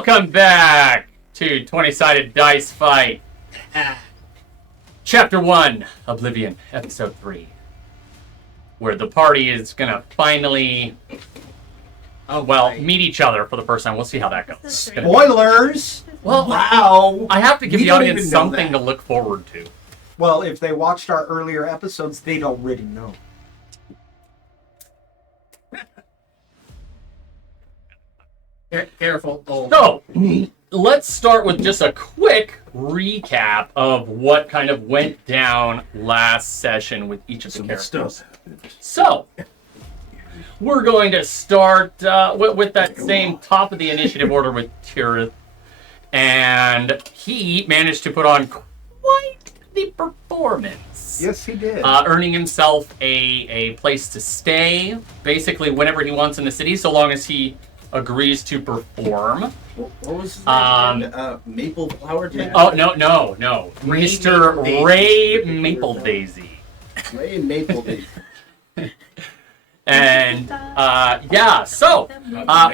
Welcome back to 20-sided dice fight. Chapter 1, Oblivion, Episode 3. Where the party is gonna finally, meet each other for the first time. We'll see how that goes. Spoilers! Well, wow! I have to give the audience something to look forward to. Well, if they watched our earlier episodes, they'd already know. Careful. Oh. So, let's start with just a quick recap of what kind of went down last session with each of the characters. So, we're going to start with that same top of the initiative order with Tirith. And he managed to put on quite the performance. Yes, he did. Earning himself a place to stay, basically whenever he wants in the city, so long as he agrees to perform. What was his name? Maple Flower Jack? Oh, no. Mr. Ray Maple Daisy. Ray Maple Daisy. And, so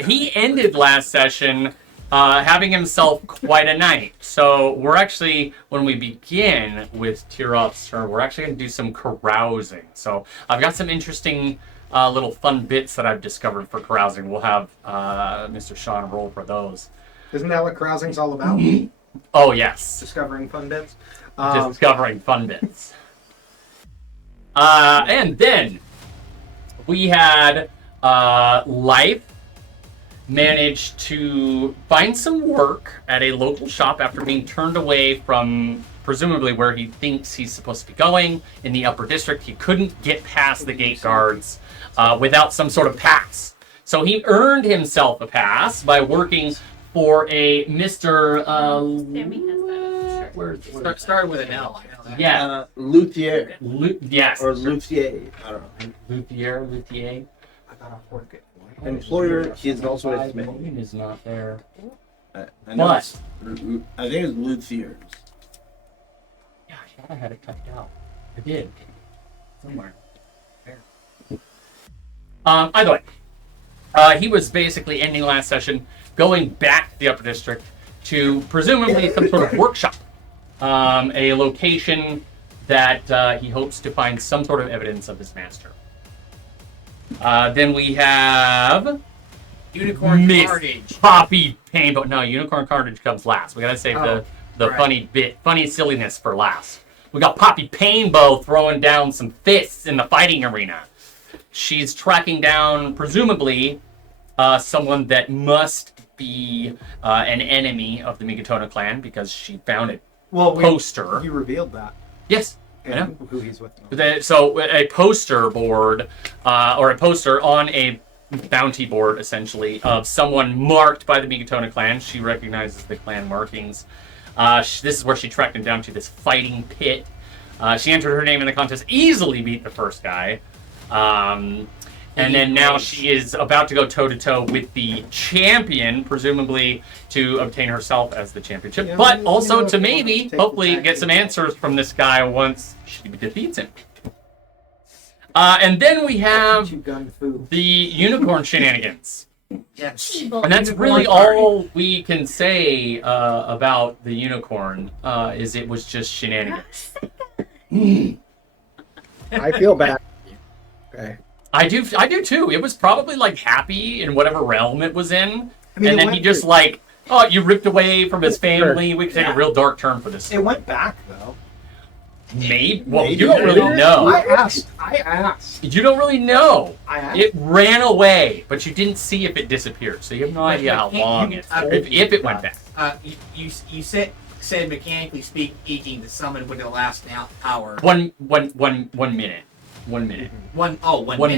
he ended last session having himself quite a night. So we're actually, when we begin with Tirith's turn, we're actually going to do some carousing. So I've got some interesting little fun bits that I've discovered for carousing. We'll have Mr. Sean roll for those. Isn't that what carousing's all about? Oh, yes. Discovering fun bits? Discovering fun bits. And then we had Life managed to find some work at a local shop after being turned away from presumably where he thinks he's supposed to be going in the upper district. He couldn't get past the gate guards without some sort of pass. So he earned himself a pass by working for a Mr. Start with an L. Yeah. Luthier. Yes. Or Luthier. I don't know. Luthier. I gotta work it. Employer, he's also a smith. Is not there. I know What? I think it's Luthier. Yeah, I thought I had it typed out. I did. Somewhere. There. Either way, he was basically ending last session, going back to the Upper District to presumably some sort of workshop. A location that he hopes to find some sort of evidence of his master. Then we have Unicorn Miss Carnage. Poppy Pain, but no, Unicorn Carnage comes last. We gotta save the right. funny silliness for last. We got Poppy Painbow throwing down some fists in the fighting arena. She's tracking down, presumably, someone that must be an enemy of the Migatona clan because she found a poster. You revealed that. Yes. I know. Who he's with. So a poster board, or a poster on a bounty board, essentially, of someone marked by the Migatona clan. She recognizes the clan markings. This is where she tracked him down to this fighting pit. She entered her name in the contest, easily beat the first guy. And then now she is about to go toe-to-toe with the champion, presumably to obtain herself as the championship, but also to maybe, hopefully, get some answers from this guy once she defeats him. And then we have the unicorn shenanigans. Yes. And that's really all we can say about the unicorn, is it was just shenanigans. I feel bad. Okay. I do too. It was probably like happy in whatever realm it was in, I mean, and then he just you ripped away from his family. We could take a real dark turn for this. It went back though. Maybe. Well, you don't really know. I asked. You don't really know. I asked. It ran away, but you didn't see if it disappeared, so you have no idea how long if it went back. You said mechanically speaking, the summon would last an hour. 1 minute. 1 minute. One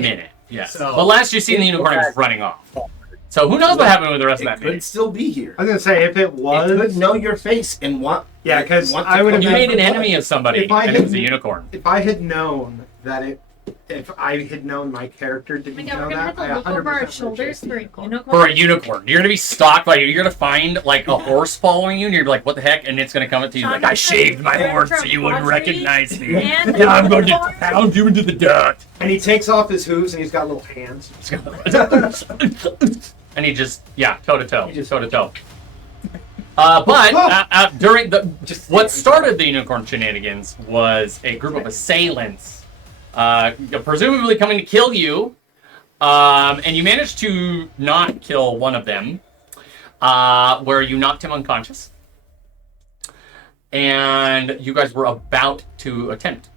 minute. Yes. So, but last you seen the unicorn, it was running off. So who knows what happened with the rest of that It could minute? still be here. I was gonna say if it was. It could know your face and want. Yeah, because want to I would have You been- made an enemy of somebody, If I and it was had- a unicorn. If I had known that if I had known my character didn't Yeah, know we're gonna have that, to I look over our 100% shoulders for a For unicorn. a unicorn. You're gonna be stalked by you're gonna find like a horse following you, and you're like, what the heck? And it's gonna come up to you like, I shaved my horse so you wouldn't recognize me. And Yeah, I'm going to pound you into the dirt. And he takes off his hooves and he's got little hands. And he just, toe to toe. Toe to toe. But during what started the unicorn shenanigans was a group of assailants, presumably coming to kill you, and you managed to not kill one of them, where you knocked him unconscious, and you guys were about to attempt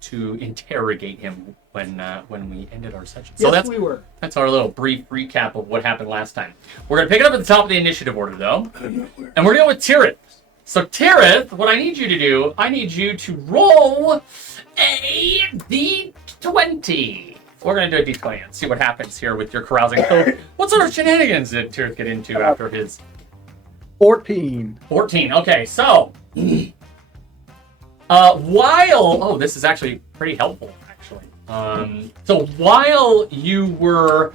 to interrogate him when we ended our session. So we were. that's our little brief recap of what happened last time. We're going to pick it up at the top of the initiative order, though. And we're dealing with Tirith. So, Tirith, what I need you to do, I need you to roll a D20. We're going to do a D20 and see what happens here with your carousing. So, what sort of shenanigans did Tirith get into after his... 14. 14. Okay, so... while... Oh, this is actually pretty helpful, actually. So while you were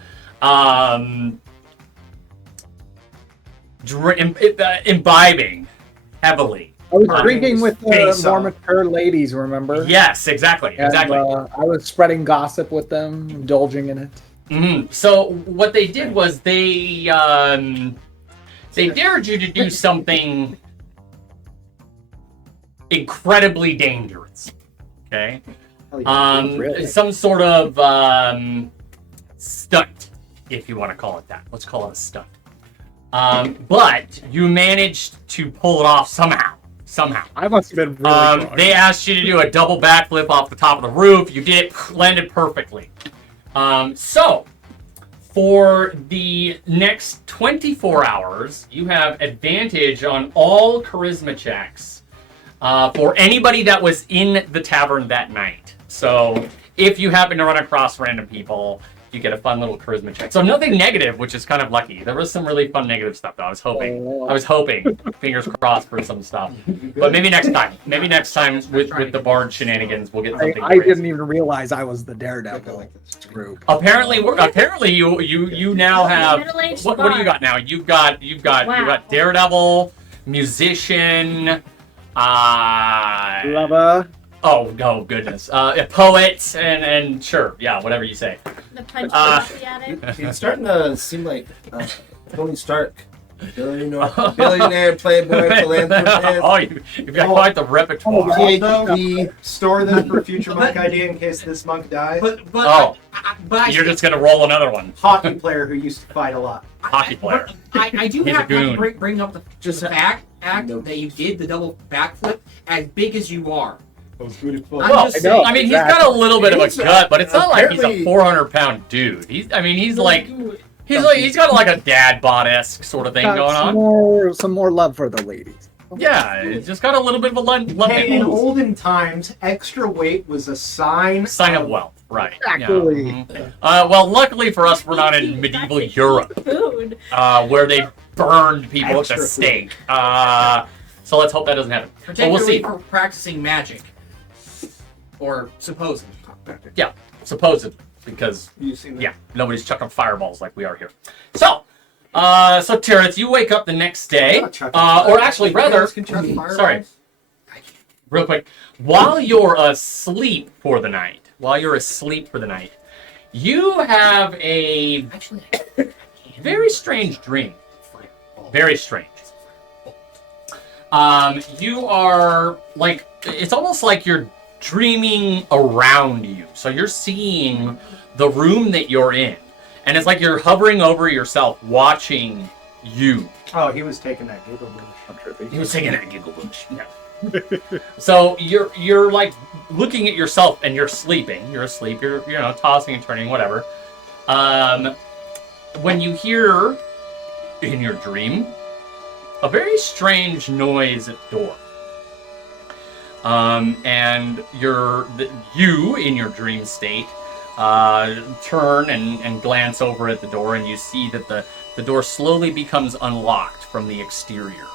imbibing heavily. I was drinking with Face more off. mature ladies, remember? Yes, exactly. And, Exactly. I was spreading gossip with them, indulging in it. So what they did was they dared you to do something incredibly dangerous. Okay. Really? Some sort of stunt, if you want to call it that. Let's call it a stunt. But you managed to pull it off somehow. I must have been really drunk. They asked you to do a double backflip off the top of the roof. You did it, landed perfectly. So, for the next 24 hours, you have advantage on all charisma checks for anybody that was in the tavern that night. So, if you happen to run across random people, you get a fun little charisma check. So nothing negative, which is kind of lucky. There was some really fun negative stuff, though. I was hoping, fingers crossed for some stuff. But maybe next time. Maybe next time with the bard shenanigans, we'll get something. I crazy. didn't even realize I was the daredevil group. Apparently you now have Middle-aged what do you got now? You've got daredevil, musician, Lover. oh goodness, a poet, and sure, yeah, whatever you say. The punch the attic. It's starting to seem like Tony Stark. Billionaire, playboy, philanthropist. Oh, you've got quite the repertoire. PhD. Store this for future monk idea in case this monk dies. Oh, you're just gonna roll another one. Hockey player who used to fight a lot. Hockey player. I do He's a have to goon. bring up the fact that you did the double backflip as big as you are. That was beautiful. Well, just saying. I mean, he's got a little bit of a He's, gut, but it's not like he's a apparently- 400-pound dude. He's got like a dad bod-esque sort of thing Got going on. some more love for the ladies. Yeah, it's just got a little bit of a In lumpy olden times, extra weight was a sign sign of wealth, right? Exactly. Yeah. Mhm. Well, luckily for us, we're not in medieval Europe, Food. where they burned people at Extra the food. stake. So let's hope that doesn't happen. But we'll Particularly see. for practicing magic. Or supposing. Yeah, supposedly, because You seen that? yeah, nobody's chucking fireballs like we are here. So, Tirith, you wake up the next day, I'm not chucking or fireballs. actually, You rather, guys can chuck fireballs? sorry, real quick, while you're asleep for the night, you have a Actually, very strange dream. Very strange. You are like, it's almost like you're dreaming around you. So you're seeing the room that you're in. And it's like you're hovering over yourself, watching you. Oh, he was taking that giggle bush. I'm tripping. He was singing that giggle bush. Yeah. So you're like looking at yourself and you're sleeping. You're asleep. You're tossing and turning, whatever. When you hear in your dream a very strange noise at the door. And you in your dream state turn and glance over at the door, and you see that the door slowly becomes unlocked from the exterior.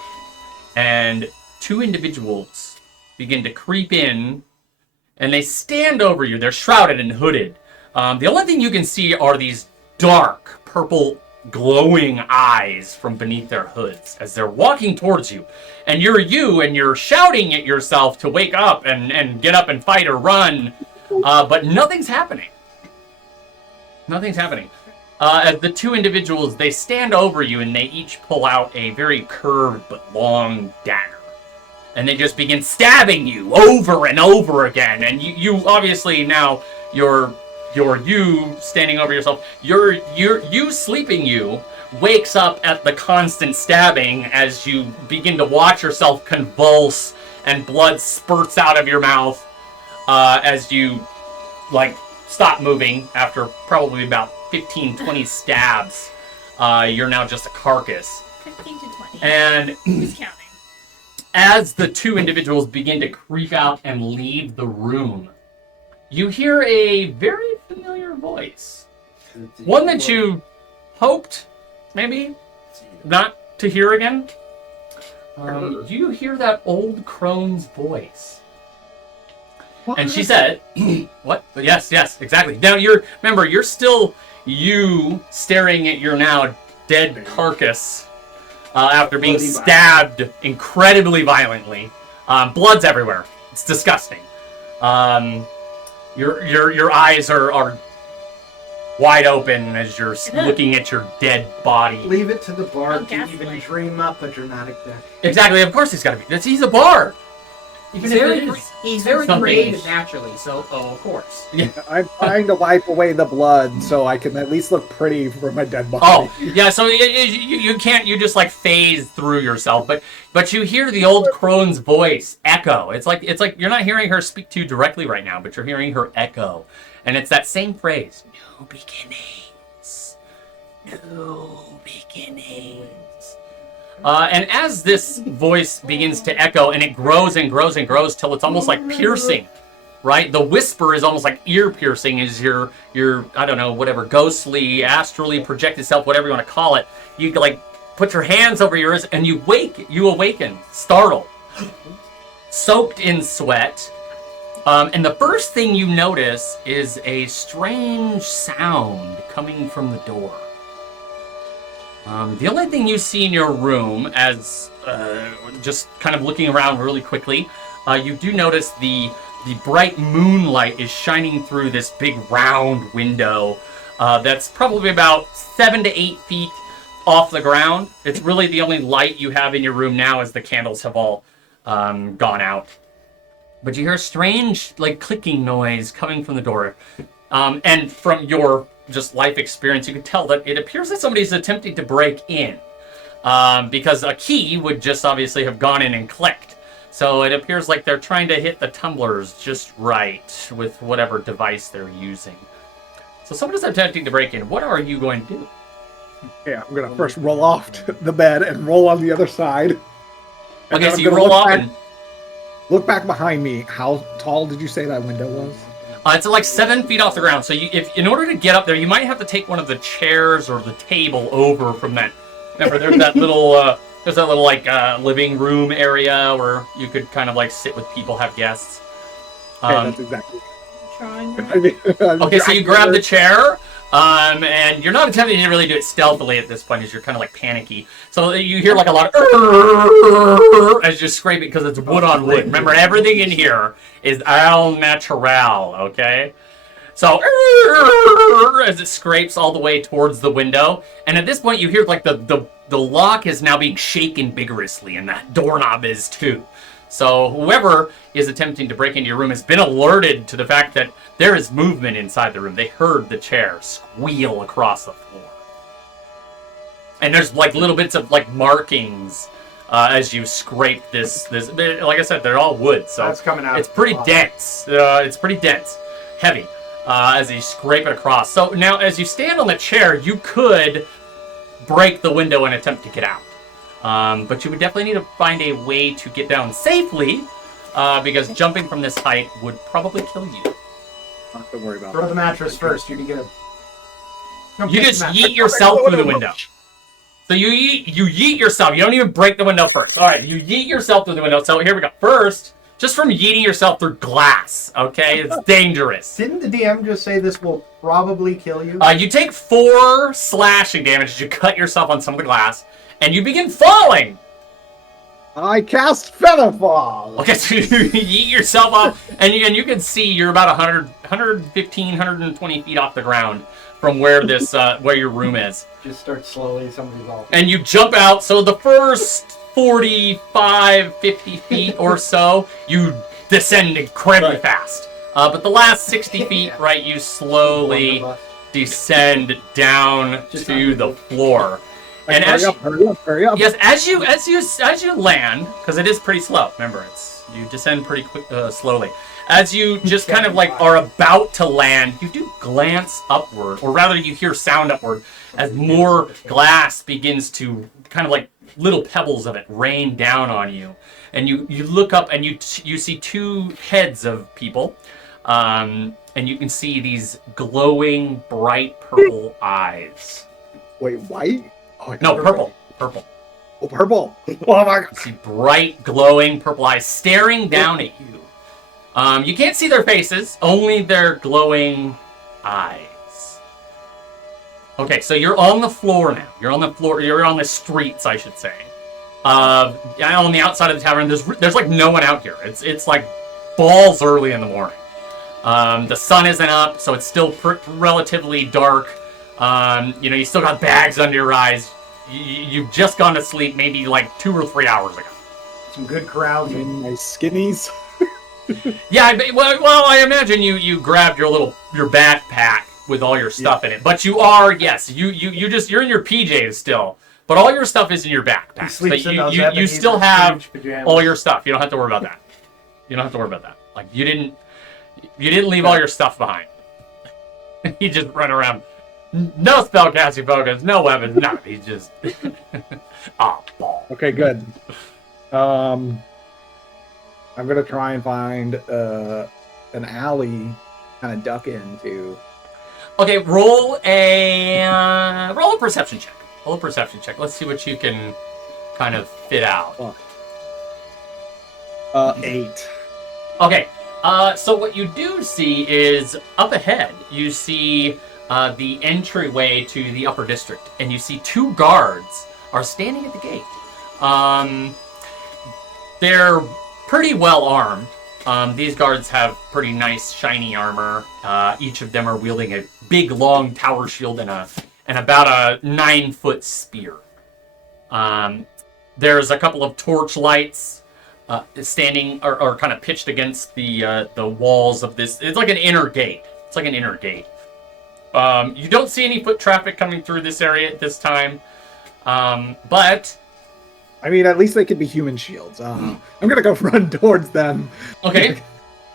And two individuals begin to creep in, and they stand over you. They're shrouded and hooded. The only thing you can see are these dark, purple, glowing eyes from beneath their hoods as they're walking towards you. And you're shouting at yourself to wake up and get up and fight or run. But nothing's happening. Nothing's happening. as the two individuals, they stand over you and they each pull out a very curved but long dagger. And they just begin stabbing you over and over again. And you obviously now, you're you standing over yourself. You sleeping you wakes up at the constant stabbing as you begin to watch yourself convulse and blood spurts out of your mouth as you stop moving after probably about 15-20 stabs. You're now just a carcass. 15 to 20. And Who's counting? as the two individuals begin to creep out and leave the room, you hear a very familiar voice. One that you hoped, maybe, not to hear again. You hear that old crone's voice. And she said, what? Yes, exactly. Now, you're still you staring at your now dead carcass after being stabbed incredibly violently. Blood's everywhere. It's disgusting. Your eyes are wide open as you're looking at your dead body. Leave it to the bard to Gaslight. even dream up a dramatic death. Exactly, of course he's got to be. He's a bard. Even if it is He's very something- creative naturally, so of course. I'm trying to wipe away the blood so I can at least look pretty for my dead body. Oh, yeah, so you can't, you just phase through yourself, but you hear the old crone's voice echo. It's like you're not hearing her speak to you directly right now, but you're hearing her echo. And it's that same phrase, new beginnings, new beginnings. And as this voice begins to echo, and it grows and grows and grows till it's almost like piercing, right? The whisper is almost like ear piercing as your I don't know, whatever, ghostly, astrally projected self, whatever you want to call it. You put your hands over your ears and you awaken, startled, soaked in sweat. And the first thing you notice is a strange sound coming from the door. The only thing you see in your room, as just kind of looking around really quickly, you do notice the bright moonlight is shining through this big round window that's probably about 7 to 8 feet off the ground. It's really the only light you have in your room now as the candles have all gone out. But you hear a strange, clicking noise coming from the door. And from your just life experience, you can tell that it appears that somebody's attempting to break in. Because a key would just obviously have gone in and clicked. So it appears like they're trying to hit the tumblers just right with whatever device they're using. So somebody's attempting to break in. What are you going to do? Yeah, I'm gonna first roll off the bed and roll on the other side. And Okay, then so I'm you gonna roll look off back- and... Look back behind me. How tall did you say that window was? It's 7 feet off the ground. So if in order to get up there, you might have to take one of the chairs or the table over from that. Remember, there's that little living room area where you could kind of sit with people, have guests. That's exactly. Trying. I mean, Okay, so you grab the chair, and you're not attempting to really do it stealthily at this point, as you're kind of panicky. So you hear a lot of as you're scraping because it's wood on wood. Remember, everything in here is al natural. Okay, so as it scrapes all the way towards the window, and at this point you hear the lock is now being shaken vigorously, and that doorknob is too. So whoever is attempting to break into your room has been alerted to the fact that there is movement inside the room. They heard the chair squeal across the floor. And there's little bits of markings as you scrape this. Like I said, they're all wood, so That's coming out. it's pretty dense. It's pretty dense, heavy, as you scrape it across. So now, as you stand on the chair, you could break the window and attempt to get out. But you would definitely need to find a way to get down safely, because jumping from this height would probably kill you. Not to worry about. Throw the mattress first. You can get a. You just yeet yourself through the window. So you yeet yourself. You don't even break the window first. All right, you yeet yourself through the window. So here we go. First, just from yeeting yourself through glass, okay? It's dangerous. Didn't the DM just say this will probably kill you? You take 4 slashing damage as you cut yourself on some of the glass, and you begin falling. I cast Featherfall. Okay, so you yeet yourself off, and you can see you're about 115, 120 feet off the ground from where this where your room is. Just start slowly. Somebody's off. And you jump out. So the first 45, 50 feet or so, you descend incredibly fast. But the last 60 feet, right, you slowly descend down to the floor. And hurry up, hurry up. yes, as you land, because it is pretty slow. Remember, you descend pretty quick, slowly. As you just kind of like are about to land, you do glance upward, or rather, you hear sound upward as more glass begins to kind of like little pebbles of it rain down on you, and you look up and you see two heads of people, and you can see these glowing bright purple eyes. Wait, white? Oh, No, purple. Oh, purple. Oh my god. See bright, glowing purple eyes staring down at you. You can't see their faces, only their glowing eyes. Okay, so you're on the floor now. You're on the streets, I should say. On the outside of the tavern, there's like no one out here. It's like balls early in the morning. The sun isn't up, so it's still relatively dark. You still got bags under your eyes. You've just gone to sleep maybe like 2 or 3 hours ago. Some good carousing. In my skinnies. Yeah, well, I imagine you grabbed your backpack with all your stuff in it. But you are, yes, you're in your PJs still. But all your stuff is in your backpack. He sleeps But in those you Ebenezer still have Scrooge pajamas. all your stuff. You don't have to worry about that. You don't have to worry about that. Like you didn't leave all your stuff behind. You just run around. No spellcasting focus, no weapons, nothing. He's just ball. Okay, good. I'm gonna try and find an alley, kind of duck into. Okay, roll a perception check. Roll a perception check. Let's see what you can kind of fit out. 8. Okay, so what you do see is up ahead. You see the entryway to the upper district, and you see 2 guards are standing at the gate. They're pretty well armed. These guards have pretty nice shiny armor. Each of them are wielding a big long tower shield and about a 9-foot spear. There's a couple of torch lights standing or kind of pitched against the walls of this. It's like an inner gate. You don't see any foot traffic coming through this area at this time, but I mean, at least they could be human shields. I'm gonna go run towards them. okay.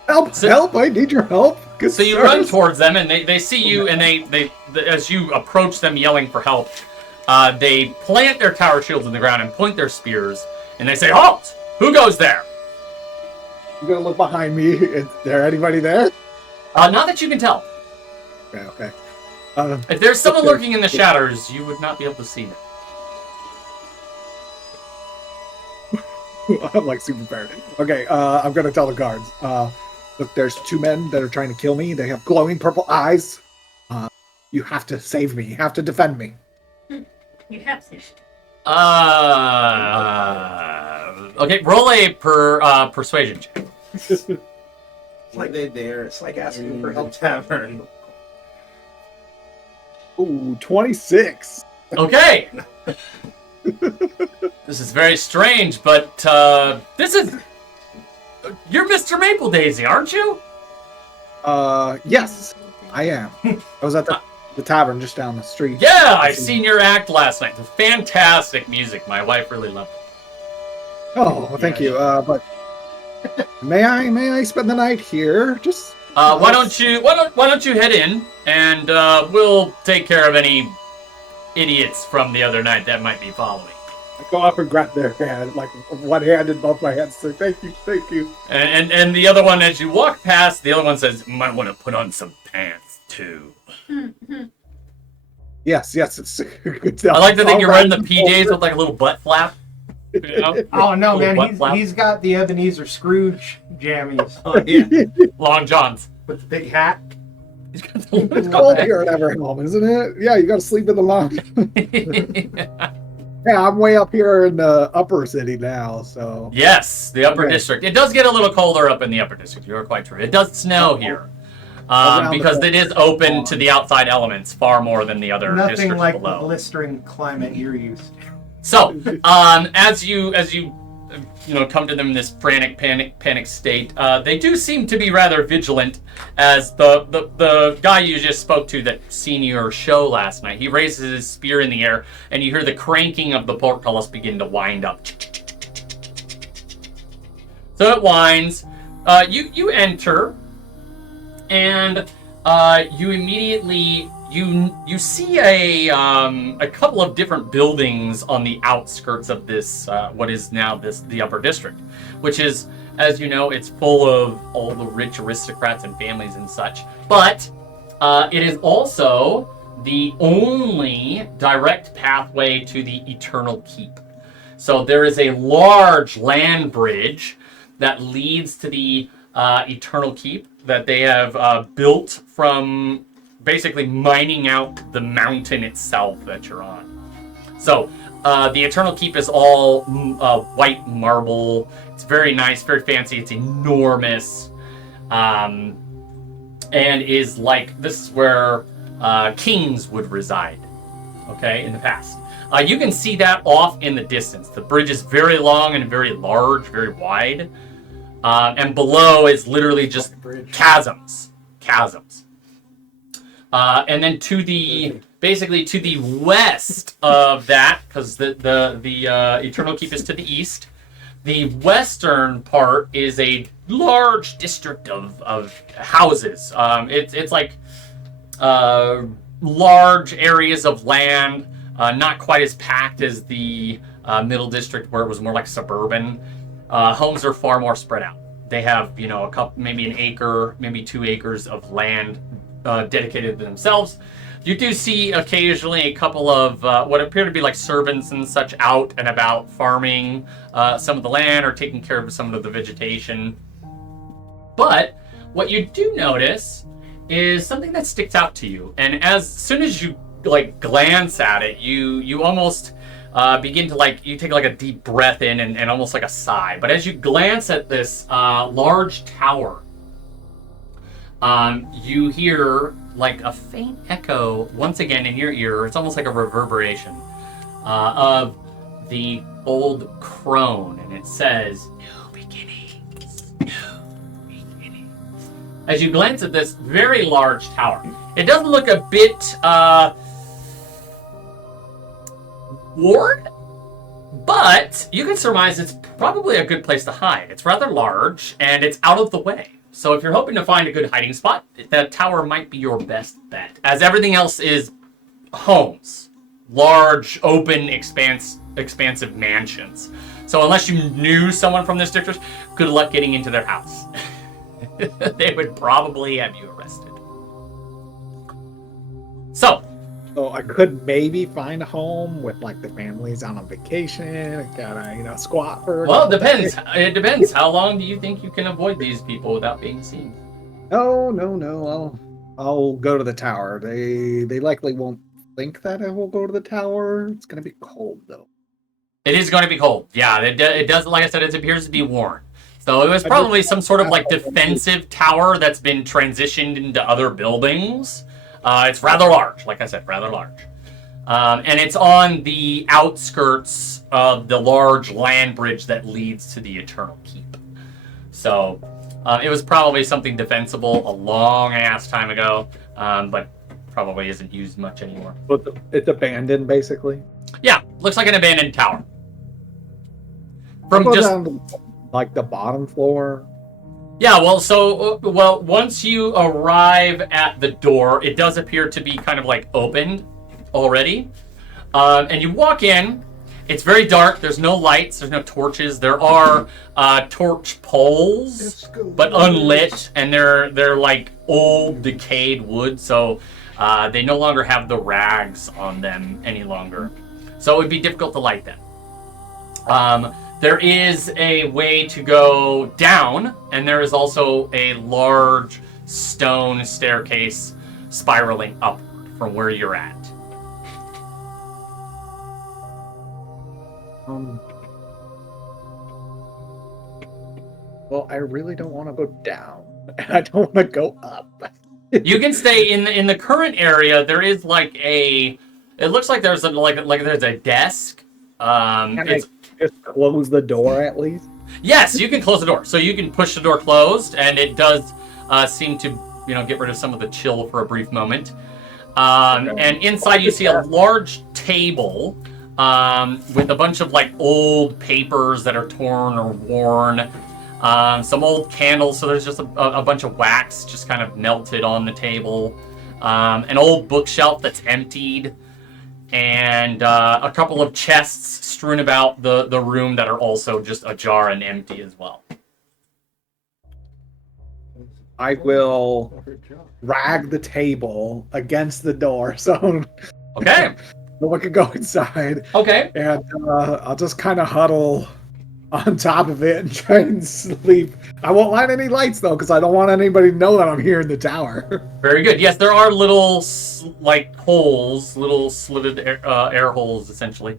Help! I need your help. Good So you sirs. run towards them, and they see you, and they as you approach them yelling for help, they plant their tower shields in the ground and point their spears, and they say, "Halt! Who goes there?" I'm gonna look behind me. Is there anybody there? Not that you can tell. Okay. If there's someone lurking in the shadows, you would not be able to see them. I'm like super prepared. Okay, I'm gonna tell the guards. Look, there's 2 men that are trying to kill me. They have glowing purple eyes. You have to save me. You have to defend me. You have to. Okay, roll a persuasion check. It's like they dare. It's like asking for help tavern. Ooh, 26. Okay. This is very strange, but this is... You're Mr. Maple Daisy, aren't you? Yes, I am. I was at the tavern just down the street. Yeah, I seen your act last night. Fantastic music. My wife really loved it. Oh, well, thank you. But may I spend the night here? Just Why don't you head in, and we'll take care of any idiots from the other night that might be following. I go up and grab their hand, like one hand in both my hands. Say thank you. And the other one, as you walk past, the other one says, "You might want to put on some pants too." Yes, it's good stuff. I like to think you're All wearing the right. PJs with like a little butt flap. You know? Oh no, Little butt man! flap. He's got the Ebenezer Scrooge jammies Oh, yeah. Long johns. with the big hat. He's got the It's cold here at Everhome, isn't it? Yeah, you got to sleep in the lounge. Yeah, I'm way up here in the upper city now, so. Yes, the upper Okay. district. It does get a little colder up in the upper district. You are quite true. It does snow here. because it is open to the outside elements far more than the other Nothing districts like the below. blistering climate you're used to. So, as you come to them in this panic state, they do seem to be rather vigilant. As the guy you just spoke to that seen your show last night, he raises his spear in the air, and you hear the cranking of the portcullis begin to wind up. So it winds. You enter, and you immediately. You see a couple of different buildings on the outskirts of this what is now the upper district, which is, as you know, it's full of all the rich aristocrats and families and such. But it is also the only direct pathway to the Eternal Keep. So there is a large land bridge that leads to the Eternal Keep that they have built from basically mining out the mountain itself that you're on. So the Eternal Keep is all white marble. It's very nice, very fancy. It's enormous, and is like, this is where kings would reside, okay, in the past. You can see that off in the distance. The bridge is very long and very large, very wide, and below is literally just chasms. And then to the west of that, because the Eternal Keep is to the east, the western part is a large district of houses. It's like large areas of land, not quite as packed as the middle district where it was more like suburban. Homes are far more spread out. They have, a couple, maybe an acre, maybe 2 acres of land dedicated to themselves. You do see occasionally a couple of what appear to be like servants and such out and about farming some of the land or taking care of some of the vegetation. But what you do notice is something that sticks out to you, and as soon as you glance at it, you almost begin to you take a deep breath in and almost like a sigh. But as you glance at this large tower, you hear a faint echo once again in your ear. It's almost like a reverberation of the old crone, and it says, "New beginnings, new beginnings." As you glance at this very large tower, it does look a bit worn, but you can surmise it's probably a good place to hide. It's rather large, and it's out of the way. So if you're hoping to find a good hiding spot, that tower might be your best bet, as everything else is homes. Large, open, expansive mansions. So unless you knew someone from this district, good luck getting into their house. They would probably have you arrested. So I could maybe find a home with the families on a vacation, gotta squat for. Well, it depends. It depends. How long do you think you can avoid these people without being seen? No. I'll go to the tower. They likely won't think that I will go to the tower. It's gonna be cold though. It is going to be cold. Yeah, it does. Like I said, it appears to be worn. So it was probably some sort of defensive tower that's been transitioned into other buildings. It's rather large, like I said, rather large. And it's on the outskirts of the large land bridge that leads to the Eternal Keep. So it was probably something defensible a long-ass time ago, but probably isn't used much anymore. But it's abandoned, basically? Yeah, looks like an abandoned tower. From just down to, the bottom floor. Yeah, well, once you arrive at the door, it does appear to be kind of opened already. And you walk in. It's very dark. There's no lights. There's no torches. There are torch poles, but unlit, and they're old, decayed wood, so they no longer have the rags on them any longer. So it would be difficult to light them. There is a way to go down, and there is also a large stone staircase spiraling upward from where you're at. Well, I really don't want to go down, and I don't want to go up. You can stay in the current area. There is like a. It looks like there's there's a desk. Can I It's just close the door at least? Yes, you can close the door. So you can push the door closed, and it does seem to, get rid of some of the chill for a brief moment. And inside you see a large table with a bunch of like old papers that are torn or worn. Some old candles, so there's just a bunch of wax just kind of melted on the table. An old bookshelf that's emptied. And a couple of chests strewn about the room that are also just ajar and empty as well. I will drag the table against the door so Okay. no one can go inside. Okay. And I'll just kind of huddle on top of it and try and sleep. I won't light any lights though, because I don't want anybody to know that I'm here in the tower. Very good. Yes, there are little holes, little slitted air holes, essentially,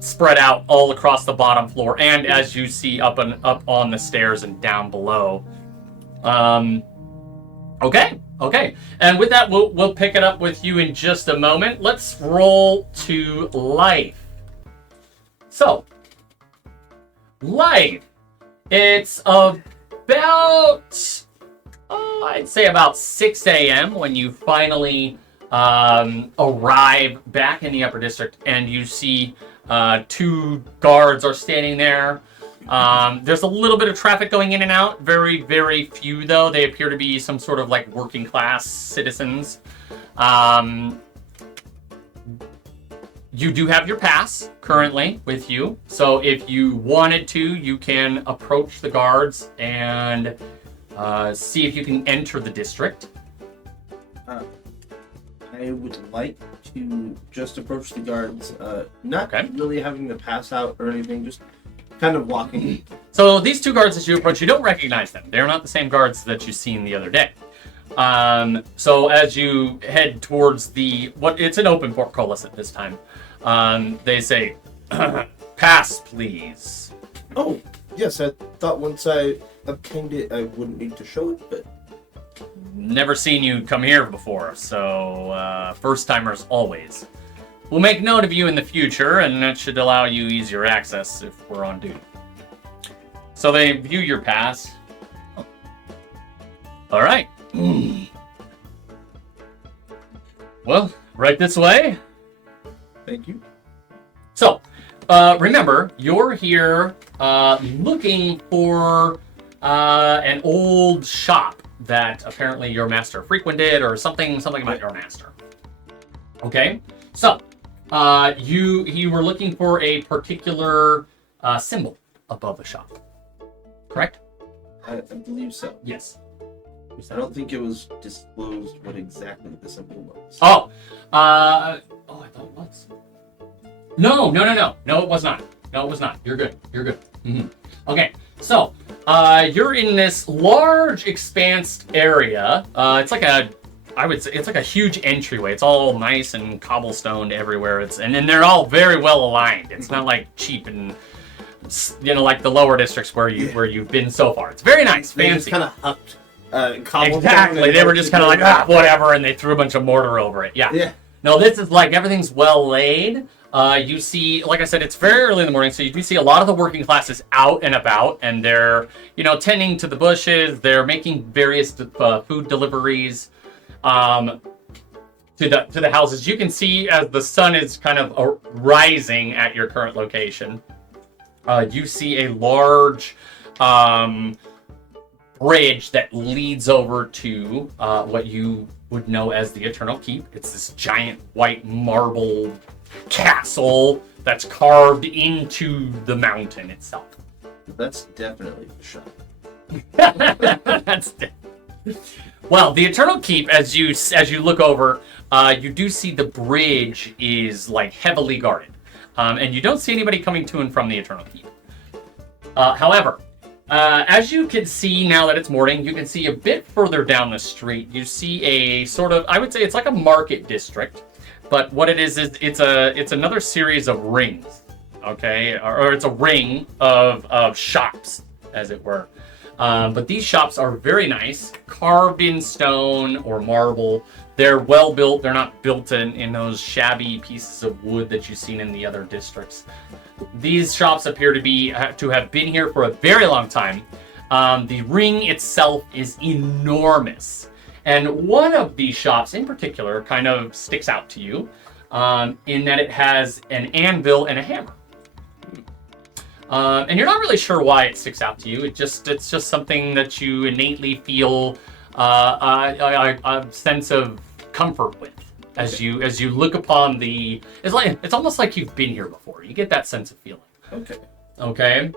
spread out all across the bottom floor, and as you see up on the stairs and down below. Okay. And with that, we'll pick it up with you in just a moment. Let's roll to life. So, life. It's about, I'd say about 6 a.m. when you finally arrive back in the upper district, and you see 2 guards are standing there. There's a little bit of traffic going in and out. Very, very few, though. They appear to be some sort of like working class citizens. You do have your pass currently with you, so if you wanted to, you can approach the guards and see if you can enter the district. I would like to just approach the guards, not Okay. really having to pass out or anything, just kind of walking. So these 2 guards as you approach, you don't recognize them. They're not the same guards that you've seen the other day. So as you head towards it's an open portcullis at this time. They say, pass, please. Oh, yes, I thought once I obtained it, I wouldn't need to show it, but... Never seen you come here before, so first timers always. We'll make note of you in the future, and that should allow you easier access if we're on duty. So they view your pass. All right. Well, right this way. Thank you. So, remember, you're here looking for an old shop that apparently your master frequented, or something about your master. Okay, so you were looking for a particular symbol above the shop, correct? I believe so. Yes. I don't think it was disclosed what exactly the symbol was. I thought it was. No, it was not. No, it was not. You're good. Mm-hmm. Okay, so you're in this large, expansed area. It's like it's like a huge entryway. It's all nice and cobblestoned everywhere. And then they're all very well aligned. It's not like cheap and like the lower districts where you've been so far. It's very nice, They fancy. just kind of hucked cobblestone. Exactly. They were just kind of like, whatever, and they threw a bunch of mortar over it. Yeah. No, this is like everything's well laid. You see, like I said, it's very early in the morning, so you do see a lot of the working classes out and about, and they're, tending to the bushes. They're making various food deliveries to the houses. You can see as the sun is kind of rising at your current location. You see a large bridge that leads over to what you would know as the Eternal Keep. It's this giant white marble castle that's carved into the mountain itself. That's definitely the shop. Well, the Eternal Keep, as you look over, you do see the bridge is like heavily guarded, and you don't see anybody coming to and from the Eternal Keep. However, as you can see now that it's morning, you can see a bit further down the street. You see a sort of, I would say it's like a market district, but what it is it's another series of rings, okay, or it's a ring of shops, as it were. But these shops are very nice, carved in stone or marble. They're well built. They're not built in those shabby pieces of wood that you've seen in the other districts. These shops appear to have been here for a very long time. The ring itself is enormous. And one of these shops in particular kind of sticks out to you in that it has an anvil and a hammer. And you're not really sure why it sticks out to you. It's just something that you innately feel a sense of comfort with as you look upon the. It's almost like you've been here before. You get that sense of feeling. Okay.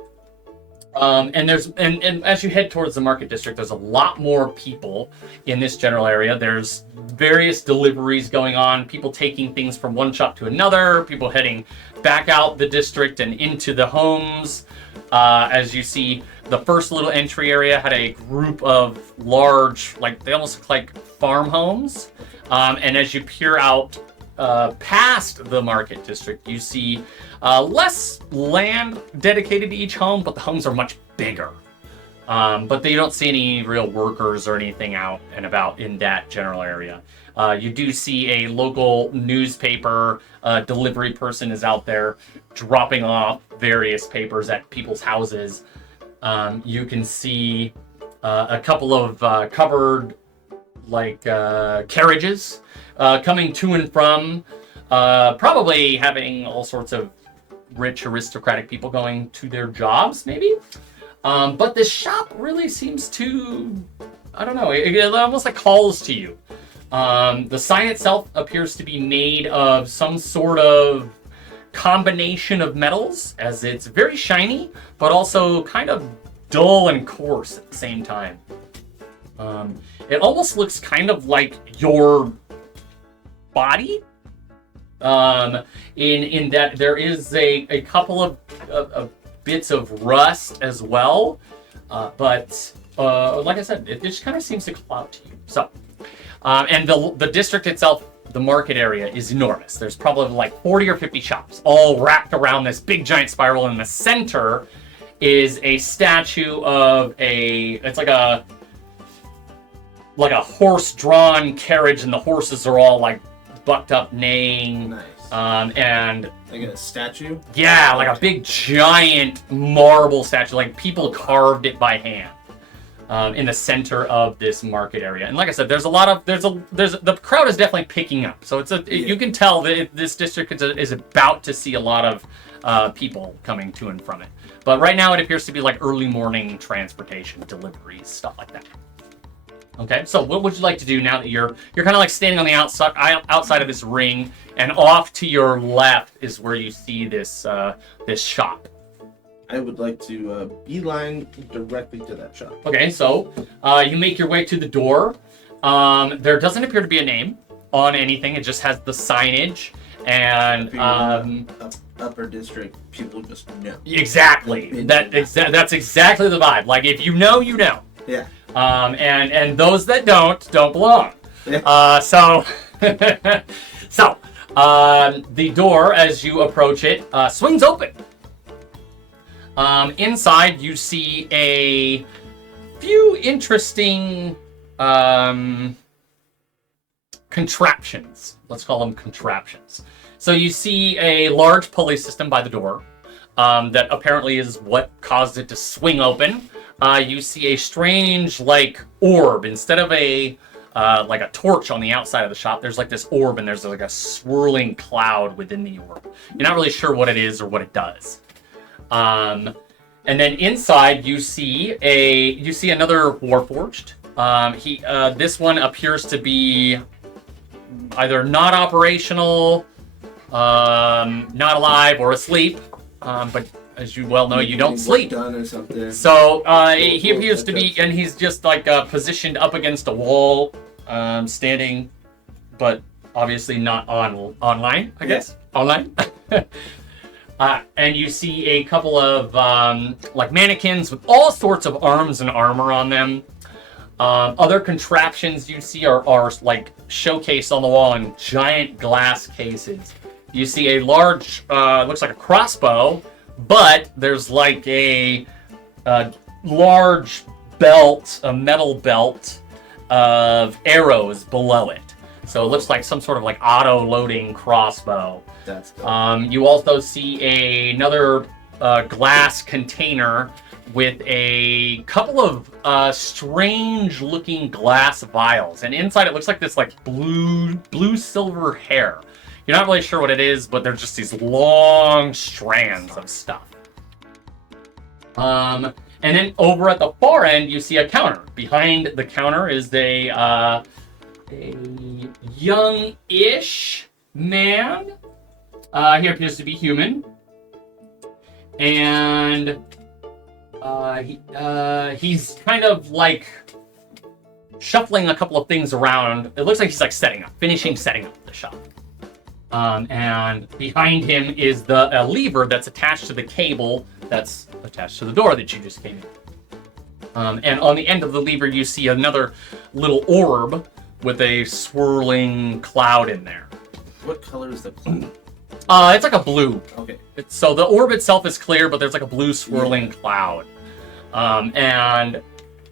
And as you head towards the market district, there's a lot more people in this general area. There's various deliveries going on, people taking things from one shop to another, people heading back out the district and into the homes. As you see, the first little entry area had a group of large, they almost look like farm homes. And as you peer out past the market district, you see less land dedicated to each home, but the homes are much bigger. But you don't see any real workers or anything out and about in that general area. You do see a local newspaper delivery person is out there dropping off various papers at people's houses. You can see a couple of covered carriages coming to and from, probably having all sorts of rich aristocratic people going to their jobs, maybe. But this shop really seems to, I don't know, it almost calls to you. The sign itself appears to be made of some sort of combination of metals, as it's very shiny, but also kind of dull and coarse at the same time. It almost looks kind of like your body, in that there is a couple of bits of rust as well, but like I said, it just kind of seems to call out to you. So, and the district itself, the market area, is enormous. There's probably 40 or 50 shops, all wrapped around this big giant spiral. In the center is a statue of it's like a horse-drawn carriage, and the horses are all bucked up neighing. Nice. And like a statue? Yeah, like a big giant marble statue, people carved it by hand. In the center of this market area. And like I said, the crowd is definitely picking up. So you can tell that this district is about to see a lot of people coming to and from it. But right now it appears to be early morning transportation, deliveries, stuff like that. Okay, so what would you like to do now that you're kind of standing on the outside of this ring, and off to your left is where you see this shop. I would like to beeline directly to that shop. Okay, so you make your way to the door. There doesn't appear to be a name on anything. It just has the signage and upper district. People just know. Exactly. That's exactly the vibe. If you know, you know. Yeah. And those that don't belong. Yeah. So the door, as you approach it, swings open. Inside, you see a few interesting contraptions. Let's call them contraptions. So you see a large pulley system by the door that apparently is what caused it to swing open. You see a strange, orb. Instead of a torch on the outside of the shop, there's this orb, and there's a swirling cloud within the orb. You're not really sure what it is or what it does. And then inside you see another Warforged. This one appears to be either not operational, not alive, or asleep. But as you well know, you don't sleep. Done or something. So he appears to be, and he's just positioned up against a wall, standing, but obviously not online. I guess online. And you see a couple of mannequins with all sorts of arms and armor on them. Other contraptions you see are showcased on the wall in giant glass cases. You see a large, looks like a crossbow, but there's a large belt, a metal belt of arrows below it. So it looks like some sort of like auto-loading crossbow. That's dope. You also see another glass container with a couple of strange-looking glass vials, and inside it looks like this like blue silver hair. You're not really sure what it is, but they're just these long strands of stuff. And then over at the far end, you see a counter. Behind the counter is a young-ish man. He appears to be human. And he's kind of like shuffling a couple of things around. It looks like he's like setting up the shop. And behind him is a lever that's attached to the cable that's attached to the door that you just came in. And on the end of the lever, you see another little orb with a swirling cloud in there. What color is the cloud? It's like a blue. Okay. So the orb itself is clear, but there's like a blue swirling cloud. And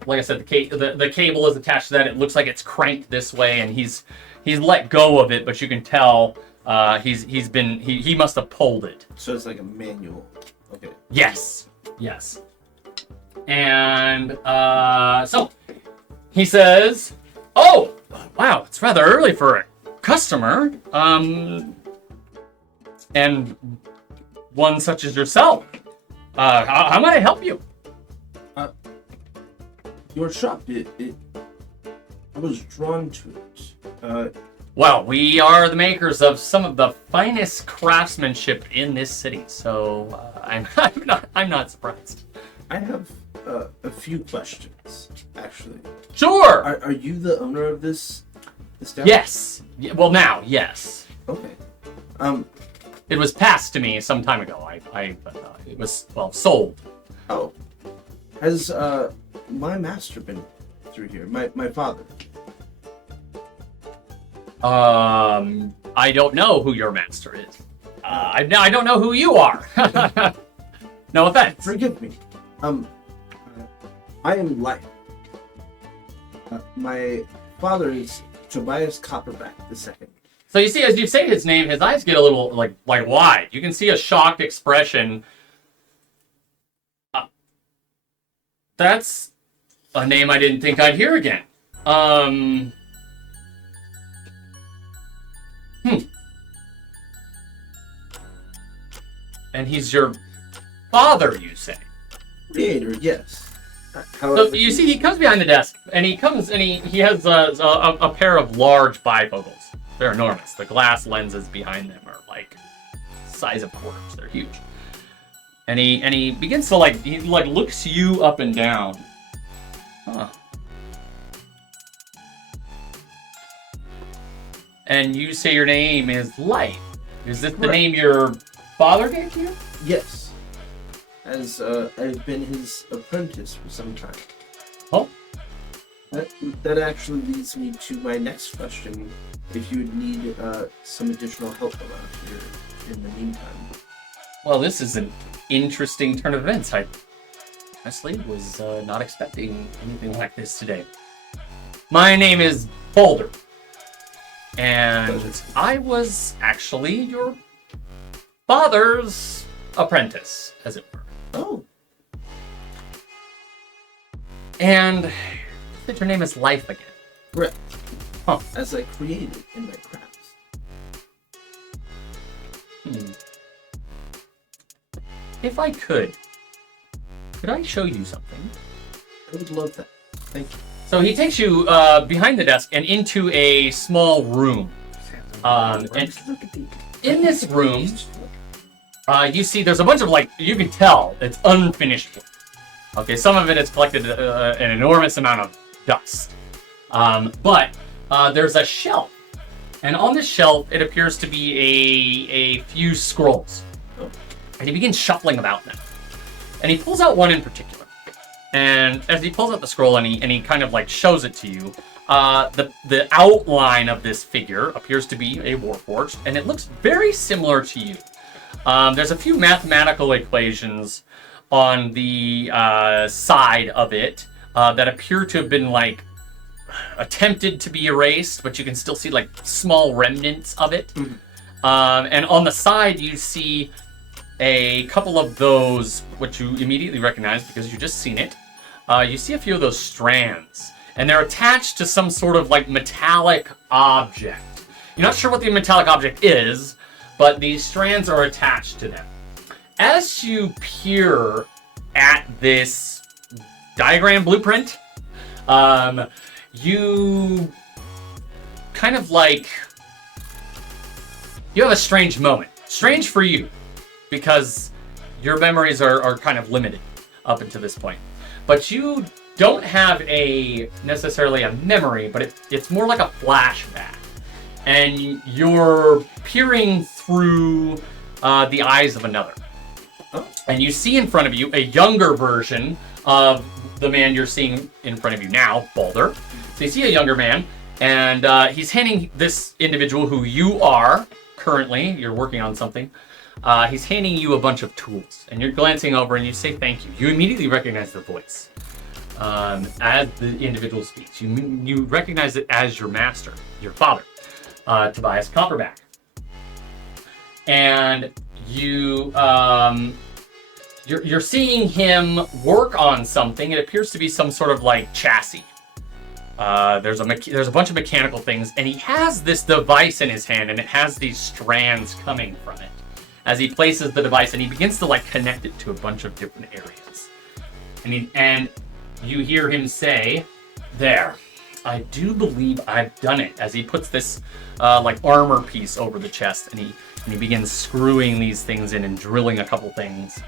like I said, the cable is attached to that. It looks like it's cranked this way, and he's let go of it, but you can tell he must have pulled it. So it's like a manual. Okay. Yes. And so he says, "Oh, wow, it's rather early for a customer. And one such as yourself. How might I help you?" Your shop, I was drawn to it. Well, we are the makers of some of the finest craftsmanship in this city, so I'm not surprised. I have a few questions, actually. Sure. Are you the owner of this establishment? Yes. Well, now, yes. Okay. It was passed to me some time ago. It was sold. Oh. Has my master been through here? My father. I don't know who your master is. I don't know who you are. No offense. Forgive me. I am Light. My father is Tobias Copperback II. So you see, as you say his name, his eyes get a little like wide. You can see a shocked expression. That's a name I didn't think I'd hear again. And he's your father, you say? Creator, yes. So you see, he comes behind the desk, and he has a pair of large bifocals. They're enormous. The glass lenses behind them are like size of quarters. They're huge. And he begins to he looks you up and down. Huh. And you say your name is Light. Is this the name your father gave you? Yes. As I've been his apprentice for some time. Oh. That actually leads me to my next question. If you would need some additional help around here in the meantime. Well, this is an interesting turn of events. I honestly was not expecting anything like this today. My name is Boulder. And I was actually your father's apprentice, as it were. Oh. And you said your name is Life again. Correct. Huh. As I created in my crafts. If I could I show you something? I would love that. Thank you. So he takes you behind the desk and into a small room. And in this room, you see there's a bunch of you can tell it's unfinished work. Okay, some of it has collected an enormous amount of dust. But there's a shelf. And on this shelf, it appears to be a few scrolls. And he begins shuffling about them. And he pulls out one in particular. And as he pulls out the scroll and he kind of shows it to you, the outline of this figure appears to be a warforged, and it looks very similar to you. There's a few mathematical equations on the side of it, that appear to have been like attempted to be erased, but you can still see like small remnants of it. And on the side, you see a couple of those, which you immediately recognize because you just seen it. You see a few of those strands, and they're attached to some sort of like metallic object. You're not sure what the metallic object is, but these strands are attached to them. As you peer at this diagram blueprint, you kind of like, you have a strange moment. Strange for you, because your memories are kind of limited up until this point. But you don't have necessarily a memory, but it's more like a flashback. And you're peering through the eyes of another. And you see in front of you a younger version of the man you're seeing in front of you now, Balder. So you see a younger man, and he's handing this individual who you are currently, you're working on something, he's handing you a bunch of tools. And you're glancing over and you say thank you. You immediately recognize the voice as the individual speaks. You recognize it as your master, your father, Tobias Copperback. And you're seeing him work on something. It appears to be some sort of like chassis. There's a bunch of mechanical things, and he has this device in his hand, and it has these strands coming from it. As he places the device, and he begins to like connect it to a bunch of different areas. And you hear him say, "There, I do believe I've done it." As he puts this like armor piece over the chest, and he begins screwing these things in and drilling a couple things.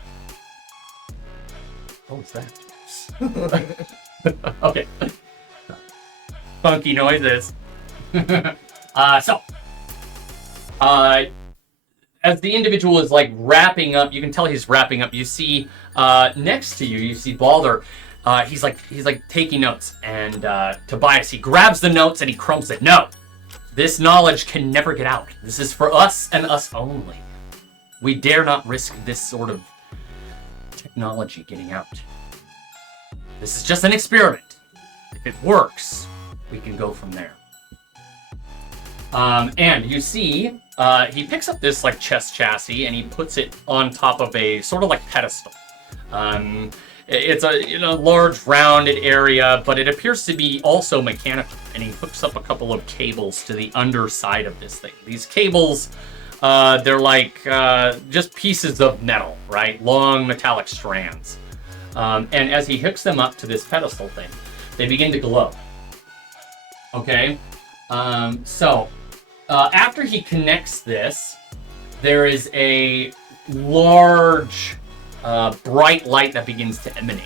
What was that? Okay. Funky noises. As the individual is like wrapping up, you can tell he's wrapping up. You see next to you, you see Balder. He's like taking notes, and Tobias, he grabs the notes and he crumbles it. No, this knowledge can never get out. This is for us and us only. We dare not risk this sort of technology getting out. This is just an experiment. If it works, we can go from there. And you see, he picks up this like chest chassis and he puts it on top of a sort of like pedestal. It's a large rounded area, but it appears to be also mechanical. And he hooks up a couple of cables to the underside of this thing. These cables, they're like just pieces of metal, right? Long metallic strands. And as he hooks them up to this pedestal thing, they begin to glow. Okay? After he connects this, there is a large bright light that begins to emanate.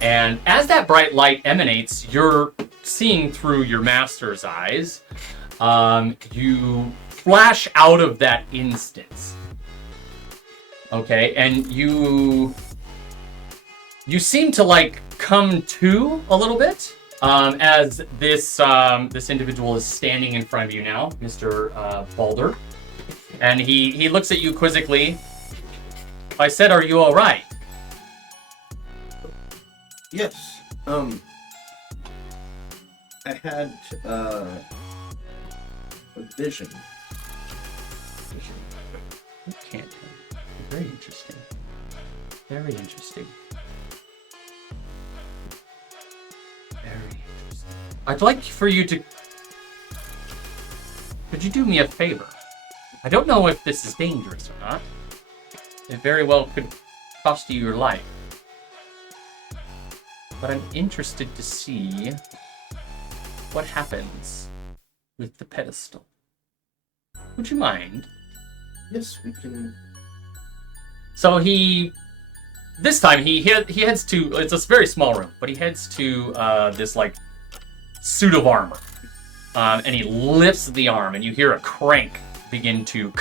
And as that bright light emanates, you're seeing through your master's eyes. You flash out of that instance. Okay, and you seem to like come to a little bit as this individual is standing in front of you now, Mr. Balder, and he looks at you quizzically. I said, "Are you all right?" Yes. I had a vision. You can't tell. Very interesting. Very interesting. Very interesting. I'd like for you to... Could you do me a favor? I don't know if this is dangerous or not. It very well could cost you your life. But I'm interested to see what happens with the pedestal. Would you mind? Yes, we can. So this time he heads to, it's a very small room, but he heads to this like suit of armor. And he lifts the arm and you hear a crank begin to,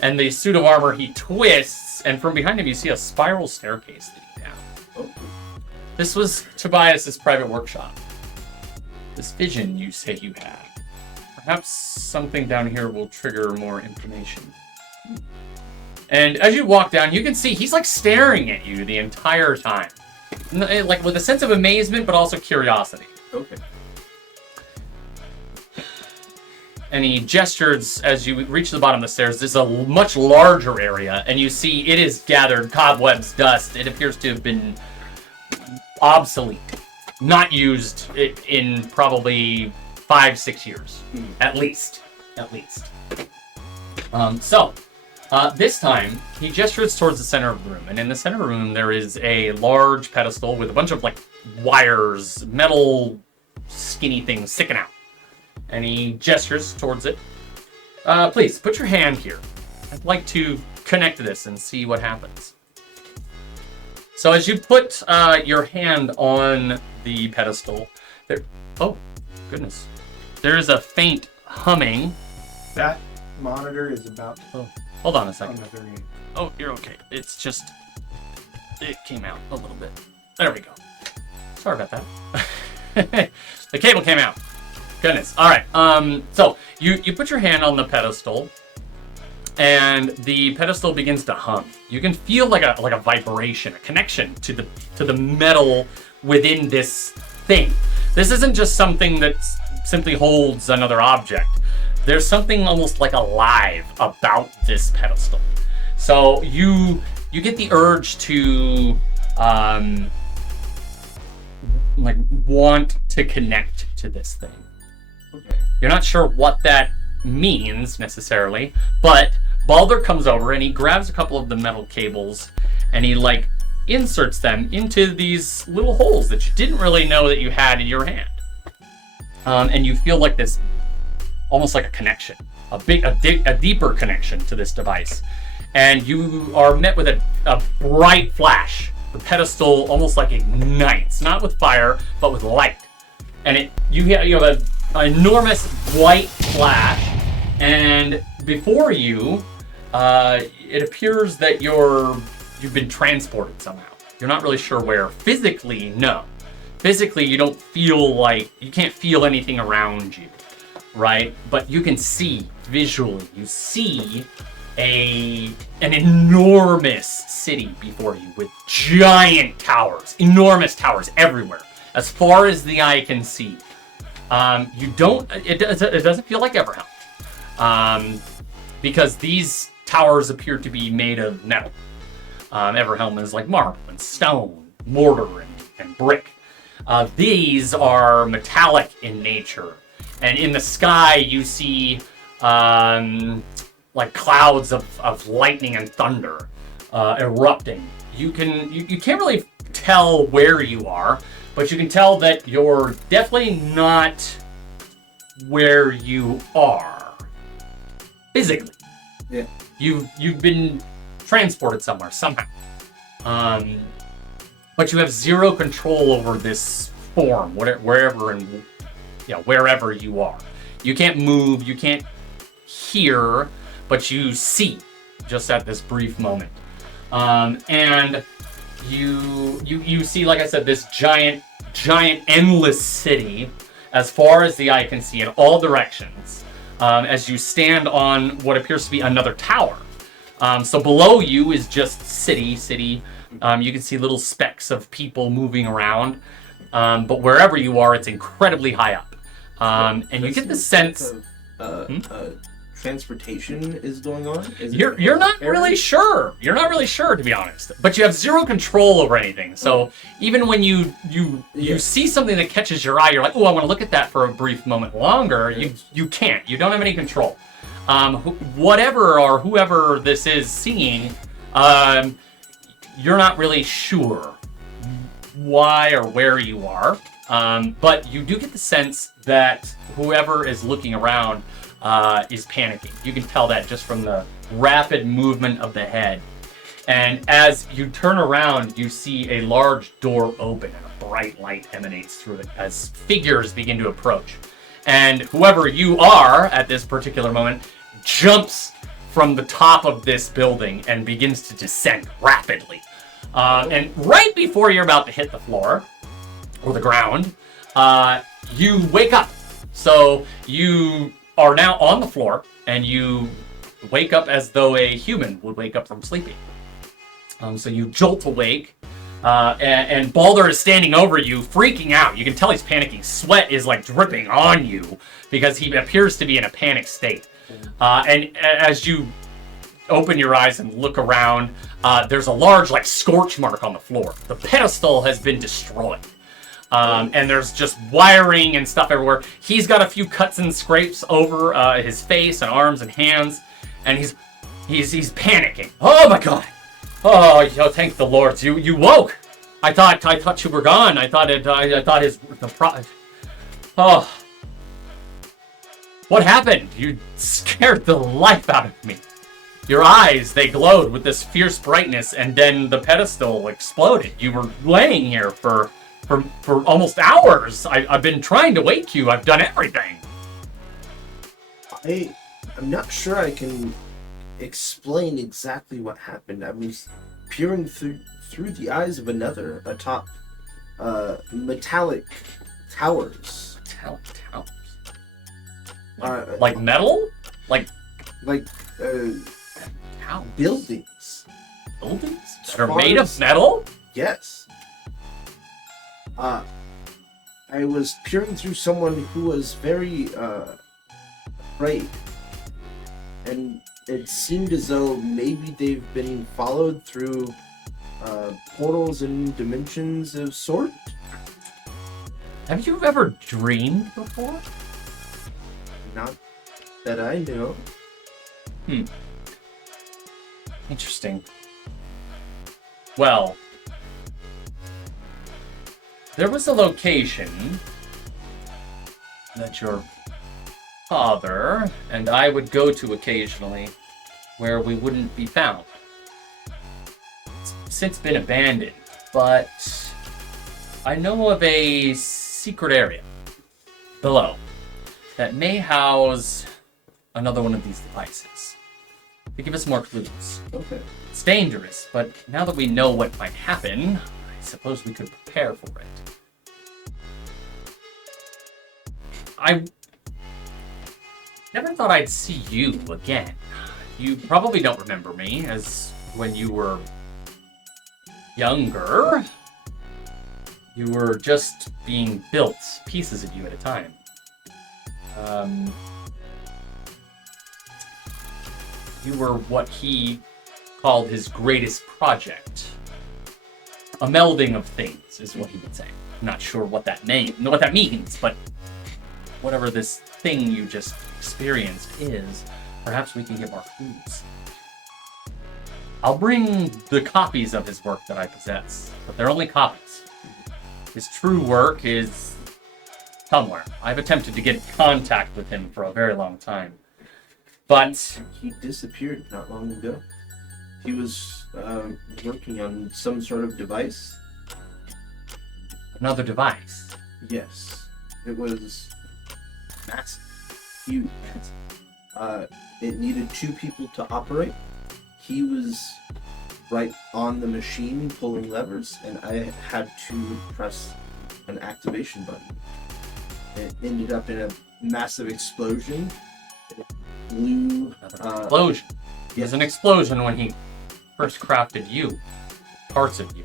and the suit of armor he twists, and from behind him you see a spiral staircase leading down. Oh. This was Tobias's private workshop. This vision you say you had. Perhaps something down here will trigger more information. And as you walk down, you can see he's like staring at you the entire time. like with a sense of amazement, but also curiosity. Okay. And he gestures as you reach the bottom of the stairs. There's a much larger area, and you see it is gathered cobwebs, dust. It appears to have been obsolete, not used in probably 5-6 years, at least. This time he gestures towards the center of the room, and in the center of the room there is a large pedestal with a bunch of like wires, metal, skinny things sticking out. And he gestures towards it. Please put your hand here. I'd like to connect this and see what happens. So as you put your hand on the pedestal, there. Oh, goodness! There is a faint humming. That monitor is about. Oh, hold on a On second. the very end. Oh, you're okay. It's just it came out a little bit. There we go. Sorry about that. The cable came out. Goodness. All right. So you put your hand on the pedestal, and the pedestal begins to hum. You can feel like a vibration, a connection to the metal within this thing. This isn't just something that simply holds another object. There's something almost like alive about this pedestal. So you get the urge to like want to connect to this thing. Okay. You're not sure what that means necessarily, but Baldur comes over and he grabs a couple of the metal cables and he like inserts them into these little holes that you didn't really know that you had in your hand. And you feel like this, almost like a connection, a deeper connection to this device. And you are met with a bright flash. The pedestal almost like ignites, not with fire, but with light. And you have an enormous white flash, and before you, it appears that you've been transported somehow. You're not really sure where. Physically, no. Physically, you can't feel anything around you, right? But you can see visually. You see an enormous city before you with giant towers, enormous towers everywhere, as far as the eye can see. It doesn't feel like Everhelm, because these towers appear to be made of metal. Everhelm is like marble and stone, mortar and brick. These are metallic in nature, and in the sky you see like clouds of lightning and thunder erupting. You can't really tell where you are, but you can tell that you're definitely not where you are physically. Yeah. You've been transported somewhere somehow, but you have zero control over this form, wherever you are. You can't move. You can't hear, but you see just at this brief moment, and you see, like I said, this giant endless city as far as the eye can see in all directions, as you stand on what appears to be another tower. So below you is just city. You can see little specks of people moving around, but wherever you are, it's incredibly high up, and you get the sense transportation is going on. You're not really sure. You're not really sure, to be honest. But you have zero control over anything. So even when you see something that catches your eye, you're like, oh, I want to look at that for a brief moment longer. You can't. You don't have any control. Whatever or whoever this is seeing, you're not really sure why or where you are. But you do get the sense that whoever is looking around is panicking. You can tell that just from the rapid movement of the head. And as you turn around, you see a large door open and a bright light emanates through it as figures begin to approach. And whoever you are at this particular moment jumps from the top of this building and begins to descend rapidly. And right before you're about to hit the floor, or the ground, you wake up. So you are now on the floor, and you wake up as though a human would wake up from sleeping. So you jolt awake, And Balder is standing over you, freaking out. You can tell he's panicking. Sweat is like dripping on you because he appears to be in a panic state. And as you open your eyes and look around, there's a large like scorch mark on the floor. The pedestal has been destroyed. And there's just wiring and stuff everywhere. He's got a few cuts and scrapes over his face and arms and hands, and he's panicking. Oh my god! Oh, thank the Lord, you woke. I thought you were gone. I thought Oh, what happened? You scared the life out of me. Your eyes, they glowed with this fierce brightness, and then the pedestal exploded. You were laying here for almost hours. I've been trying to wake you. I've done everything. I'm not sure I can explain exactly what happened. I was peering through the eyes of another atop metallic towers. Metallic towers? Like metal? Like how? Buildings. Buildings? That are made of metal? Yes. I was peering through someone who was very afraid, and it seemed as though maybe they've been followed through portals and dimensions of sort. Have you ever dreamed before? Not that I know. Interesting. Well, there was a location that your father and I would go to occasionally where we wouldn't be found. It's since been abandoned, but I know of a secret area below that may house another one of these devices to give us more clues. Okay. It's dangerous, but now that we know what might happen, I suppose we could prepare for it. I never thought I'd see you again. You probably don't remember me as when you were younger. You were just being built, pieces of you at a time. You were what he called his greatest project. A melding of things is what he would say. I'm not sure what that means, but whatever this thing you just experienced is, perhaps we can get more clues. I'll bring the copies of his work that I possess, but they're only copies. His true work is somewhere. I've attempted to get in contact with him for a very long time, but he disappeared not long ago. He was working on some sort of device. Another device? Yes. It was massive. Huge. It needed 2 people to operate. He was right on the machine pulling levers, and I had to press an activation button. It ended up in a massive explosion. It blew. Explosion. It was an explosion when he first crafted you, parts of you.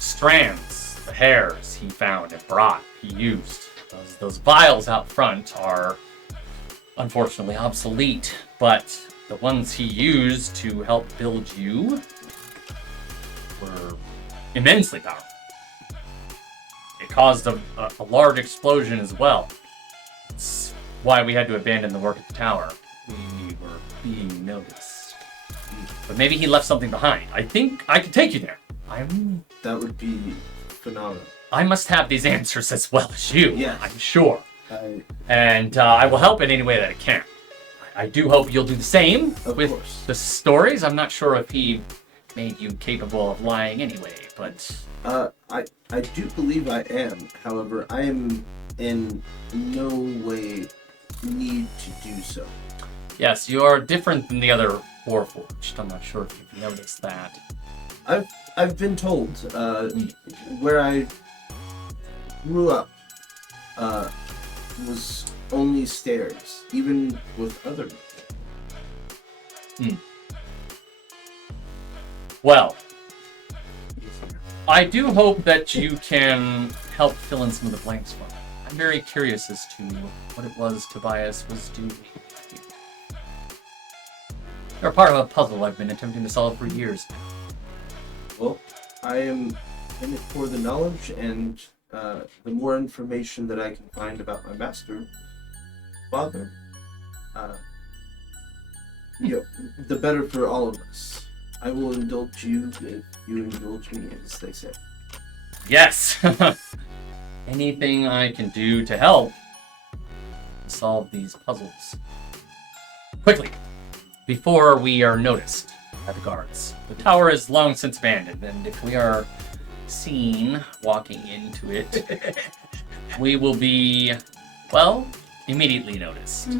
Strands, the hairs he found and brought, he used. Those vials out front are unfortunately obsolete, but the ones he used to help build you were immensely powerful. It caused a large explosion as well. It's why we had to abandon the work at the tower. We were being noticed. But maybe he left something behind. I think I can take you there. That would be phenomenal. I must have these answers as well as you. Yes. I'm sure. And I will help in any way that I can. I do hope you'll do the same with the stories. I'm not sure if he made you capable of lying anyway, but... I do believe I am. However, I am in no way need to do so. Yes, you are different than the other Warforged. I'm not sure if you've noticed that. I've been told, where I grew up, was only stairs, even with other. Well, I do hope that you can help fill in some of the blanks for me. I'm very curious as to what it was Tobias was doing. They're part of a puzzle I've been attempting to solve for years now. Well, I am in it for the knowledge, and the more information that I can find about my master, father, the better for all of us. I will indulge you if you indulge me, as they say. Yes! Anything I can do to help solve these puzzles. Quickly, before we are noticed by the guards. The tower is long since abandoned, and if we are seen walking into it, we will be, well, immediately noticed.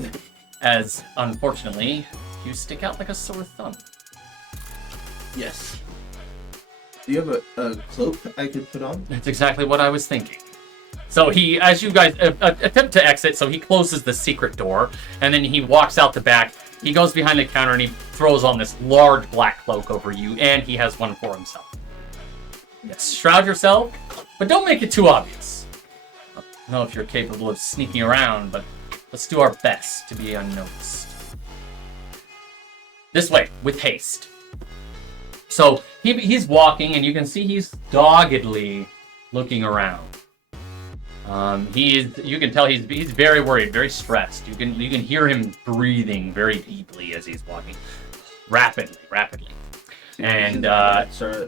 As, unfortunately, you stick out like a sore thumb. Yes. Do you have a cloak I could put on? That's exactly what I was thinking. So he, as you guys attempt to exit, so he closes the secret door, and then he walks out the back. He goes behind the counter and he throws on this large black cloak over you, and he has one for himself. Yes, shroud yourself, but don't make it too obvious. I don't know if you're capable of sneaking around, but let's do our best to be unnoticed. This way, with haste. So he's walking, and you can see he's doggedly looking around. You can tell he's very worried, very stressed. You can hear him breathing very deeply as he's walking, rapidly. And It's louder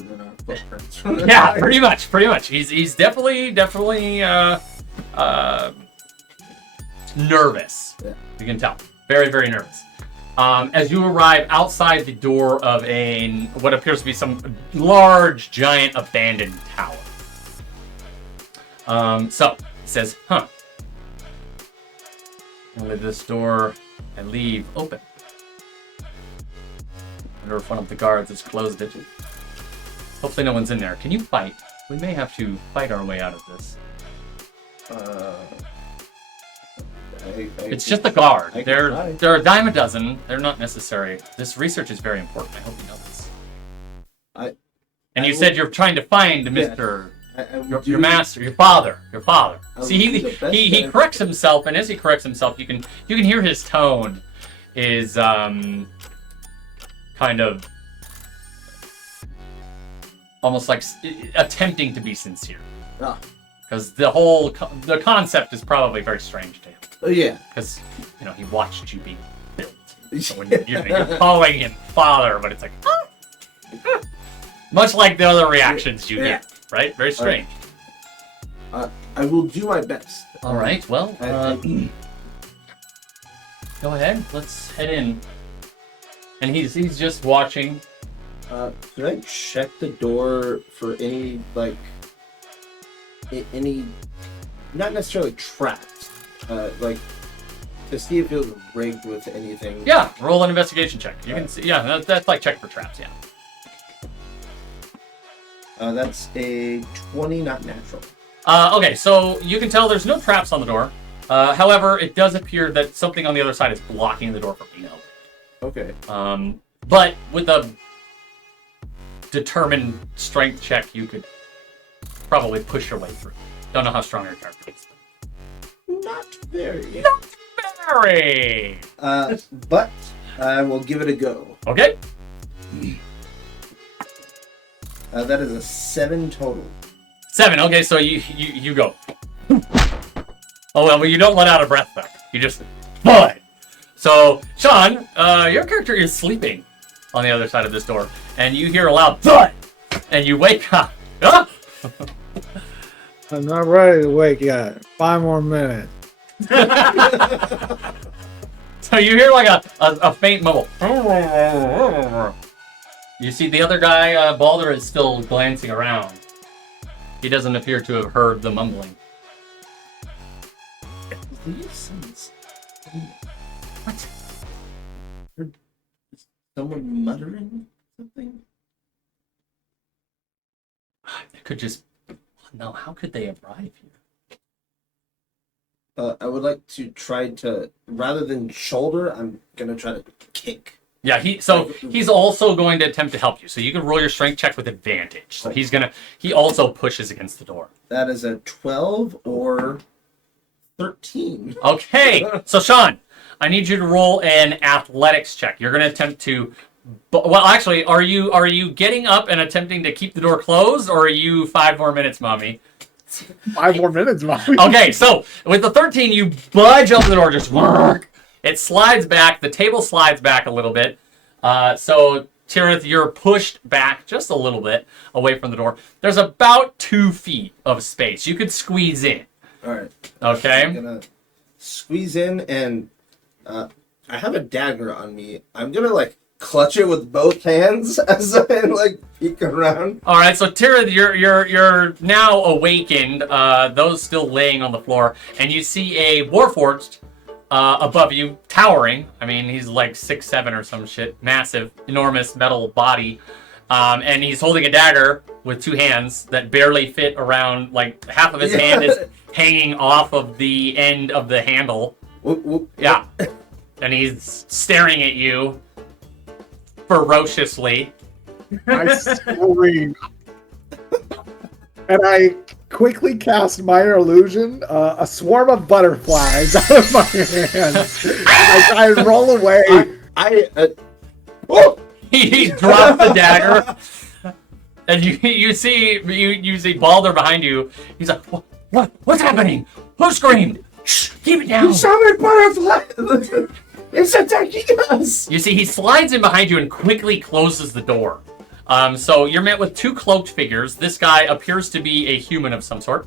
than our footprints. yeah, pretty much. He's definitely nervous. Yeah. You can tell, very nervous. As you arrive outside the door of what appears to be some large, giant, abandoned tower. So, he says, I'll leave this door and leave open. Wonder if one of the guards has closed it. Hopefully no one's in there. Can you fight? We may have to fight our way out of this. It's just a guard. They're a dime a dozen. They're not necessary. This research is very important. I hope you know this. And you said you're trying to find Mr. Your master, your father. See, he corrects himself, and as he corrects himself, you can hear his tone is kind of almost like attempting to be sincere. Because the concept is probably very strange to him. Oh yeah. Because he watched you be built. So when you're calling him father, but it's like much like the other reactions you get. Right? Very strange. I will do my best. All right. Well, go ahead. Let's head in. And he's just watching. Can I check the door for any not necessarily traps, to see if it was rigged with anything? Yeah. Roll an investigation check. You can see. Yeah, that's like check for traps. Yeah. That's a 20, not natural. Okay, so you can tell there's no traps on the door. However, it does appear that something on the other side is blocking the door from being open. Okay. But with a determined strength check, you could probably push your way through. Don't know how strong your character is. Not very. Not very! But I will give it a go. Okay. That is a 7 total. 7. Okay, so you go. Oh well, you don't let out a breath though. You just thud. So Sean, your character is sleeping on the other side of this door, and you hear a loud thud, and you wake up. Ah! I'm not ready to wake yet. 5 more minutes. So you hear like a faint mumble. You see the other guy, Balder, is still glancing around. He doesn't appear to have heard the mumbling. What? Heard someone muttering something? It could just... No, how could they arrive here? I would like to try to, rather than shoulder, I'm gonna try to kick Yeah, he's also going to attempt to help you. So you can roll your strength check with advantage. So he also pushes against the door. That is a 12 or 13. Okay, so Sean, I need you to roll an athletics check. You're going to attempt to. Well, actually, are you getting up and attempting to keep the door closed, or are you 5 more minutes, mommy? 5 more minutes, mommy. Okay, so with the 13, you budge open the door, just work. It slides back. The table slides back a little bit. So, Tirith, you're pushed back just a little bit away from the door. There's about 2 feet of space. You could squeeze in. All right. Okay. I'm gonna squeeze in, and I have a dagger on me. I'm gonna clutch it with both hands as I peek around. All right. So, Tirith, you're now awakened. Those still laying on the floor, and you see a warforged above you, towering. I mean, he's like 6'7" or some shit. Massive, enormous metal body. And he's holding a dagger with 2 hands that barely fit around, like half of his hand is hanging off of the end of the handle. Whoop, whoop. Yeah. And he's staring at you ferociously. I scream. And I quickly cast Minor Illusion, a swarm of butterflies out of my hands. I try and roll away. He drops the dagger, and you see Balder behind you. He's like, what's happening? Who screamed? Shh, keep it down. Summoned butterfly! It's attacking us! You see, he slides in behind you and quickly closes the door. So you're met with 2 cloaked figures. This guy appears to be a human of some sort.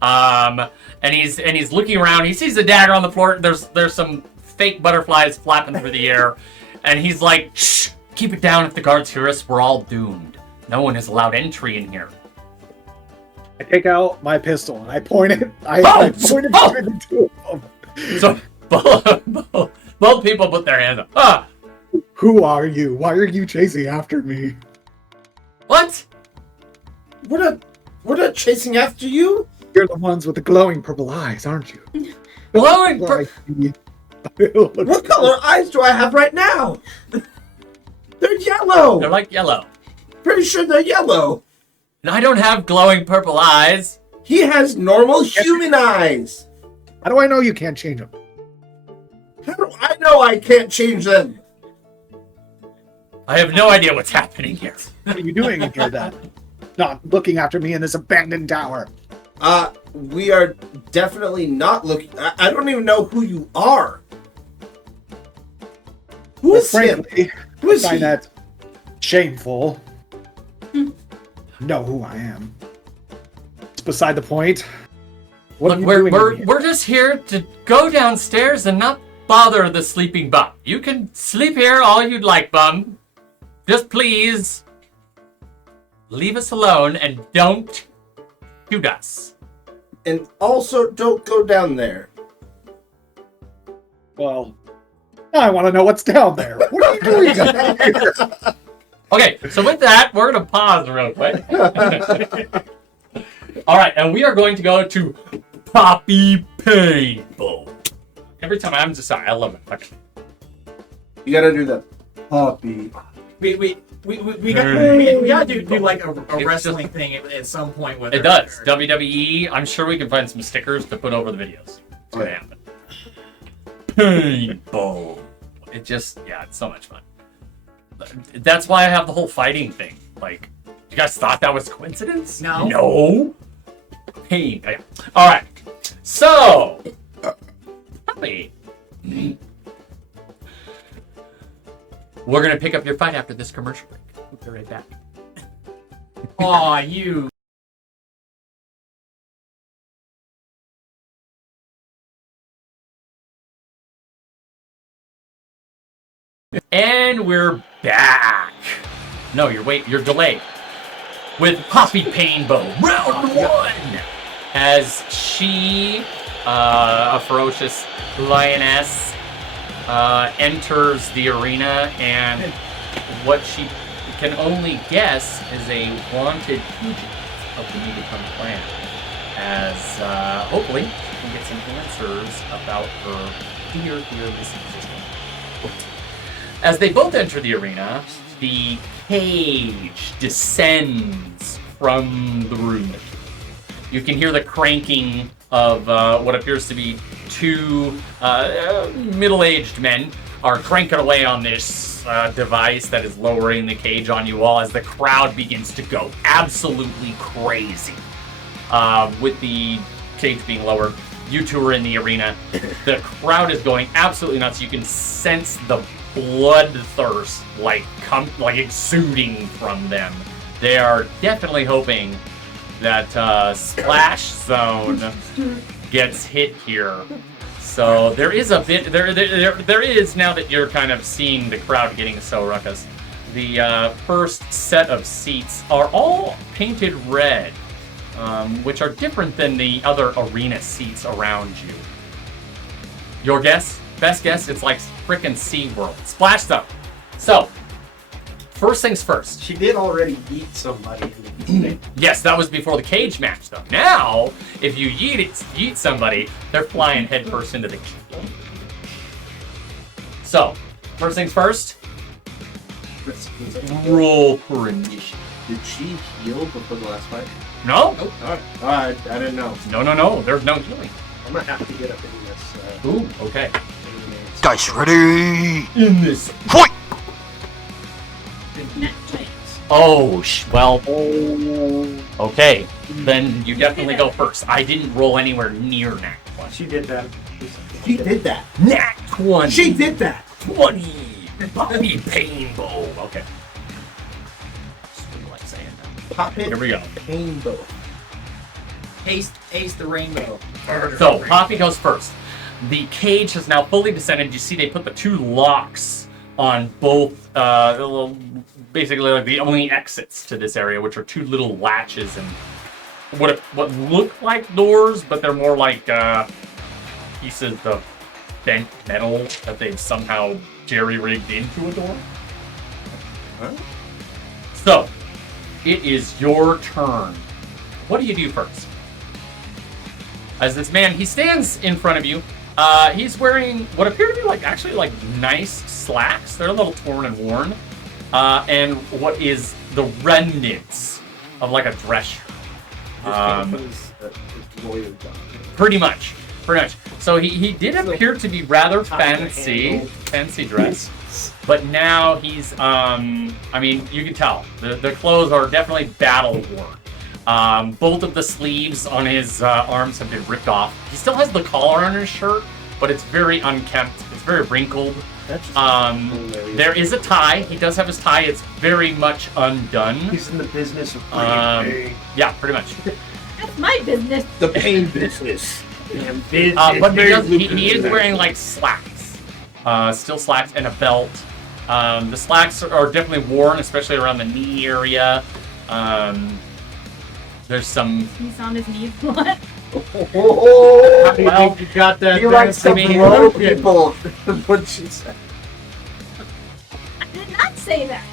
And he's looking around. He sees the dagger on the floor. There's some fake butterflies flapping through the air. And he's like, shh, keep it down. If the guards hear us, we're all doomed. No one is allowed entry in here. I take out my pistol and I point it. I point it between the 2 of them. So both people put their hands up. Ah! Who are you? Why are you chasing after me? What? We're not chasing after you. You're the ones with the glowing purple eyes, aren't you? Glowing What color eyes do I have right now? They're yellow. They're like yellow. Pretty sure they're yellow. And I don't have glowing purple eyes. He has normal human eyes. How do I know you can't change them? How do I know I can't change them? I have no idea what's happening here. What are you doing in here then? Not looking after me in this abandoned tower. We are definitely not looking. I don't even know who you are. Who is him? Frankly, Who is I find he? that shameful. Know who I am. It's beside the point. What Look, are you doing in here? we're just here to go downstairs and not bother the sleeping bum. You can sleep here all you'd like, bum. Just please leave us alone and don't shoot us. And also, don't go down there. Well, I want to know what's down there. What are you doing down here? Okay, so with that, we're going to pause real quick. All right, and we are going to go to Poppy Paintball. Every time I'm just sorry, I love it. Okay. You gotta do the Poppy. We gotta do like a It's wrestling thing at some point with It does. WWE, I'm sure we can find some stickers to put over the videos. It's going to happen. Paintball. It just, yeah, it's so much fun. That's why I have the whole fighting thing. Like, you guys thought that was coincidence? No. No. Pain. Okay. All right. So, Poppy, we're gonna pick up your fight after this commercial break. We'll be right back. Aw, you. And we're back. No, you're delayed. With Poppy Painbow, round 1. As she, a ferocious lioness, enters the arena, and what she can only guess is a wanted fugitive of the Megacon clan. As hopefully she can get some answers about her dear missing sister. As they both enter the arena, the cage descends from the room. You can hear the cranking of what appears to be two middle-aged men are cranking away on this device that is lowering the cage on you all as the crowd begins to go absolutely crazy. With the cage being lowered, you two are in the arena. The crowd is going absolutely nuts. You can sense the bloodthirst like exuding from them. They are definitely hoping that Splash Zone gets hit here. So there is a bit there is, now that you're kind of seeing the crowd getting so ruckus. The first set of seats are all painted red, which are different than the other arena seats around you. Your guess? Best guess? It's like frickin' SeaWorld. Splash Zone. So, first things first. She did already eat somebody in the beginning. Yes, that was before the cage match, though. Now, if you yeet somebody, they're flying headfirst into the cage. So, first things first. Roll for initiative. Did she heal before the last fight? No? I didn't know. No. There's no healing. I'm gonna have to get up in this. Ooh, okay. Dice ready. In this. Fight! Nat 20s. Oh, well. Okay, then you definitely go first. I didn't roll anywhere near Nat 20. She did that. She did that. Nat 20. She did that. 20. Bobby Painbow. Okay. Just really like saying that. Pop it. Here we go. Painbow. Ace the rainbow. So, Poppy goes first. The cage has now fully descended. You see they put the two locks on both, basically like the only exits to this area, which are two little latches and what look like doors, but they're more like pieces of bent metal that they've somehow jerry-rigged into a door. Huh? So, it is your turn. What do you do first? As this man, he stands in front of you. He's wearing what appear to be like nice slacks. They're a little torn and worn. And what is the remnants of like a dress shirt. Lawyer job. Pretty much. So he did appear to be rather fancy dress. But now he's, I mean, you can tell. The clothes are definitely battle worn. Both of the sleeves on his arms have been ripped off. He still has the collar on his shirt, but it's very unkempt. It's very wrinkled. There is a tie. He does have his tie. It's very much undone. He's in the business of bringing Yeah, pretty much. That's my business. The pain business. damn business. But he is wearing like slacks. Still slacks and a belt. The slacks are definitely worn, especially around the knee area. There's some. He's on his knees. What? Well, you got that. He likes to mean, blow people. What she said. I did not say that.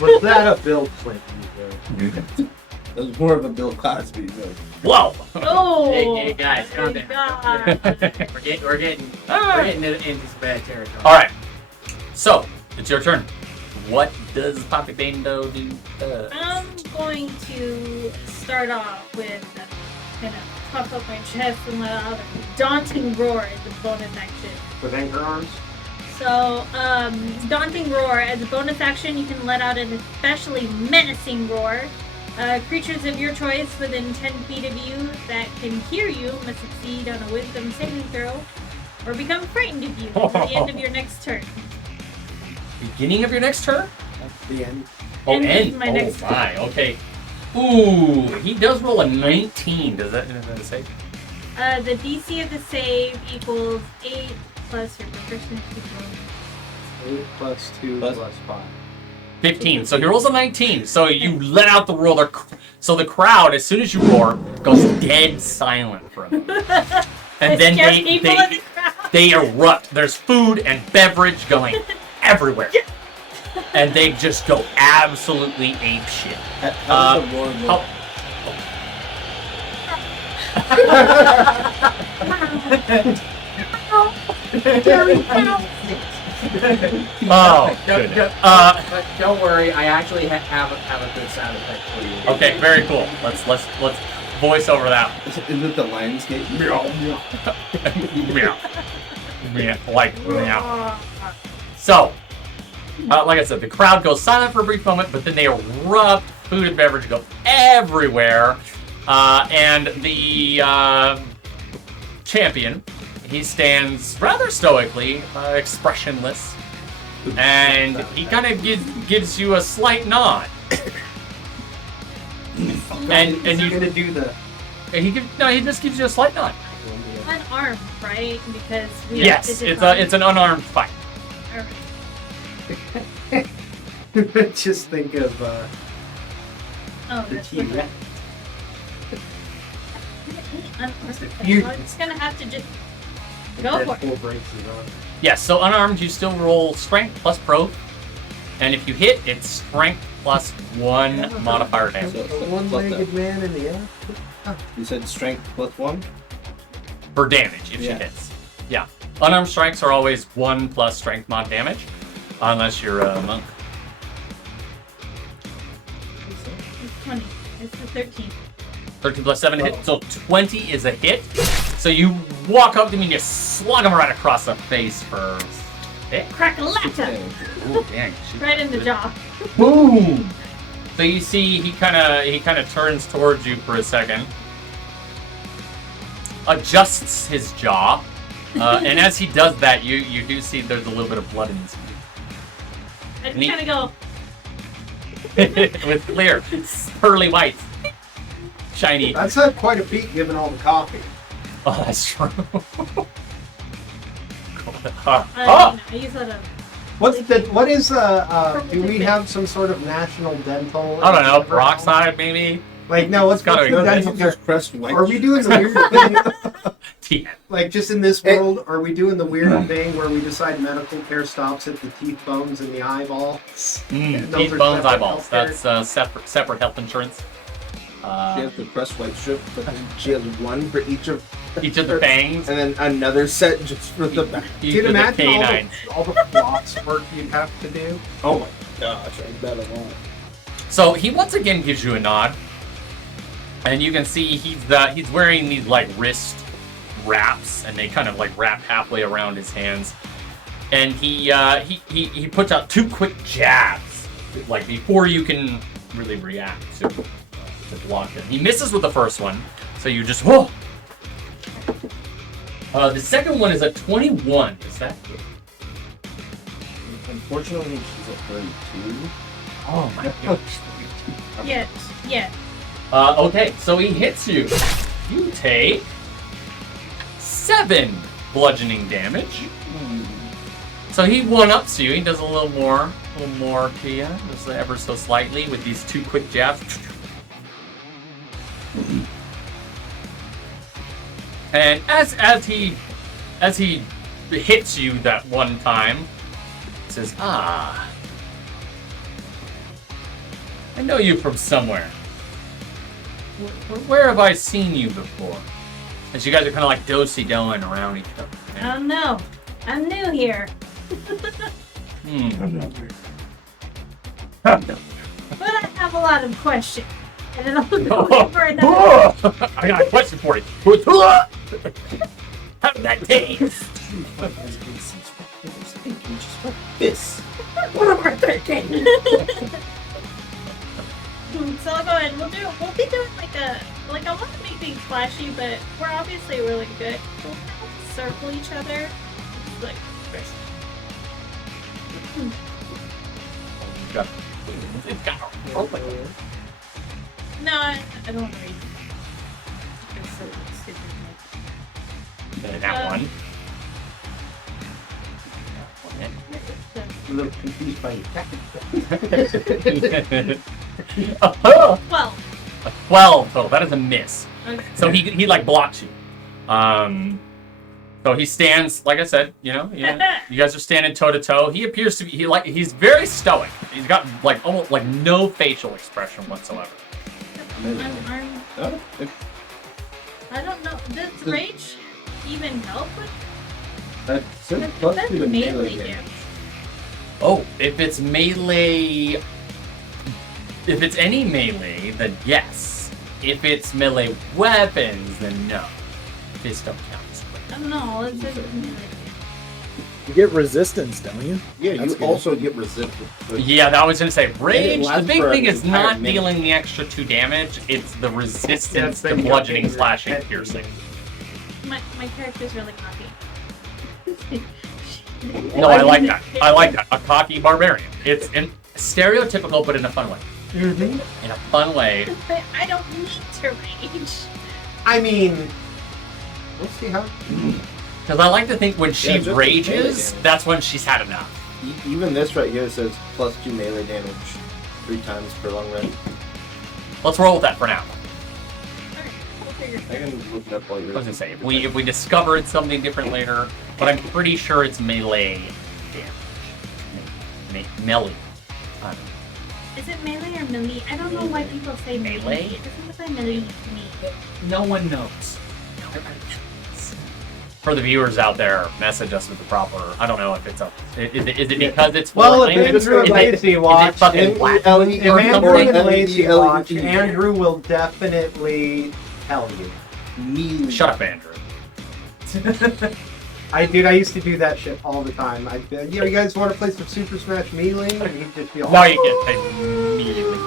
Was that a Bill Clinton joke? That was more of a Bill Cosby joke. Whoa! Oh. Hey, guys, calm down. God. We're getting into some bad territory. All right. So it's your turn. What does Poppy Bando do? I'm going to start off with kind of puff up my chest and let out a daunting roar as a bonus action. With anchor arms? So, daunting roar. As a bonus action, you can let out an especially menacing roar. Creatures of your choice within 10 feet of you that can hear you must succeed on a wisdom saving throw or become frightened of you at the end of your next turn. Beginning of your next turn? The end. Oh, End of end. my Oh next my. Okay. Ooh, he does roll a 19. Does that say? The DC of the save equals 8 plus your proficiency roll. 8 plus 2 Plus- plus 5. 15. So he rolls a 19. So you let out the roar. So the crowd, as soon as you roar, goes dead silent for a moment. And then Scares people in the crowd. they erupt. There's food and beverage going everywhere. And they just go absolutely apeshit. How does the roar look? Oh, Don't, goodness. don't, but don't worry, I actually have a good sound effect for you. Okay, very cool. Let's voice over that. Is it the Lionsgate? Meow. Meow. Like meow. So, like I said, the crowd goes silent for a brief moment, but then they erupt. Food and beverage go everywhere, and the champion, he stands rather stoically, expressionless, and he kind of gives you a slight nod. and He's you gonna do the. he just gives you a slight nod. Unarmed, right? Because we Yes, have to it's define- an unarmed fight. Alright. Just think of Oh, the that's T-Rex. Okay, I'm just gonna have to just go for it. Deadpool breaks his arm. Yes, so unarmed, you still roll strength plus pro, and if you hit, it's strength plus 1 modifier damage. So, A plus one-legged man in the air. that. You said strength plus 1? For damage if she Yeah. hits. Yeah. Unarmed strikes are always 1 plus strength mod damage, unless you're a monk. It's 20. It's the 13. 13 plus 7 hit, so 20 is a hit. So you walk up to me and you slug him right across the face for hit. Crack-a-lacta! Ooh, dang. Right in the jaw. Boom! So you see he kind of turns towards you for a second, adjusts his jaw, and as he does that, you do see there's a little bit of blood in his I just Neat. kind of go, with clear, pearly white, shiny. That's had quite a feat given all the coffee. Oh, that's true. I use that What is do we have some sort of national dental? I don't know, peroxide maybe? Like no, what's gotta the be- dental care? Pressed white. Are we doing the weird thing? Tea. Like just in this world, are we doing the weird thing where we decide medical care stops at the teeth, bones, and the eyeball? Those Teeth, are bones, separate eyeballs. healthcare. That's separate health insurance. She has the pressed white strip, but then she has one for each of Each of the fangs, and then another set just for the back. each Dude, of the imagine canines. all the floss work you'd have to do. Oh my gosh, I bet a lot. So he once again gives you a nod, and you can see he's wearing these like wrist wraps, and they kind of like wrap halfway around his hands, and he puts out 2 quick jabs, like before you can really react to block him. He misses with the first one, so you just whoa. The second one is a 21. Is that good? Unfortunately, she's at 32. Oh my gosh. Yeah. Okay, so he hits you. You take 7 bludgeoning damage. So he one-ups you. He does a little more to you, just ever so slightly with these 2 quick jabs. And as he hits you that one time, he says, "Ah, I know you from somewhere. Where have I seen you before?" As you guys are kind of like do-si-doing around each other. I don't know. I'm new here. But I have a lot of questions. And then I'll go for another. I got a question for you. How did that taste? This. What am I thinking? So I'll go ahead. We'll be doing like I want to make things flashy, but we're obviously really good. We'll circle each other. Like It's got a rope like that. no, I don't want to read. It's so stupid. That one. I'm a little confused by your tactics. A 12. 12 total. That is a miss. Okay. So he like blocks you. So he stands, like I said, you guys are standing toe to toe. He appears to be he's very stoic. He's got like almost like no facial expression whatsoever. Oh, I don't know. Does rage even help with that's that's plus 2 to melee melee damage? damage. Oh, if it's melee... If it's any melee, then yes. If it's melee weapons, then no. Fists don't count as weapons. No, it's just You get resistance, don't you? Yeah, That's you good. also get resistance. Yeah, I was gonna say rage. The lasts big for thing an is entire not minute. dealing the extra 2 damage. It's the resistance Yeah, to it's bludgeoning, been slashing, getting piercing. my character's really cocky. No, I like that. I like that. A cocky barbarian. It's stereotypical, but in a fun way. Mm-hmm. In a fun way. But I don't need to rage. I mean, we'll see how. Because I like to think when she just the rages, melee damage. that's when she's had enough. Even this right here says +2 melee damage 3 times per long rest. Let's roll with that for now. Alright, we'll figure it I out. can look it up while you're. I was gonna say, if we discovered something different later, but I'm pretty sure it's melee damage. Melee. I don't know. Is it melee or melee? I don't know why people say melee. Melee? It doesn't look like melee to me. No one knows. For the viewers out there, message us with the proper. I don't know if it's a. Is it because it's Well, for if layman? it's through a Is it lazy watch, fucking if black? if Andrew or something? in lazy LED. watch, Andrew will definitely tell you. Me. Shut up, Andrew. I used to do that shit all the time. I'd be like, you guys want to play some Super Smash Melee? And he'd just be all, No, you get immediately.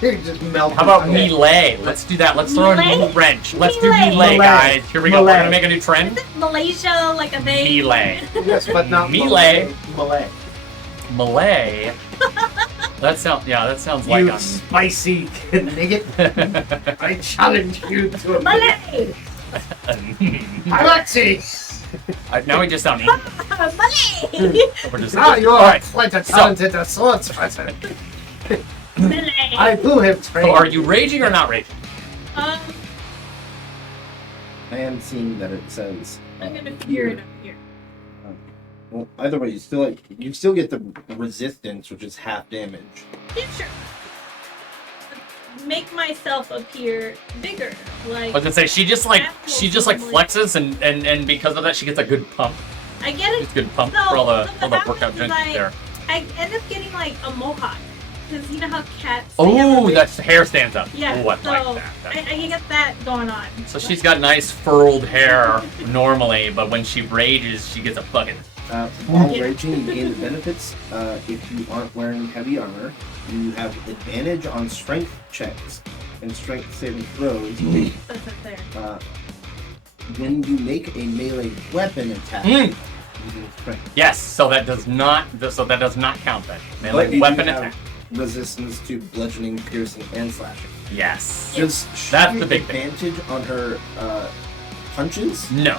he'd just melt. How about his- melee? Let's do that. Let's throw in a new Melee? wrench. Let's do Melee. melee, guys. Here we go. We're Melee. gonna make a new trend. Isn't Malaysia like a thing? Melee. Yes, but not Melee. Melee. Melee. That sounds like You spicy nigga. I challenge you to a Malay! Alexi! Now we just sound English. Malay! We're just Now you're Alright, quite a talented swordsman. Malay! I do have training. so are you raging or not raging? Um, I am seeing that it says. I'm gonna fear it up here. Well, either way, you still get the resistance, which is half damage. Yeah, sure. Make myself appear bigger. Like, I was gonna say she just flexes and because of that she gets a good pump. I get it. It's a good pump No, for all the no, what workout happens is junkies there. I end up getting like a mohawk. Because you know how cats. they have Oh, a big- that hair stands up. Yeah, Oh, I so like that. I get that going on. So she's got nice furled hair normally, but when she rages, she gets a fucking. While Yeah. raging, you gain the benefits. If you aren't wearing heavy armor, you have advantage on strength checks and strength saving throws. That's up there. When you make a melee weapon attack Mm. using strength. Yes, so that does not count then. But Melee you weapon do have attack. resistance to bludgeoning, piercing, and slashing. Yes. Does That's she the big thing. advantage on her punches? No.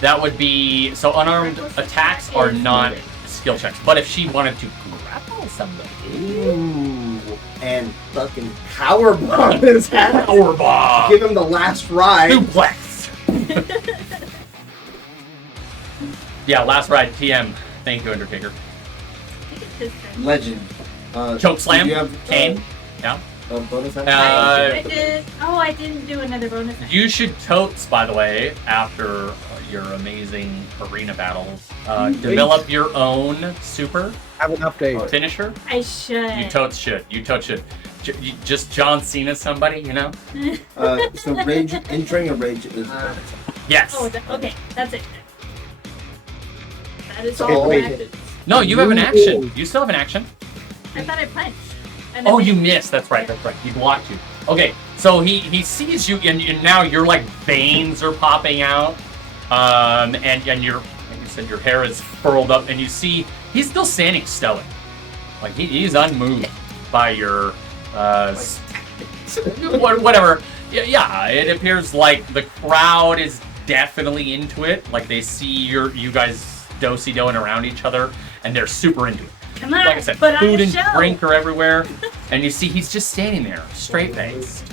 That would be so unarmed attacks are not skill checks. But if she wanted to grapple somebody. Ooh, and fucking powerbomb his ass. Powerbomb! Give him the last ride. Suplex! Yeah, last ride, TM. Thank you, Undertaker. I think it's his turn. Legend. Choke slam, do you have, cane. Yeah. A bonus action? I did. Oh, I didn't do another bonus. action. You should totes, by the way, after your amazing arena battles, develop your own super Have an update. finisher. I should. You totes should. You totes should. Just John Cena somebody, you know? So rage, entering a rage is a bonus. Yes. Oh, okay, that's it. That is So all wait. actions. No, you have an action. You still have an action. I thought I punched. And Oh, then- you missed. That's right. He blocked you. Okay, so he sees you, and now your like veins are popping out, and your like you said, your hair is furled up, and you see he's still standing stoic, like he's unmoved by your whatever. Yeah, it appears like the crowd is definitely into it. Like they see you guys do-si-doing around each other, and they're super into it. Come on, Like I said, but food on a and show. drink are everywhere, and you see he's just standing there, straight-faced,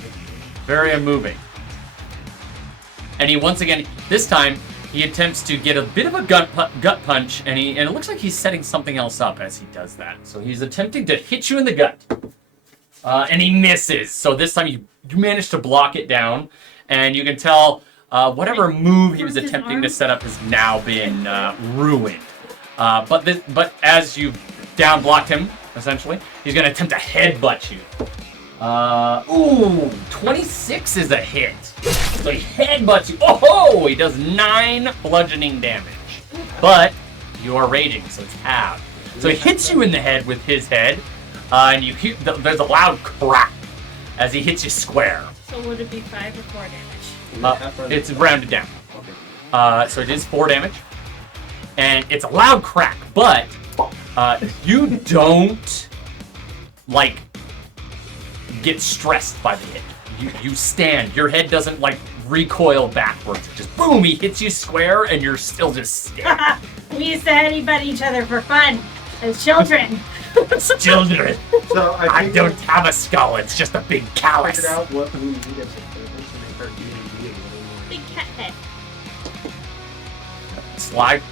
very unmoving. And he once again, this time, he attempts to get a bit of a gut punch, and it looks like he's setting something else up as he does that. So he's attempting to hit you in the gut, and he misses. So this time you manage to block it down, and you can tell whatever move he was His attempting arm? to set up has now been ruined. But as you down blocked him, essentially, he's going to attempt to headbutt you. 26 is a hit. So he headbutts you. Oh, he does 9 bludgeoning damage. But you are raging, so it's halved. So he hits you in the head with his head, and you hear there's a loud crack as he hits you square. So would it be 5 or 4 damage? It's rounded down. Okay. So it is 4 damage. And it's a loud crack, but you don't, like, get stressed by the hit. You stand. Your head doesn't, like, recoil backwards. It just, boom, he hits you square, and you're still just standing. We used to headbutt each other for fun as children. Children. So I don't have a skull. It's just a big callus. figured out what we need as a table to make our D&D. Big cat head. Slide.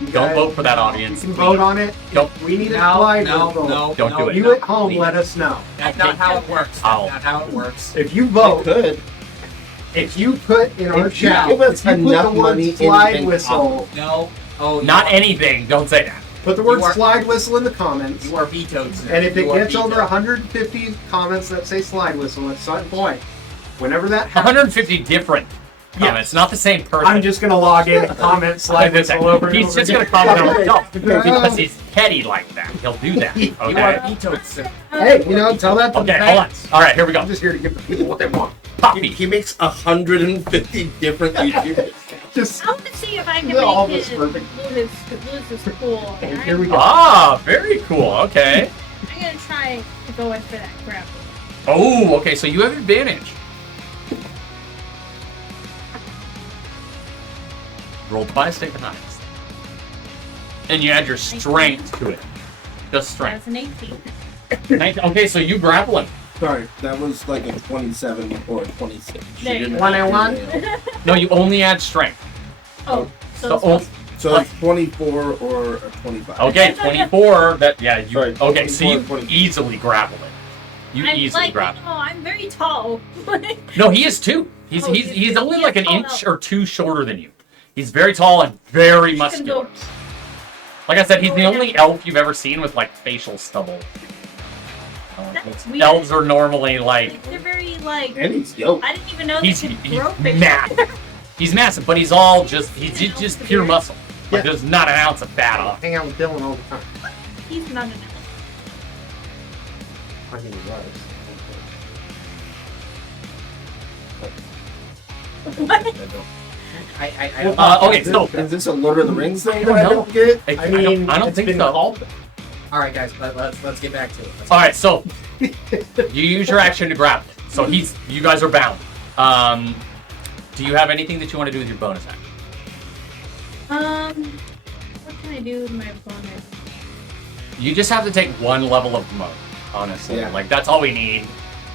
You Don't guys- vote for that You audience. can vote on it. Don't. If we need a No, slide no, whistle. no, Don't no. do it. You at home, Please. let us know. That's not how it works. Ow. That's not how it works. If you You vote, could. if you put in our If you chat, give us if you put enough the word money, slide anything whistle, No. Oh, you Not are- anything. Don't say that. put the word You are- slide whistle in the comments. You are vetoed, sir. And if it You are gets over vetoed. 150 comments that say slide whistle at some point, whenever that happens, 150 different comments, not the same person. I'm just gonna log in and comment slide whistle over and He's over just again. gonna comment on himself because he's petty like that. He'll do that. You are Okay. vetoed, sir. Hey, you know, tell that to Okay. the Hold on. All right. Here we go. I'm just here to give the people what they want. Poppy. He makes 150 different YouTubers. Just I want to see if I can They're all make this his perfect. Lewis cool. and here we go. Ah, very cool. Okay. I'm gonna try to go in for that grapple. Oh, okay. So you have advantage. Roll twice, take the highest, and you add your strength to it. Just strength. That's an 18. 19 Okay, so you grapple him. Sorry, that was like a 27 or a 26. She There you didn't go. have 101? to nail. No, you only add strength. Oh, so So, it's oh, So it's 24 or a 25. okay, 24. That you. Sorry, Okay, so you 24. easily grapple it. You I'm easily like, grapple. no, I'm very tall. No, he is too. He's Oh, he's only like an tall inch now. or 2 shorter than you. He's very tall and very He's gonna muscular. go- Like I said, he's the only elf you've ever seen with like facial stubble. That's weird. Elves are normally like They're very like. And he's yoked. I didn't even know they he's could grow facial massive. hair. He's massive, but he's all he's just pure muscle. Like Yeah. there's not an ounce of fat on him. Hang out with Dylan all the time. He's not an elf. I mean, he was. What? I don't Okay, so Is this a Lord of the Rings thing I don't that I know. don't get? I don't it's think been so. called. All right, guys, let's get back to it. All right, so you use your action to grapple. So you guys are bound. Do you have anything that you want to do with your bonus action? What can I do with my bonus? You just have to take 1 level of mode, honestly. Yeah. Like that's all we need,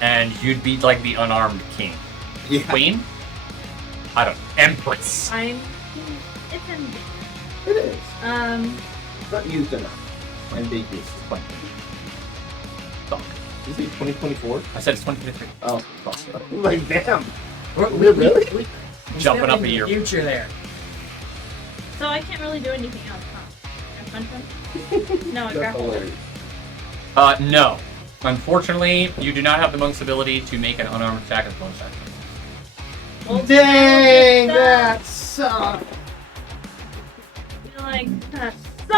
and you'd be like the unarmed king, Yeah. queen. I don't know, empress. It's ambiguous. It is. Um, Not used enough. Ambiguous. Fuck. Is it 2024? I said it's 2023. Oh, Fuck. Like, damn. Really? Jumping Still up in a the year. Future there. so I can't really do anything else, huh? I punch him? No, I That's grapple him. hilarious. No. Unfortunately, you do not have the monk's ability to make an unarmed attack as bonus action. Well, Dang, now that sucks. You're like, so,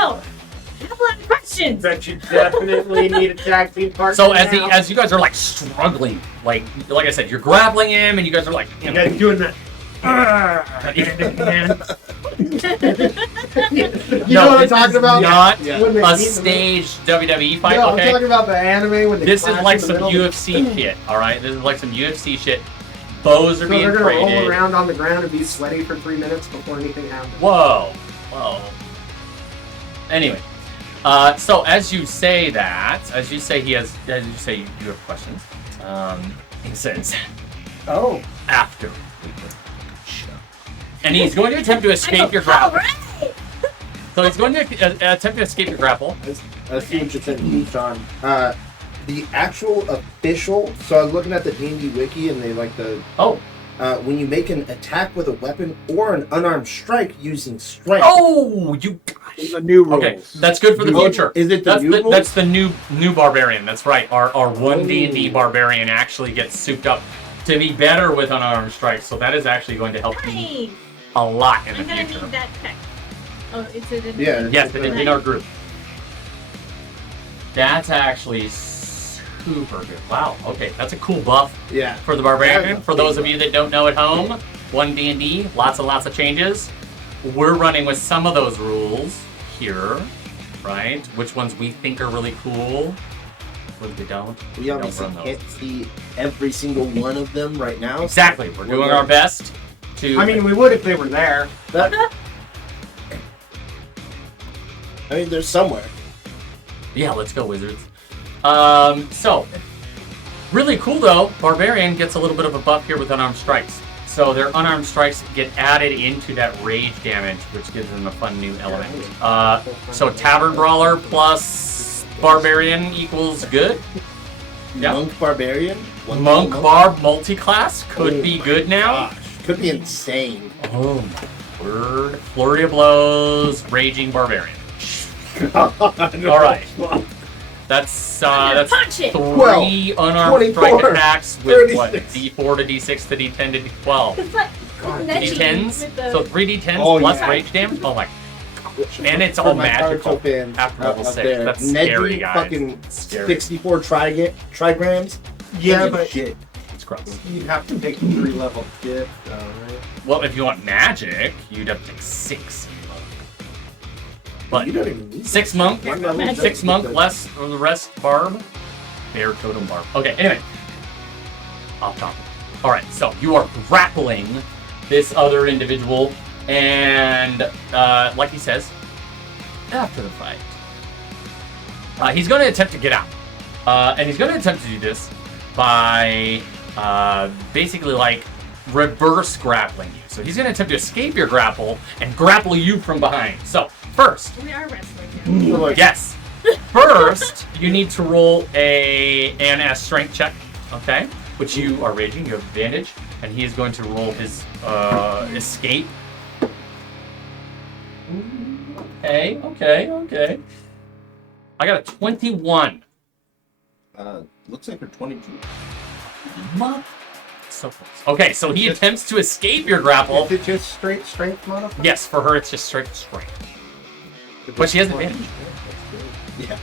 I have a lot of questions. Bet you definitely need a tag team partner. So now. as you guys are like struggling, like I said, you're grappling him, and you guys are like, You guys doing that. You know what I'm talking about? Not When they a meet in the staged WWE fight. No, I'm Okay, talking about the anime when they this is clash like in the some middle. UFC shit. All right, this is like some UFC shit. Bows are So being they're gonna roll traded. around on the ground and be sweaty for 3 minutes before anything happens. Whoa. Anyway, so as you say you say you have questions. He says, Oh. after we put the show. And he's going to attempt to escape your grapple. Alright! So he's going to attempt to escape your grapple. I see what you're saying, Sean. The actual official. So I was looking at the D&D wiki, and they like the Oh, when you make an attack with a weapon or an unarmed strike using strength. Oh, you. The new rules. Okay, that's good for the Oh, future. is it the That's new rules? that's the new barbarian. That's right. Our one D&D barbarian actually gets souped up to be better with unarmed strikes. So that is actually going to help you Nice. a lot in I'm the gonna future. need that tech. Oh, it's in Yeah. Yes, in our group. That's actually super good. Wow. Okay, that's a cool buff Yeah. for the barbarian. Yeah. For those of you that don't know at home, one D&D, lots and lots of changes. We're running with some of those rules here, right? Which ones we think are really cool, which we don't. We don't obviously run those. can't see every single one of them right now. Exactly. We're doing our best to. I mean, we would if they were there. That, I mean, they're somewhere. yeah, let's go, wizards. So really cool though. Barbarian gets a little bit of a buff here with unarmed strikes. So their unarmed strikes get added into that rage damage, which gives them a fun new element. So Tavern Brawler plus Barbarian equals good. Yeah. Monk Barbarian. One Monk monk. Barb multi-class could be good now. Gosh, could be insane. Oh my word. Flurry of blows, Raging Barbarian. Alright. That's punch it. 3 unarmed strike 24, attacks with what? 36. D4 to D6 to D10 to D12. It's like Neji D10s? with the- So 3 D10s Oh, plus yeah. rage damage? Oh my. And it's all My cards magical. open After level up 6. there. That's scary, Neji guys. fucking Scary. 64 trigrams. Yeah, Holy but shit. It's gross. you'd have to take the 3-level dip, though, right? Well, if you want magic, you'd have to take 6. But You don't even need 6 monk, One level Magic. 6 monk because- less for the rest barb. Bear totem barb. Okay, anyway. Off topic. Alright, so you are grappling this other individual, and like he says, after the fight, he's going to attempt to get out. And he's going to attempt to do this by basically like reverse grappling you. So he's going to attempt to escape your grapple and grapple you from behind. So first, We are wrestling now. Like, yes. First, you need to roll an strength check, okay? Which you are raging, you have advantage, and he is going to roll his escape. Okay. I got a 21. Looks like they're 22. So close. Okay, so he attempts to escape your grapple. Is it just straight strength modifier? Yes, for her it's just straight strength. But she has advantage. Yeah.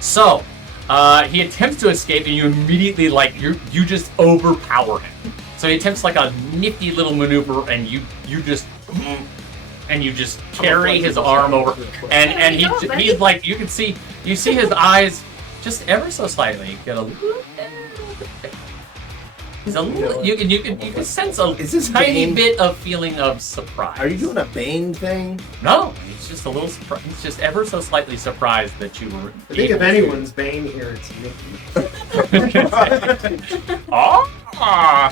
So, he attempts to escape, and you immediately you just overpower him. So he attempts like a nifty little maneuver, and you just carry his arm over, and he's like you see his eyes just ever so slightly get a little. He's a little. You can sense a Is this tiny Bane? bit of feeling of surprise. Are you doing a Bane thing? No, he's just a little surprised. He's just ever so slightly surprised that you were. I think if able to- anyone's Bane here, it's Mickey.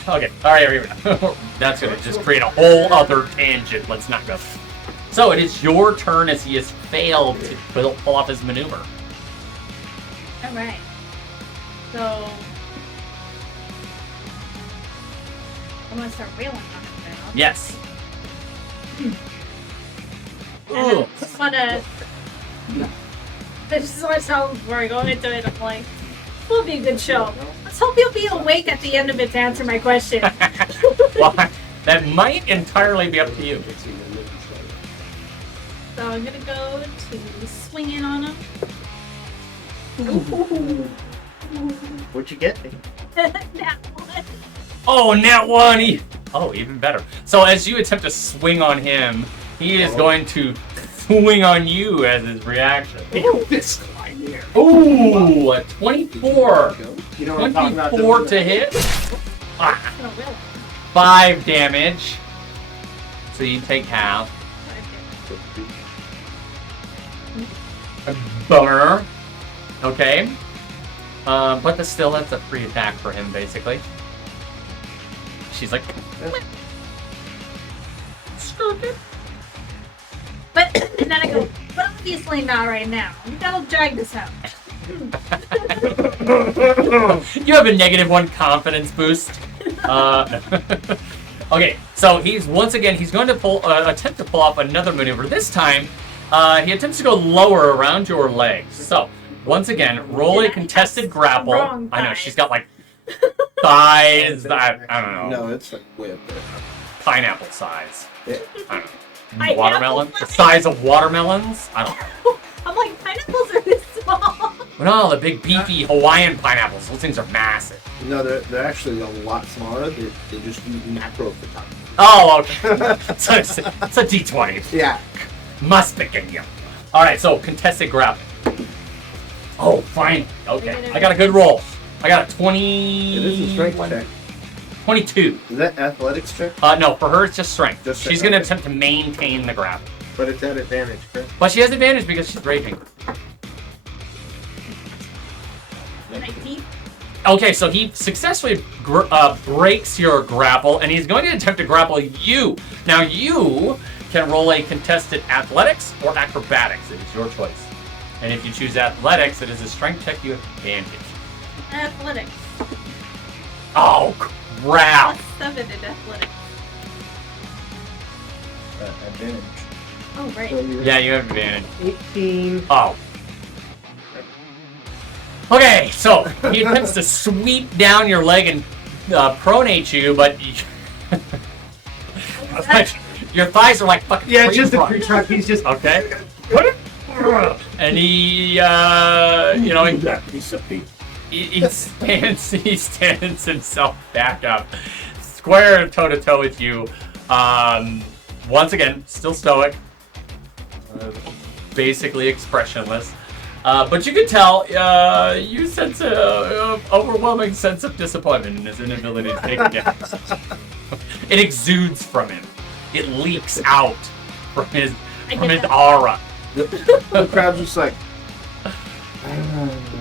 Okay. All right. Here we go. That's gonna just create a whole other tangent. Let's not go. So it is your turn as he has failed to pull off his maneuver. All right. So I'm gonna start wailing on him now. Yes. And I just wanna. This is what I tell him before I go into it. I'm like, "It'll be a good show. Let's hope you'll be awake at the end of it to answer my question." Well, that might entirely be up to you. So I'm gonna go to swing in on him. What'd you get? That one. Oh, nat 1! Oh, even better. So as you attempt to swing on him, he is going to swing on you as his reaction. This guy here. Ooh, a 24. You know what I'm talking about? 24 don't to you? hit. Ah, Gonna will. 5 damage. So you take half. A bummer. Okay. But that's a free attack for him, basically. She's like, skirt it. But and then I go, but obviously not right now. We gotta drag this out. You have a -1 confidence boost. Okay, so he's going to attempt to pull off another maneuver. This time, he attempts to go lower around your legs. So once again, roll a contested grapple. wrong I know thighs. she's got like thighs. I don't know. No, it's like way up there. Pineapple size. Yeah. I don't know. Pineapple Watermelon? The size? size of watermelons? I don't know. I'm like, pineapples are this small. No, the big beefy Hawaiian pineapples. Those things are massive. No, they're actually a lot smaller. They just use macro photography. Oh, okay. it's a D20. Yeah. Must begin you. All right, so contested grapple. Oh, fine. Okay, I got a good roll. I got a 20. It is a strength check. 22. Is that athletics check? No, for her it's just strength. Just She's strength, going to okay. attempt to maintain the grapple. But it's at advantage, correct? But she has advantage because she's raging. 19. Okay, so he successfully breaks your grapple, and he's going to attempt to grapple you. Now, you can roll a contested athletics or acrobatics. It is your choice. And if you choose athletics, it is a strength check. You have advantage. Athletics. Oh, crap. +7 in athletics. Advantage. Oh, right. So you're Yeah, you have advantage. 18. Oh. Okay, so he attempts to sweep down your leg and pronate you, but your thighs are like fucking Yeah, it's just a free pre truck. He's just Okay. And he, he stands himself back up, square toe to toe with you. Once again, still stoic, basically expressionless. But you can tell, you sense an overwhelming sense of disappointment in his inability to take it down. It exudes from him. It leaks out from his aura. The crowd's just like.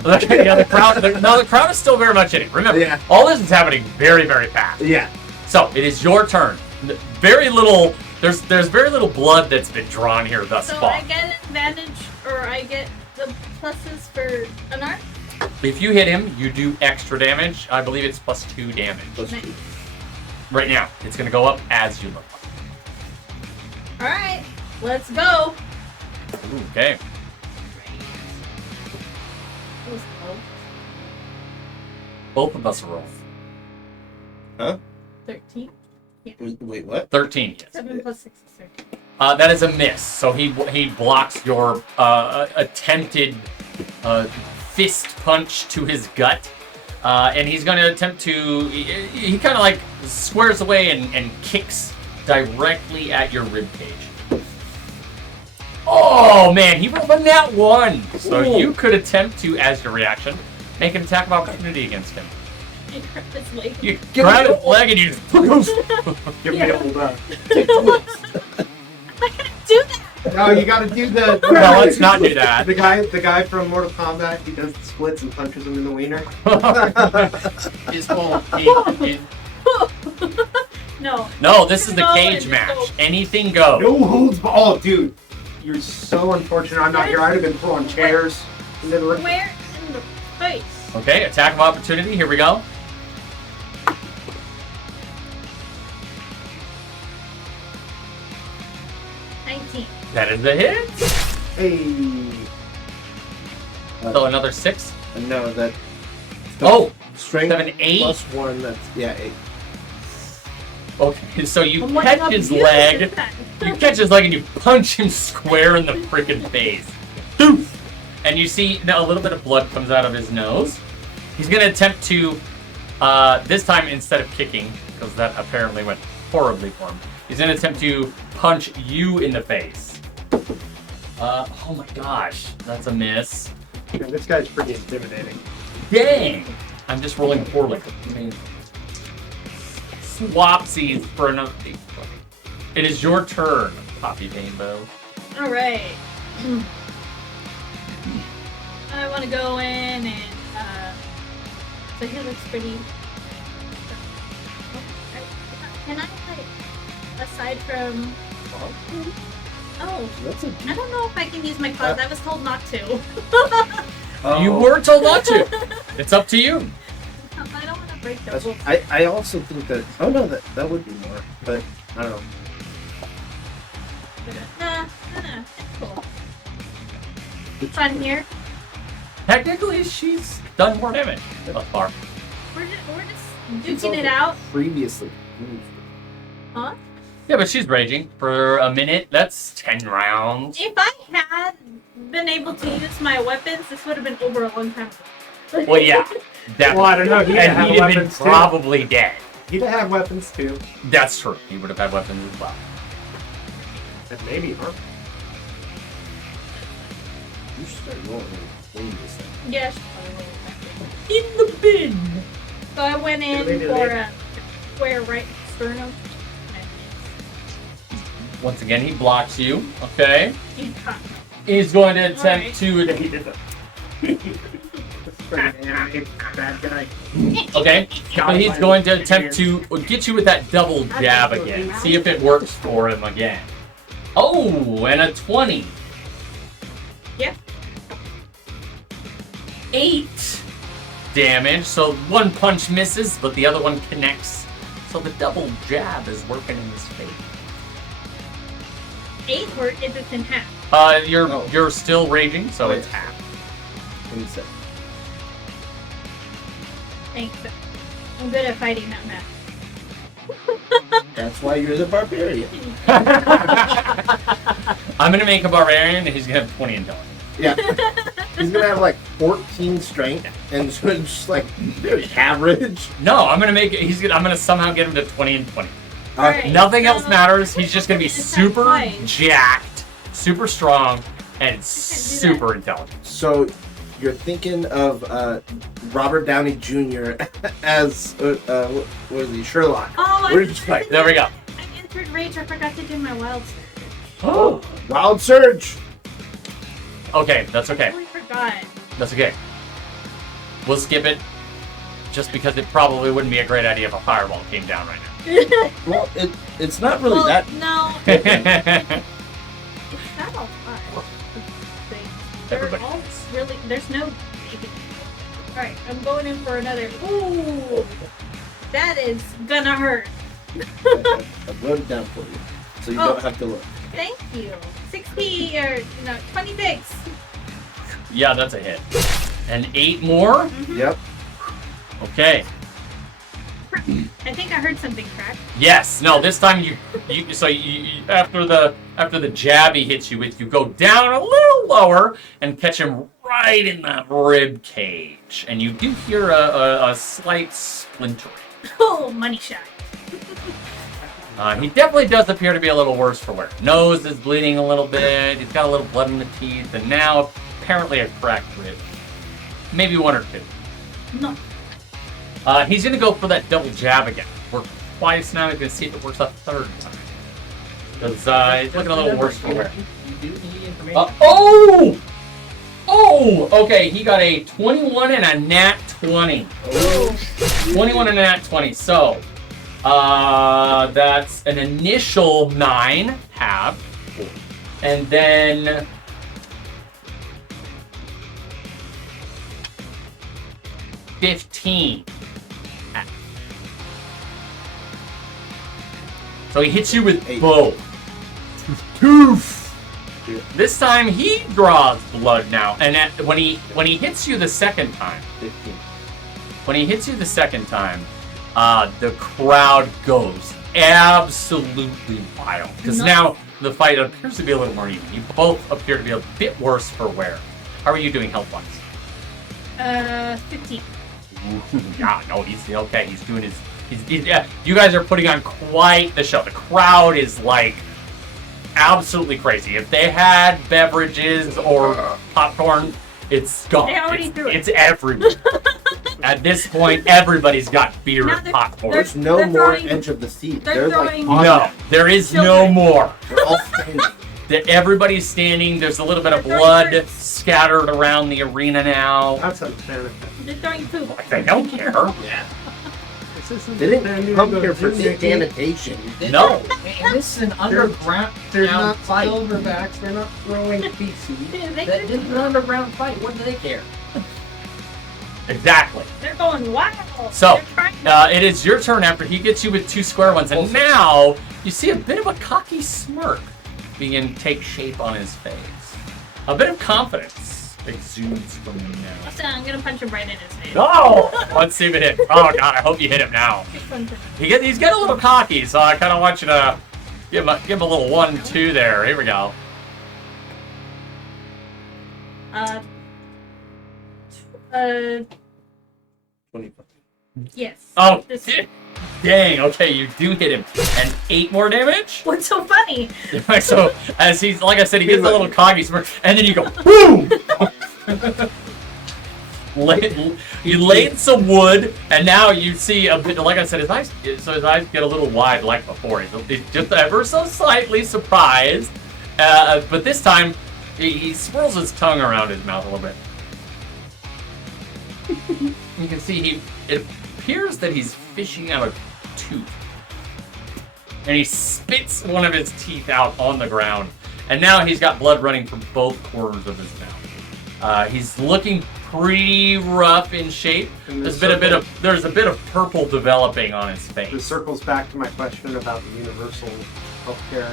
Yeah, the crowd is still very much in it. Remember, Yeah. all this is happening very, very fast. Yeah. So it is your turn. Very little. There's very little blood that's been drawn here thus So far. I get an advantage, or I get the pluses for an arc? If you hit him, you do extra damage. I believe it's +2 damage. Nice. Right now, it's going to go up as you look. Alright, let's go. Okay. That was low. Both of us roll. Huh? 13. Wait, what? 13. Yes. 7 plus 6 is 13. That is a miss. So he blocks your attempted fist punch to his gut. And he's going to attempt to... He kind of like squares away and kicks directly at your ribcage. Oh, man. He rolled a nat 1. So Ooh. you could attempt to, as your reaction, make an attack of opportunity against him. I grab his leg. You grab his leg and you just... give me old I'm not gonna do that. No, you gotta do the. No, let's not do that. The guy from Mortal Kombat, he does the splits and punches him in the wiener. His whole No. No, this is the No, cage it's match. no. Anything goes. No holds barred. Oh, dude, you're so unfortunate. I'm not here. I'd have been throwing chairs. And then Where in the face? Okay, attack of opportunity. Here we go. That is a hit. hey, So another 6. No, that. Oh, Strength 7, 8. +1. That's 8. Okay, so you I'm like, catch I'm his used leg. to that. You catch his leg and you punch him square in the freaking face. Doof! And you see now a little bit of blood comes out of his nose. He's going to attempt to, this time instead of kicking, because that apparently went horribly for him, he's going to attempt to punch you in the face. Oh my gosh, that's a miss. man, this guy's pretty intimidating. Dang! I'm just rolling poorly. I mean, swapsies for another. It is your turn, Poppy Rainbow. Alright. I want to go in and, so he looks pretty... Can I, like, aside from... Oh, That's a. I don't know if I can use my claws. I was told not to. You were told not to. It's up to you. I don't want to break the That's, rules. I also think that. Oh no, that would be more. But I don't know. Nah, it's cool. Fun here. Technically, she's done more damage thus far. We're just It's duking it also out. Previously. Huh? Yeah, but she's raging for a minute. That's 10 rounds. If I had been able to use my weapons, this would have been over a long time ago. Well, yeah, definitely. Well, I don't know. He'd And have he'd have been weapons too. probably dead. He'd have weapons too. That's true. He would have had weapons as well. And maybe, huh? You should start rolling in this thing. Yes. In the bin. So I went in Maybe for later. a square right sternum. Once again, he blocks you. Okay. He caught me. He's going to attempt Alright. to. He did that. Bad guy. Okay. But he's going to attempt to get you with that double jab again. See if it works for him again. Oh, and a 20. Yep. 8 damage. So one punch misses, but the other one connects. So the double jab is working in his favor. 8 or is it in half? You're still raging, so it's half. 27. Thanks. I'm good at fighting that map. That's why you're the barbarian. I'm gonna make a barbarian, and he's gonna have 20 intelligence. Yeah. He's gonna have like 14 strength and so it's just like average. No, I'm gonna make it. I'm gonna somehow get him to 20 and 20. Alright, Nothing else so- matters. He's just gonna be It's that super twice. jacked, super strong, and super intelligent. So you're thinking of Robert Downey Jr. as what was he? Sherlock. Oh, We're just like There we go. I entered rage. I forgot to do my wild surge. Oh. Wild Surge. Okay, that's I okay. totally forgot. That's okay. We'll skip it, just because it probably wouldn't be a great idea if a fireball came down right Well, it's not really well, that. no, now. it's not all fun. They're Everybody. all really. There's no. All right, I'm going in for another. Ooh, that is gonna hurt. I wrote it down for you, so you Oh. don't have to look. Thank you. 60 or 26. Yeah, that's a hit. And 8 more. Yep. Okay. I think I heard something crack. Yes. No. This time you after the jab he hits you with, you go down a little lower and catch him right in the rib cage, and you do hear a slight splintering. Oh, money shot. He definitely does appear to be a little worse for wear. Nose is bleeding a little bit. He's got a little blood in the teeth, and now apparently a cracked rib. Maybe 1 or 2. No. He's gonna go for that double jab again. Worked twice now. He's gonna see if it works a 3rd time. Because he's looking a little worse for wear. You do need information. Oh! Oh! Okay, he got a 21 and a nat 20. 21 and a nat 20. So, that's an initial 9 half, and then $15. So he hits you with 8. both. Toof. This time he draws blood now, and when he hits you the second time, 15. when he hits you the second time, the crowd goes absolutely wild because No. now the fight appears to be a little more even. You both appear to be a bit worse for wear. How are you doing health-wise? 15. Yeah, no, he's okay. He's doing his. Yeah, you guys are putting on quite the show. The crowd is like absolutely crazy. If they had beverages or popcorn, it's gone. They already threw it. It's everywhere. At this point, everybody's got beer Now and they're- popcorn. There's no They're more throwing- edge of the seat. they're They're like throwing- on No, that. there is no Children. more. They're all standing. Everybody's standing. There's a little bit of They're blood scattered around the arena now. That's unfair. They're throwing poop. Like, they don't care. They didn't come here for sanitation. No. And this is an underground They're not fight. silverbacks. They're not throwing feces. They This is an underground fight. What do they care? Exactly. They're going wild. So- They're trying It is your turn after he gets you with 2 square ones, and now you see a bit of a cocky smirk begin to take shape on his face. A bit of confidence exudes from him now. So I'm gonna punch him right in his face. Oh! Let's see if it hits. Oh god, I hope you hit him now. Just punch him. He's getting a little cocky, so I kind of want you to give him a little 1-2 there. Here we go. Uh, 25. yes. Oh, This- dang. Okay, you do hit him. And 8 more damage? What's so funny? So, as he's, like I said, he gets a little cocky smirk, and then you go, boom! You laid some wood, and now you see a bit, like I said, his eyes get a little wide like before. He's just ever so slightly surprised. But this time, he swirls his tongue around his mouth a little bit. You can see it appears that he's fishing out a tooth. And he spits one of his teeth out on the ground. And now he's got blood running from both corners of his mouth. He's looking pretty rough in shape. And There's a bit of purple developing on his face. This circles back to my question about the universal healthcare.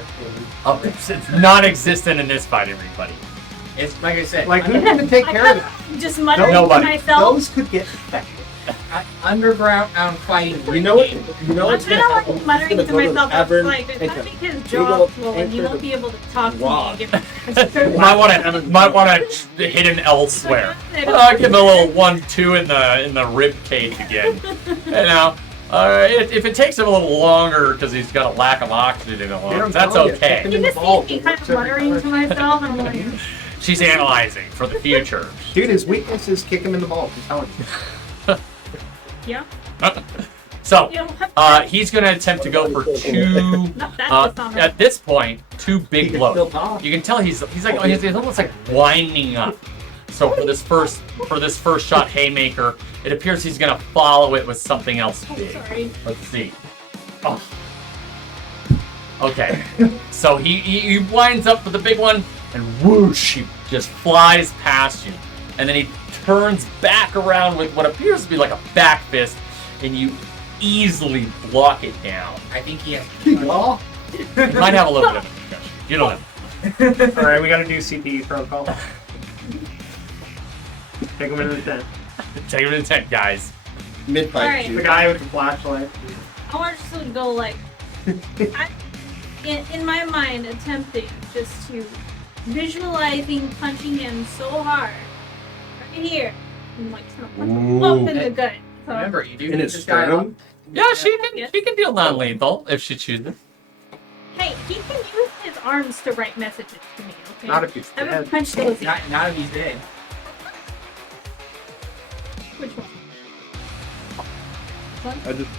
It's non-existent in this fight, everybody. It's like I said, Like, who's going to take care of it? Just muttering Nobody. to myself. Those could get infected. underground fighting. You know what? I'm what's kind gonna of happen? like muttering He's to gonna go myself. the I was tavern, like, if take I a make his big jaw old swollen, he anchor won't be able to talk to me rock. and give me Might want to hit him elsewhere. Give him a little 1-2 in the rib cage again. If it takes him a little longer because he's got a lack of oxygen in the lungs, that's okay. You just see me kind of muttering to myself. I'm like, She's analyzing for the future. Dude, his weakness is kick him in the balls. I'm telling you. yeah. So, You don't have to. he's going to attempt to go for 2. Not that dishonorable. At this point, 2 big He can blows. still talk. You can tell he's almost like winding up. So for this first shot haymaker, it appears he's gonna follow it with something else big. Sorry. Let's see. Oh. Okay. So he winds up with the big one, and whoosh, he just flies past you, and then he turns back around with what appears to be like a back fist, and you easily block it down. I think he has. You might have a little bit of a concussion. You don't know. All right, we got to do CPE protocol. Take him into the tent. Take him to the tent, guys. Mid-fight, Alright. The dude. guy with the flashlight. I want to go like, in my mind, attempting just to visualizing punching him so hard, right here, and like punch him up in the gut. So, Remember, you do In need his this guy up. sternum? Yeah, she can deal non-lethal if she chooses. hey, he can use his arms to write messages to me. Okay. Not if he's I haven't dead. punched those. Not if he's dead. Which one? I just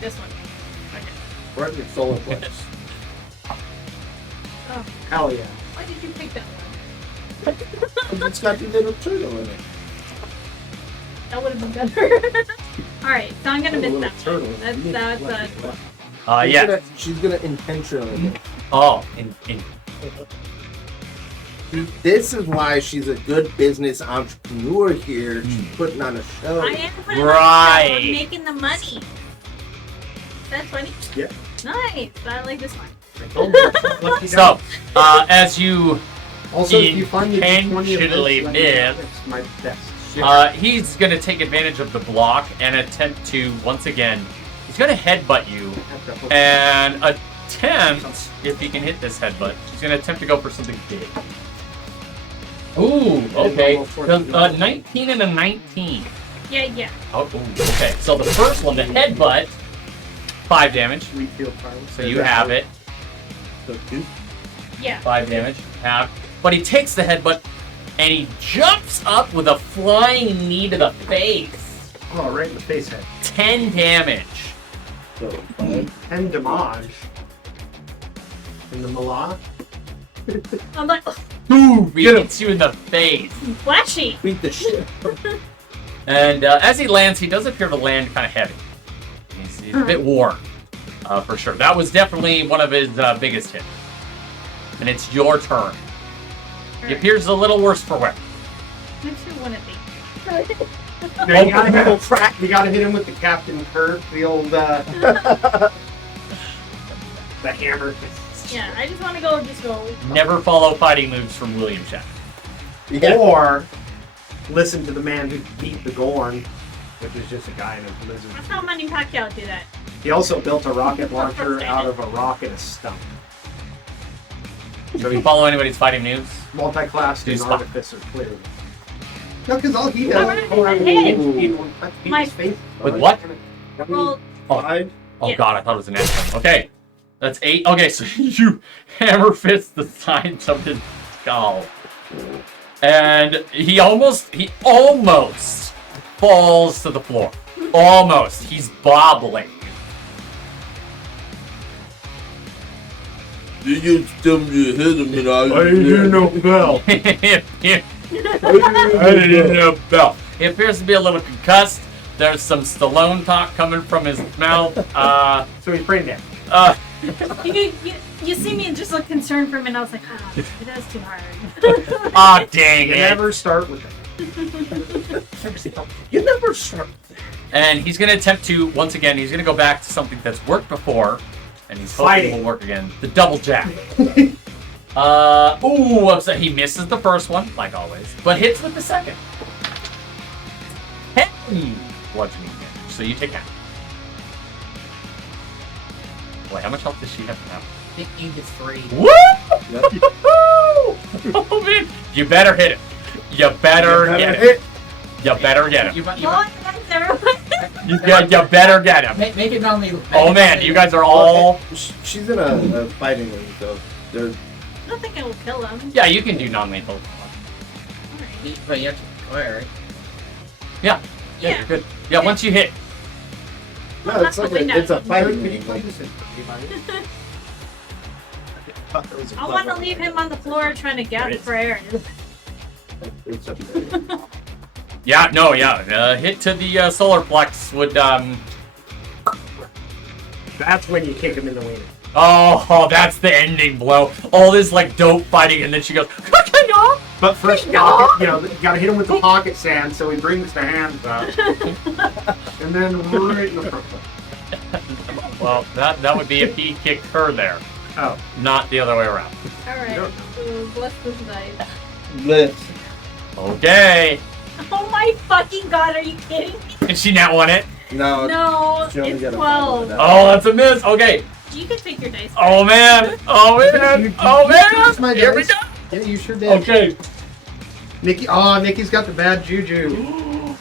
This one. Okay. right in your solar plex. Oh, Hell yeah. why did you pick that one? It's got the little turtle in it. That would have been better. Alright, so I'm gonna A miss little that turtle. one. That's Yeah. She's gonna intentionally. Oh, This is why she's a good business entrepreneur here. She's putting on a show. I am putting Right. I'm making the money. That's funny. Yeah. Nice. I like this one. I told you. Lucky so as you Also, if you find the D20 of intentionally this, let me know. miss. It's my best. he's gonna take advantage of the block and attempt to once again. He's gonna headbutt you and attempt, if he can hit this headbutt, he's gonna attempt to go for something big. Ooh, okay. 19 and a 19. Yeah. Oh, ooh, okay. So the first one, the headbutt, 5 damage. So you have it. So two. Yeah. 5 damage. Have. But he takes the headbutt and he jumps up with a flying knee to the face. Oh, right in the face head. 10 damage. So five. And damage. In the melange. I'm like, Ooh, he hits you in the face. flashy. Beat the shit. And as he lands, he does appear to land kind of heavy. He's a bit worn, for sure. That was definitely one of his biggest hits. And it's your turn. He appears a little worse for wear. Let's do one of these. No, you gotta hit him with the Captain Kirk, the old the hammer. Yeah, I just want to go. Never follow fighting moves from William Shatner. Yeah. Or listen to the man who beat the Gorn, which is just a guy in a lizard. That's how Manny Pacquiao do that. He also built a rocket launcher out of a rock and a stump. So if you follow anybody's fighting moves, Multi-class Do and spot. artificer, clearly. No, because all he Alright, does hey. my face. With what? Well, Five. Oh Yeah. god, I thought it was an anthem. Okay. That's 8. Okay, so you hammer fist the sides of his skull. And he almost falls to the floor. Almost. He's bobbling. You just tell me to hit him and I bell. I didn't know bell. He appears to be a little concussed. There's some Stallone talk coming from his mouth. So he's brain dead. you see me and just look concerned for a minute. I was like, oh, that's too hard. Ah, dang You it. never start with it. You never start. And he's going to attempt to, once again, he's going to go back to something that's worked before. And he's hoping Fighting. it will work again. The double jab. Upset. He misses the first one, like always, but hits with the second. Heavy bludgeoning damage. So you take that. Boy, how much health does she have now? I think he gets 3. Woo! Oh man! You better hit it. You better get it. You better get him. You Well, thanks, everyone. You better get him. make it on the. Oh man, you guys are all. She's in a fighting ring, so they're. I don't think I will kill him. Yeah, you can do non-lethal. Alright. But you have to. Alright. Yeah, Yeah. you're good. Yeah, once you hit. No, it's like it's a fighting ring. Like, I want to leave him on the floor trying to gasp for air. it's a, Yeah, no, yeah. Hit to the solar plex would That's when you kick him in the wiener. Oh, that's the ending blow. All this like dope fighting, and then she goes, But first, you gotta hit him with the pocket sand so he brings the hands up. And then right in the front. Well, that would be if he kicked her there, Oh. not the other way around. Alright, so bless this dice. Blitz. Okay. Oh my fucking god, are you kidding me? And she now won it. No. No, she only it's got a 12. five. Oh, that's a miss. Okay. You can take your dice. Oh man. Oh man. Oh That's my man. Here we dice. go. Yeah, you sure did. Okay. Nikki's got the bad juju.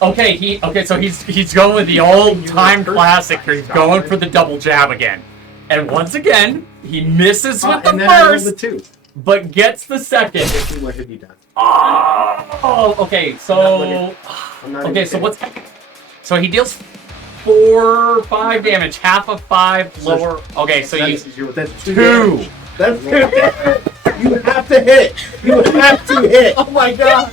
Okay. So he's going with the old time classic here. He's going for the double jab again, and once again he misses with the And then I rolled the first, 2. but gets the second. Nikki, what have you done? Oh. Okay. So. I'm not Okay, even so kidding. what's so he deals 4, 5 damage, half of 5 lower. Okay, so you That's 2. That's you have to hit. You have to hit. Oh my god!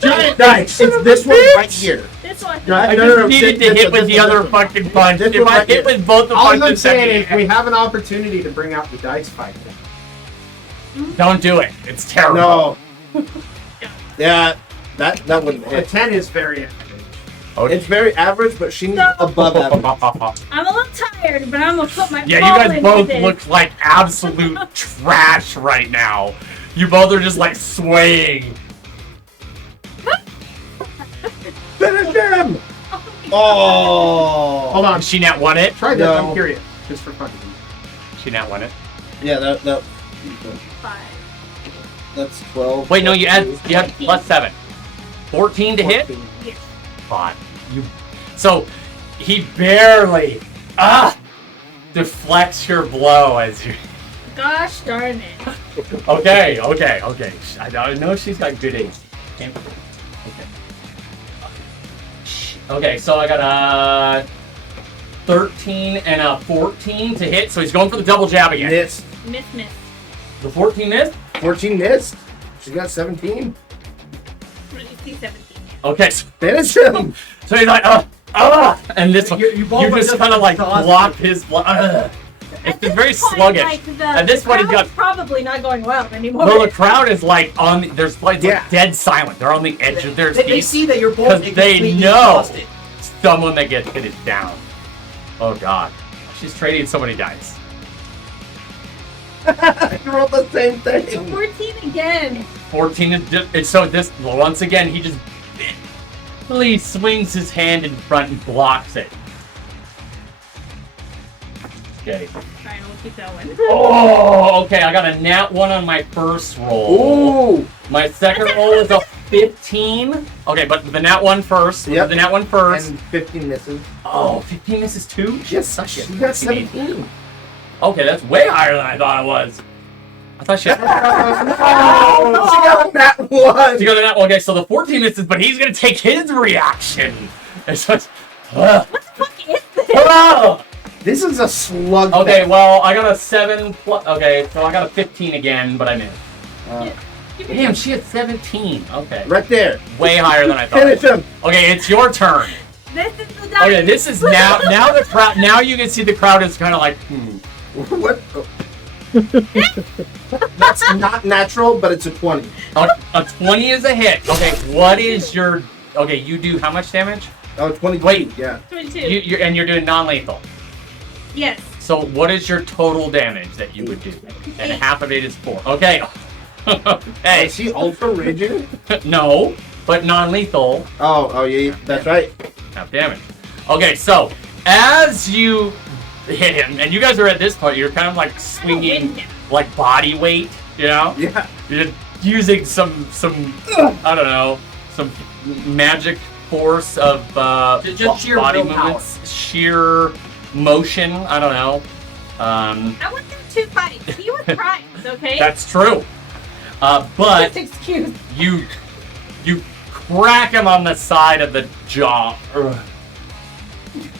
Giant dice. It's this one right here. This one. I just needed to hit with the other fucking punch. This If one I right hit here. with both the All I'm punches, saying is then we have an opportunity to bring out the dice fight. don't do it. It's terrible. No. Yeah, that wouldn't A hit. 10 is very average. Okay. It's very average, but she needs No. above average. I'm a little tired, but I'm gonna put my Yeah, you ball guys in both with it. look like absolute trash right now. You both are just like swaying. Finish him! Hold Oh. on. She not won it. Try this. No. I'm curious. Just for fun. She not won it. Yeah, that 5. that's 12. Wait, no, you had plus 7. 14 to hit. Yes. Fine. So he barely deflects your blow as you. Gosh darn it. Okay. I know she's got good aim. Okay. Okay, so I got a 13 and a 14 to hit, so he's going for the double jab again. Missed. Miss. The 14 missed? 14 missed. She's got 17. You see 17. Okay, so Finish him! he's like, and this one, You you both just just kind of like exhausted. block his blood. It's been very sluggish. At this point, he's got. Probably not going well anymore. Well, the crowd is like on. There's like dead silent. They're on the edge of their seats. They see that you're both because they completely know exhausted. someone that gets hit is down. Oh God, she's trading so many dice. You rolled the same thing. 14 again. 14 is so this once again he just barely swings his hand in front and blocks it. Okay. Alright, we'll keep that one. Oh, okay. I got a nat 1 on my first roll. Ooh. My second roll is a 15. Okay, but the nat 1 first. Yep. The nat 1 first. And 15 misses. Oh, 15 misses too? Yes, Suck it. she got 17. Okay, that's way higher than I thought it was. I thought she had... Oh, she got that one. She got a nat. Okay, so the 14 misses, but he's gonna take his reaction. It's just... What the fuck is this? Oh! This is a slug. Okay, well, I got a 7 plus... Okay, so I got a 15 again, but I missed. Damn, she had 17. Okay. Right there. Way higher than I thought. Finish him. Okay, it's your turn. This is the Okay, this is now the crowd... Now you can see the crowd is kind of like, What? That's not natural, but it's a 20. A 20 is a hit. Okay, what is your... Okay, you do how much damage? Oh, 22. Wait. Yeah. 22. And you're doing non-lethal. Yes. So what is your total damage that you would do? And half of it is 4. Okay. Hey. Is she ultra raging? No, but non-lethal. Oh, yeah, that's right. Half damage. Okay, so as you hit him, and you guys are at this point, you're kind of like swinging like body weight, you know? Yeah. You're just using some I don't know, some magic force of Just sheer body willpower. movements, sheer motion. I don't know. I went through 2 fights. He was primed, okay? That's true. But Just excuse. you crack him on the side of the jaw,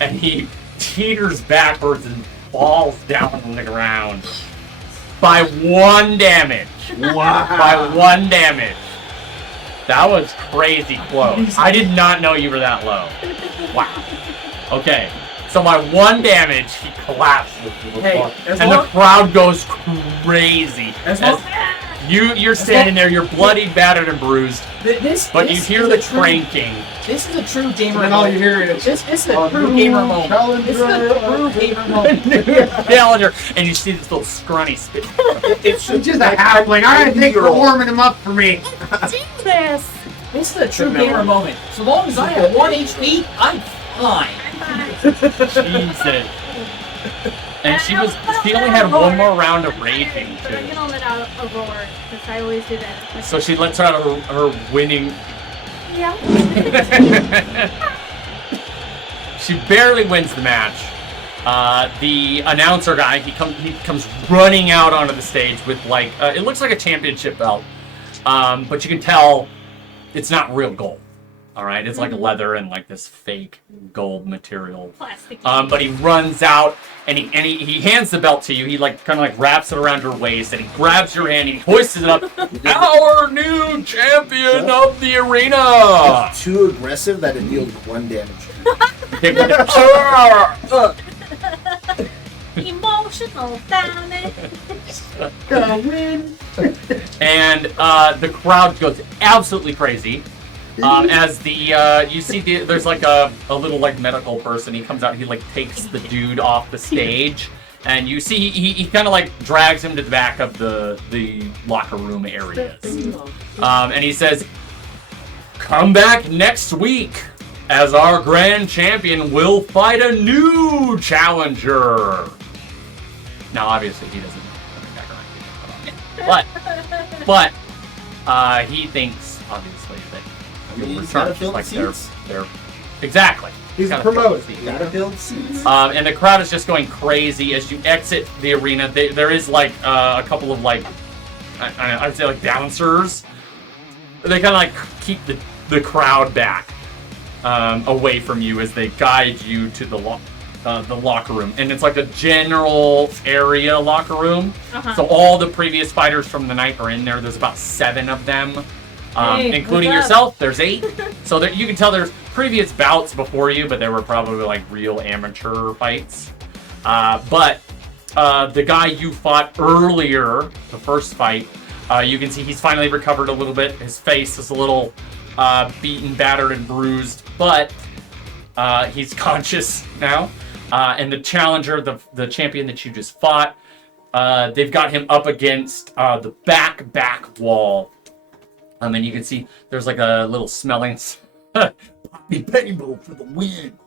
and he teeters backwards and falls down on the ground by 1 damage. Wow. By 1 damage. That was crazy close. I did not know you were that low. Wow. Okay. So by 1 damage, he collapses. Hey, as and the long- crowd goes crazy. As long- You're standing there, you're bloody, battered, and bruised, This, but this you hear is the a true- cranking. This is a true gamer And all moment. you hear is This is a true gamer moment. This is a true gamer moment. Challenger, and you see this little scrawny spit. It's just a halfling. All right, thanks for warming him up for me. Jesus. This is a true gamer moment. So long as I have 1 HP, I'm fine. Jesus. And she only had 1 more round of raging But I'm too. gonna let out a roar, because I always do that. So she lets out her winning. Yeah. She barely wins the match. The announcer guy, he comes running out onto the stage with like it looks like a championship belt, but you can tell it's not real gold. All right, it's like leather and like this fake gold material. Plastic. But he runs out and he hands the belt to you. He like kind of like wraps it around your waist and he grabs your hand and he hoists it up. Our new champion of the arena. too aggressive that it deals 1 damage. Emotional damage. And the crowd goes absolutely crazy. As you see, there's like a little like medical person. He comes out, and he like takes the dude off the stage, and you see he kind of like drags him to the back of the locker room areas, and he says, "Come back next week, as our grand champion will fight a new challenger." Now, obviously, he doesn't know but he thinks obviously that. He's gotta fill like the seats. they're exactly. He's Gotta promoted. fill the seats. Gotta build seats. And the crowd is just going crazy as you exit the arena. There is like a couple of like I'd say like bouncers. They kind of like keep the crowd back away from you as they guide you to the locker room, and it's like a general area locker room. So all the previous fighters from the night are in there. There's about 7 of them. Hey, Including what's up? yourself, there's 8. So there, you can tell there's previous bouts before you, but they were probably like real amateur fights. But the guy you fought earlier, the first fight, you can see he's finally recovered a little bit. His face is a little beaten, battered, and bruised, but he's conscious now. And the challenger, the champion that you just fought, they've got him up against the back wall. And you can see there's like a little smelling. Be painful for the win.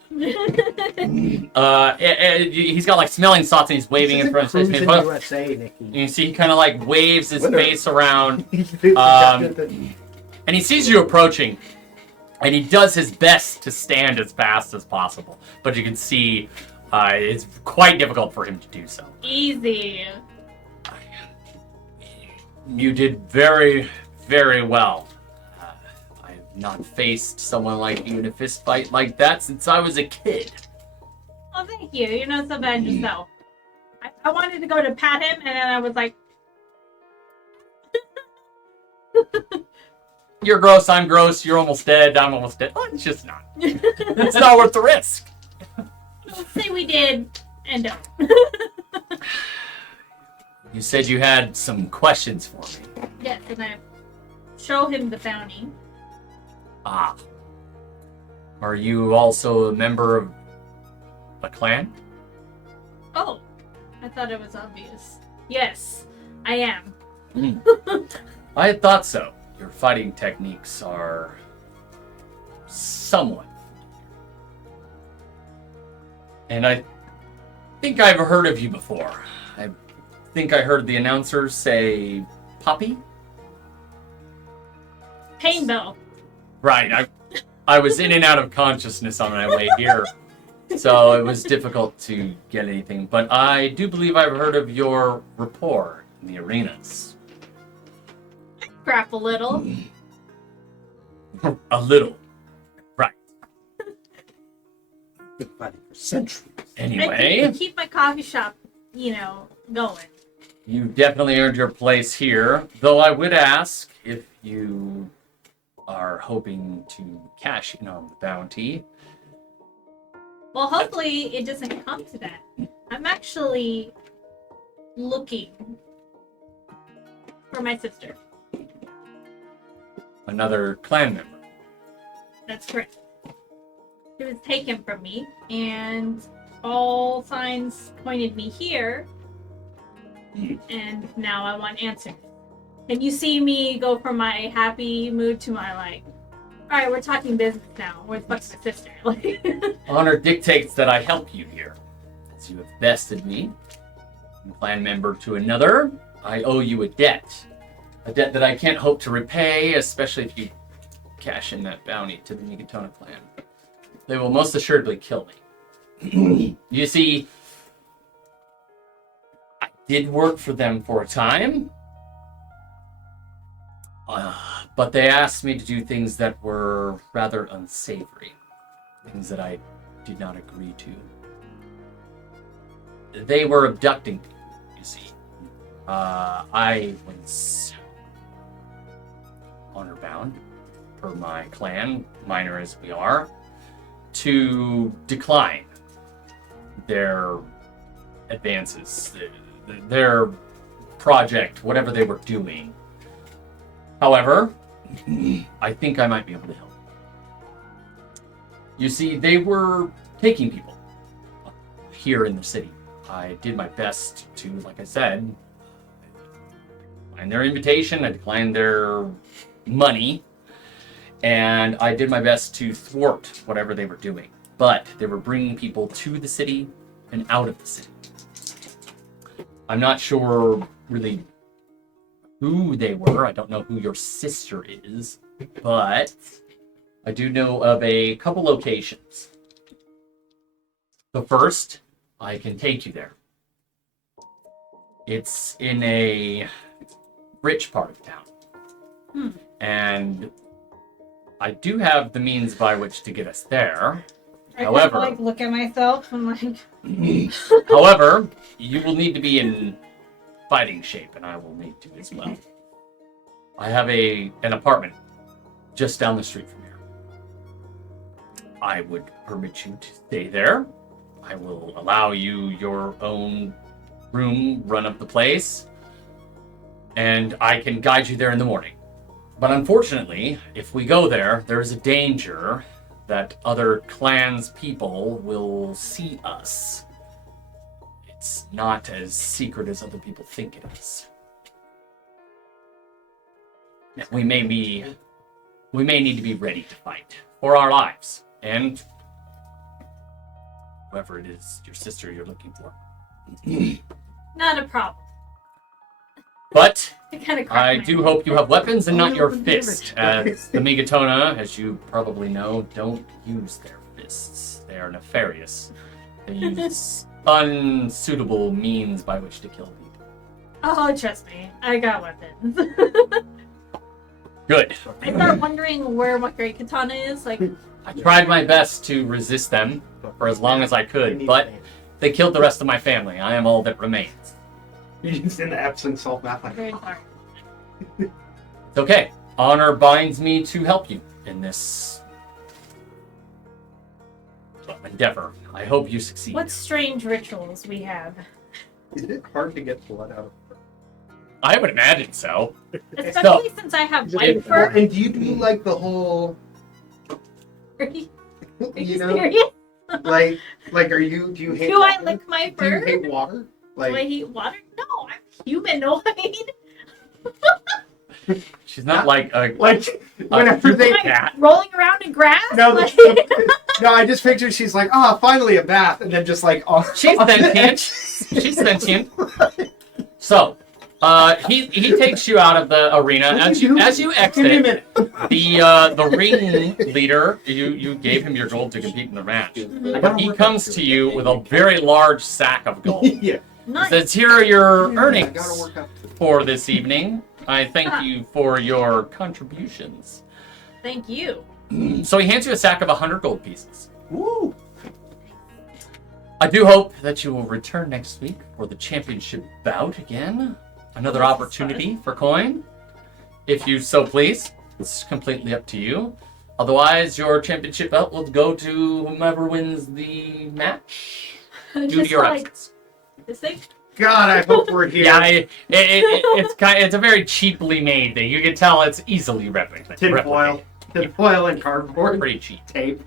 He's got like smelling salts and he's waving in front of his face. USA, Nikki. You can see he kind of like waves his face around. And he sees you approaching. And he does his best to stand as fast as possible. But you can see it's quite difficult for him to do so. Easy. You did very, very well. I have not faced someone like you in a fist fight like that since I was a kid. Oh, thank you. You're not so bad yourself. I wanted to go to pat him, and then I was like... You're gross, I'm gross, you're almost dead, I'm almost dead. Oh, it's just not. It's not worth the risk. Let's say we did end up. You said you had some questions for me. Yes, and I show him the bounty. Ah. Are you also a member of a clan? Oh, I thought it was obvious. Yes, I am. I had thought so. Your fighting techniques are somewhat. And I think I've heard of you before. I think I heard the announcer say Poppy? Painbow. Right. I was in and out of consciousness on my way here. So it was difficult to get anything. But I do believe I've heard of your rapport in the arenas. Crap a little. A little. Right. Been fighting for centuries. Anyway. I keep my coffee shop, going. You definitely earned your place here, though I would ask if you are hoping to cash in on the bounty. Well, hopefully it doesn't come to that. I'm actually looking for my sister. Another clan member. That's correct. She was taken from me, and all signs pointed me here. And now I want answers. Can you see me go from my happy mood to my all right, we're talking business now. Where's my sister? Honor dictates that I help you here. As you have bested me, from clan member to another, I owe you a debt. A debt that I can't hope to repay, especially if you cash in that bounty to the Nigatona clan. They will most assuredly kill me. You see, I did work for them for a time, but they asked me to do things that were rather unsavory. Things that I did not agree to. They were abducting people, you see. I was honor-bound, per my clan, minor as we are, to decline their advances, their project, whatever they were doing. However, I think I might be able to help. You see, they were taking people here in the city. I did my best to, like I said, decline their invitation, I declined their money, and I did my best to thwart whatever they were doing. But they were bringing people to the city and out of the city. I'm not sure really who they were. I don't know who your sister is, but I do know of a couple locations. The first, I can take you there. It's in a rich part of town. And I do have the means by which to get us there. However, I look at myself and however, you will need to be in fighting shape, and I will need to as well. I have an apartment just down the street from here. I would permit you to stay there. I will allow you your own room run of the place, and I can guide you there in the morning. But unfortunately, if we go there, there is a danger that other clans' people will see us. It's not as secret as other people think it is. We may need to be ready to fight for our lives and whoever it is, your sister you're looking for. Not a problem. But Kind of I do hope you have weapons and not your fist, as the Megatona, as you probably know, don't use their fists. They are nefarious. They use unsuitable means by which to kill people. Oh, trust me, I got weapons. Good. I start wondering where my great katana is. Like, I tried my best to resist them for as long as I could, but they killed the rest of my family. I am all that remains. Used in the Epsom salt bath. very hard. It's okay. Honor binds me to help you in this endeavor. I hope you succeed. What strange rituals we have. Is it hard to get blood out? I would imagine so. Especially since I have white fur. And do you do like the whole, Are you you know, serious? like do you hate Do I water? lick my Do you fur? hate water? Do I Like, heat water? No, I'm humanoid. She's not like a Whenever they Like, cat. rolling around in grass? no, Like- no, I just picture she's like, finally a bath, and then just like, She's sentient. She's sentient. So, he takes you out of the arena as you Give me a exit. minute. The ring leader, you gave him your gold to compete in the match. But he comes to you with a very large sack of gold. Yeah. Nice. Says, here are your I gotta earnings work up to it. for this evening. I thank you for your contributions. Thank you. So he hands you a sack of 100 gold pieces. Woo! I do hope that you will return next week for the championship bout again. Another This is opportunity for coin, if you so please. It's completely up to you. Otherwise, your championship belt will go to whomever wins the match due to Just your like absence. this thing. God, I hope we're here. Yeah, it's a very cheaply made thing. You can tell it's easily Tinfoil. Tinfoil and cardboard. Pretty cheap. Tape.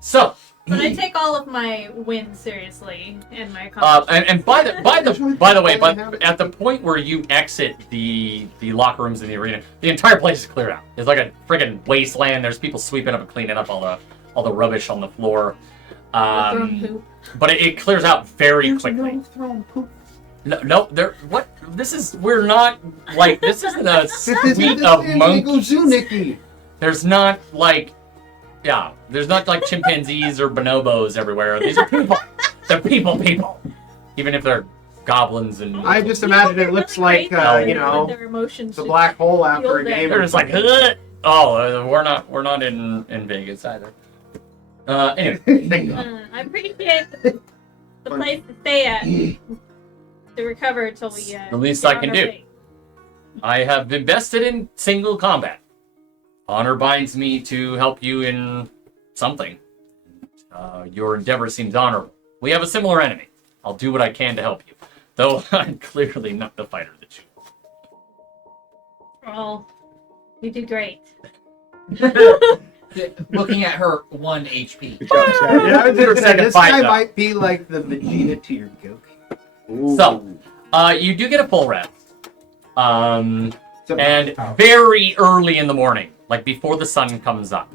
So, But I take all of my wins seriously and my and by the way, but at the point where you exit the locker rooms in the arena, the entire place is cleared out. It's like a friggin' wasteland. There's people sweeping up and cleaning up all the rubbish on the floor. throwing poop. But it clears out very quickly. No, there. What? We're not like this. Isn't a suite of monkeys. There's not like, there's not like chimpanzees or bonobos everywhere. These are people. They're people. Even if they're goblins and I just imagine it looks like, their emotions the should- black hole after a Fueled game. they're just like, "Ugh." Oh, we're not in Vegas either. Anyway, I appreciate the place to stay at to recover until we. The least get I on can our do. way. I have invested in single combat. Honor binds me to help you in something. Your endeavor seems honorable. We have a similar enemy. I'll do what I can to help you, though I'm clearly not the fighter that you are. Well, you did great. Looking at her 1 HP. Yeah, I was gonna say, Second this fight, guy though. might be like the Vegeta to your Goku. So, you do get a full rest. And Oh. very early in the morning, like before the sun comes up,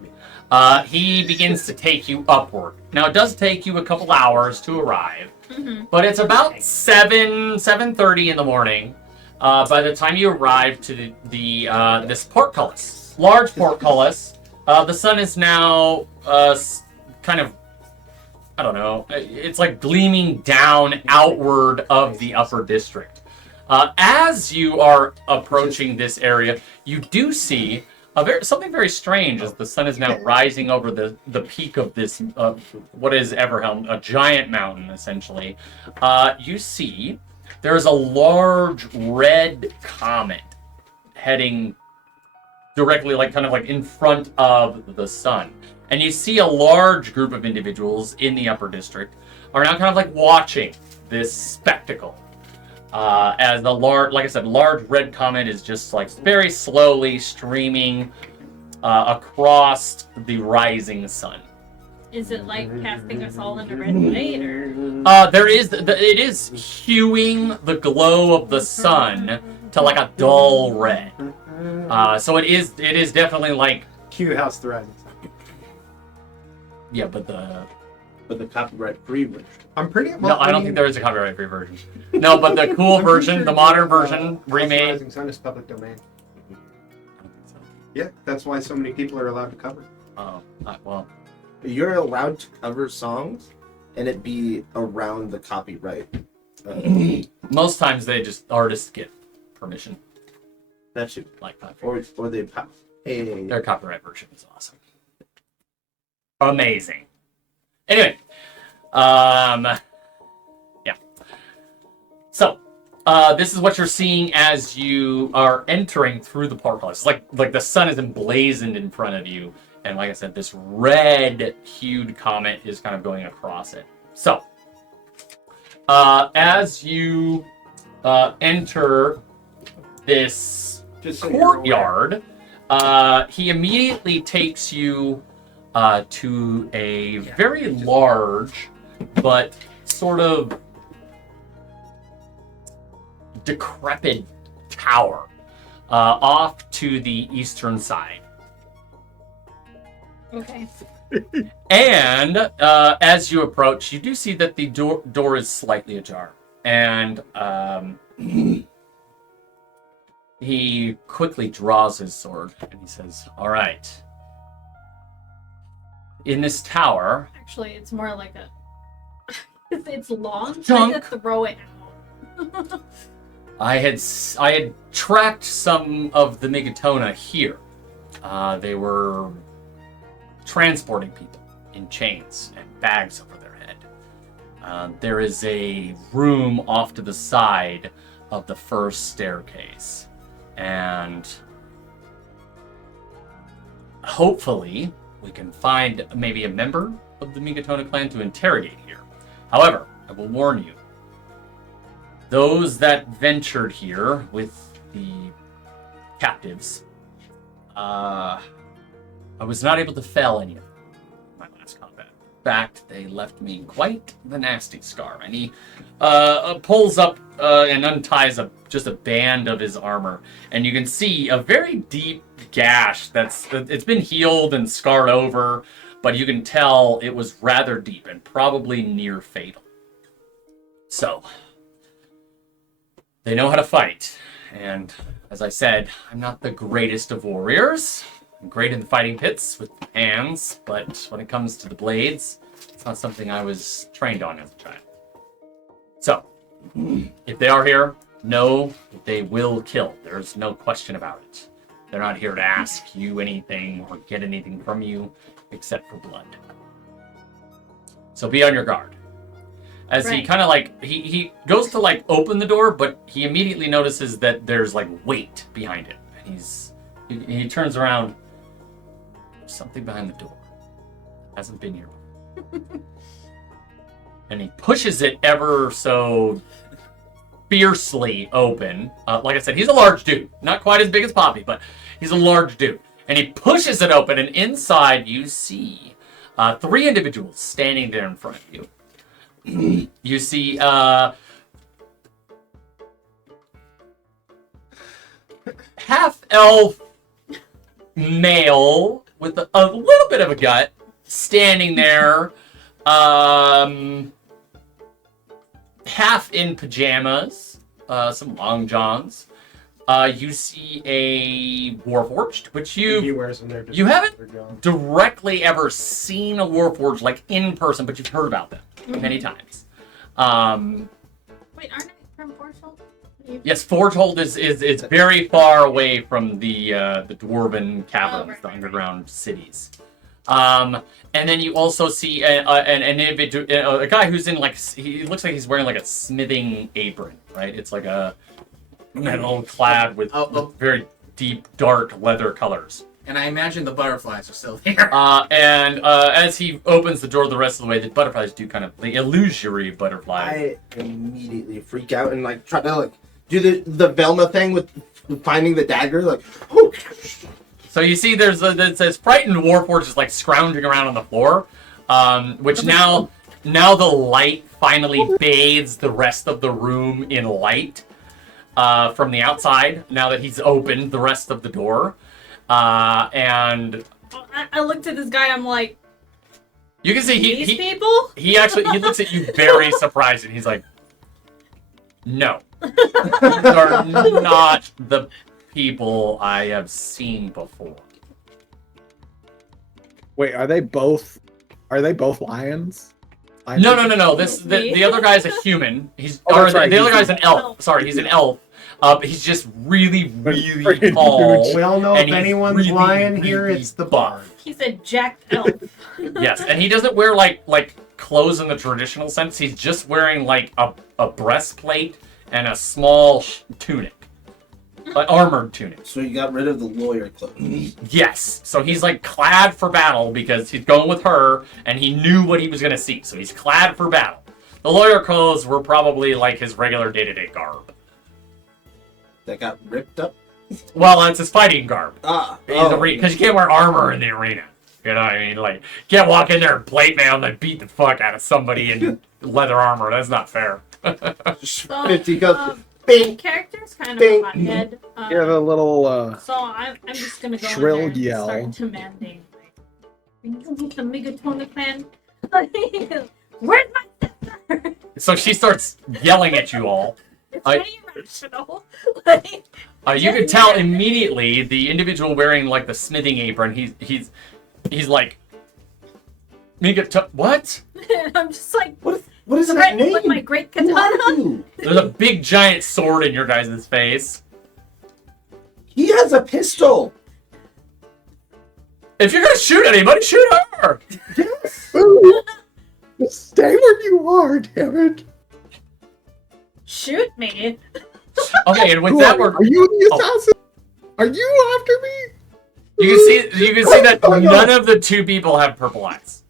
he begins to take you upward. Now, it does take you a couple hours to arrive, but it's about 7:30 in the morning by the time you arrive to this portcullis, large portcullis. The sun is now kind of, I don't know, it's like gleaming down outward of the upper district. As you are approaching this area, you do see something very strange as the sun is now rising over the peak of this, what is Everhelm, a giant mountain, essentially. You see there's a large red comet heading directly, kind of in front of the sun. And you see a large group of individuals in the upper district are now kind of watching this spectacle. as the large red comet is just like very slowly streaming across the rising sun. Is it like casting us all into red light, or? It is huing the glow of the sun to like a dull red. So it is definitely like, Q House the Rising Sun. yeah, but the copyright-free version. I'm pretty. no, I don't think there is a copyright-free version. No, but the cool I'm pretty version, sure the modern House version, the remade. Rising Sun is public domain. Yeah, that's why so many people are allowed to cover. Oh, well, You're allowed to cover songs, and it be around the copyright. most times artists get permission, That should, like copyright. or they hey. Their copyright version is awesome. Amazing. Anyway, yeah. So, this is what you're seeing as you are entering through the portal. It's like the sun is emblazoned in front of you, and like I said, this red-hued comet is kind of going across it. So, as you enter this courtyard, he immediately takes you to a very large but sort of decrepit tower off to the eastern side. Okay. And as you approach, you do see that the door is slightly ajar. And he quickly draws his sword and he says, "All right. In this tower..." Actually, it's more like a. It's long. Chunk. I could throw it out. I had tracked some of the Megatona here. They were transporting people in chains and bags over their head. There is a room off to the side of the first staircase, and hopefully we can find maybe a member of the Megatona clan to interrogate here. However, I will warn you, those that ventured here with the captives, I was not able to fell any of them in my last combat. In fact, they left me quite the nasty scar. And he pulls up and unties just a band of his armor, and you can see a very deep gash it's been healed and scarred over, but you can tell it was rather deep and probably near fatal. So, they know how to fight, and as I said, I'm not the greatest of warriors. I'm great in the fighting pits with hands, but when it comes to the blades, it's not something I was trained on as a child. So, if they are here, know that they will kill. There's no question about it. They're not here to ask you anything or get anything from you except for blood. So be on your guard. As he kind of he goes to open the door, but he immediately notices that there's weight behind it. And he turns around. There's something behind the door. Hasn't been here before. And he pushes it ever so fiercely open. Like I said, he's a large dude. Not quite as big as Poppy, but he's a large dude. And he pushes it open, and inside you see 3 individuals standing there in front of you. You see half-elf male with a little bit of a gut standing there, half in pajamas, some long johns. You see a Warforged, which He wears them there. you haven't directly ever seen a Warforged in person, but you've heard about them many times. Wait, aren't I from Forgehold? Yes, Forgehold is very far away from the dwarven caverns, the underground cities. And then you also see an individual, a guy who's in he looks like he's wearing a smithing apron, right? It's a metal clad with very deep, dark leather colors. And I imagine the butterflies are still there. And as he opens the door the rest of the way, the butterflies do kind of the illusory butterflies. I immediately freak out and like try to like do the Velma thing with finding the dagger. Like, oh. So you see, there's this frightened warforged just like scrounging around on the floor, which now the light finally bathes the rest of the room in light from the outside. Now that he's opened the rest of the door, and I looked at this guy. I'm like, you can see these people. he looks at you very surprised, and he's like, "No, these are not the people I have seen before." Wait, are they both lions? No. The other guy's a human. He's Oh, that's right, the other he's guy's an elf. Sorry, he's an elf. He's just really Freaking tall. huge. We all know and if he's anyone's really, lying here, really it's the buff. bard. He's a jacked elf. Yes, and he doesn't wear like clothes in the traditional sense. He's just wearing like a breastplate and a small tunic, an armored tunic. So you got rid of the lawyer clothes. Yes, so he's like clad for battle because he's going with her, and he knew what he was going to see. So he's clad for battle. The lawyer clothes were probably like his regular day-to-day garb. That got ripped up. Well, that's his fighting garb. Oh. Because you can't wear armor in the arena. You know what I mean? Like, you can't walk in there and plate mail and then beat the fuck out of somebody in leather armor. That's not fair. So, 50 goes. my Bing. character's kind of Bing. a hothead. Yeah, the little So I'm just gonna go shrill in there and yell. start demanding. Like, can you meet the Megatona clan? Where's my sister? So she starts yelling at you all. It's I- very irrational. Like, You can tell immediately the individual wearing like the smithing apron. He's like, what? and I'm just like, What is that threatened name? with my great Who are katana. you? There's a big giant sword in your guys' face. He has a pistol. If you're gonna shoot anybody, shoot her. Yes. Ooh, stay where you are, damn it. Shoot me. Okay, and with Who that, are we're you the assassin? Are you after me? you can see that none of the two people have purple eyes.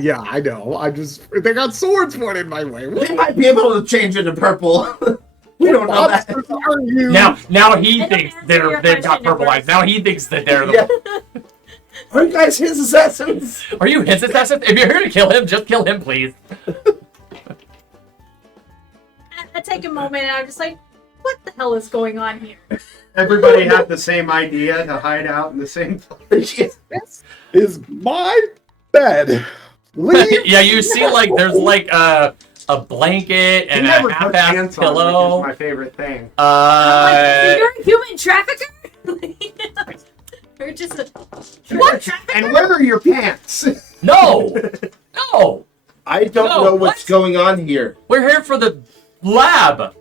Yeah, I know. They got swords pointed my way. What We might be able to change it to purple. We don't know that. monsters are you? Now he I don't thinks answer your they've got question, purple Nicholas. eyes. Now he thinks that they're the. Yeah. Are you guys his assassins? Are you his assassin? If you're here to kill him, just kill him, please. I take a moment and I'm just like, what the hell is going on here? Everybody had the same idea to hide out in the same place. This is my bed. Leave. Yeah, you see like there's like a blanket and He never a put half-assed pants on, which pillow. is my favorite thing. I'm like, so you're a human trafficker? Or just a drug trafficker? And where are your pants? No, I don't No, know what's what? going on here. we're here for the lab,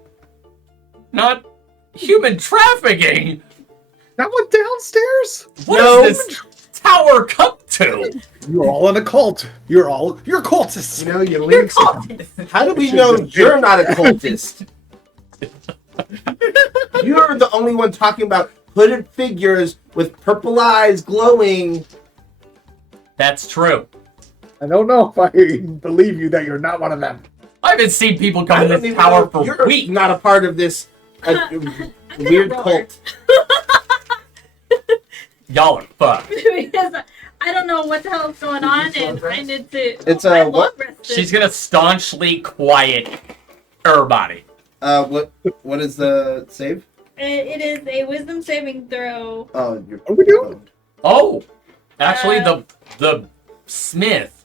not human trafficking. That one downstairs? What No. does this tower come to? You're all in a cult. You're cultists. You know, you leave some. How do we know you're not a cultist? You're the only one talking about hooded figures with purple eyes glowing. That's true. I don't know if I believe you that you're not one of them. I haven't seen people come I to don't this even tower know for you're weeks. not a part of this weird roar. cult. Y'all are fucked. Because I don't know what the hell's going on, and I need to. It's, my what? long rest is- She's gonna staunchly quiet everybody. What is the save? It is a wisdom saving throw. Oh, you're. What are we doing? Oh, actually, the smith.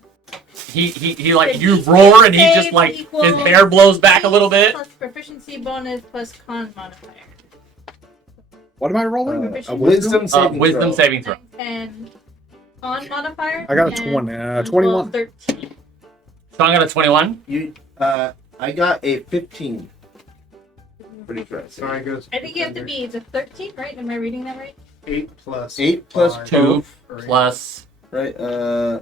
He like you roar and he just like his hair blows back a little bit. Plus proficiency bonus plus con modifier. What am I rolling? Uh, A Wisdom saving Wisdom throw. saving throw. And con modifier. I got a and 20, well, 21. 13. Sean got a 21. I got a 15. Pretty sure. I said. Sorry, goes. I think you have to be. It's a 13, right? Am I reading that right? 8 plus 8 plus 5, 2 or plus Right. 8 Con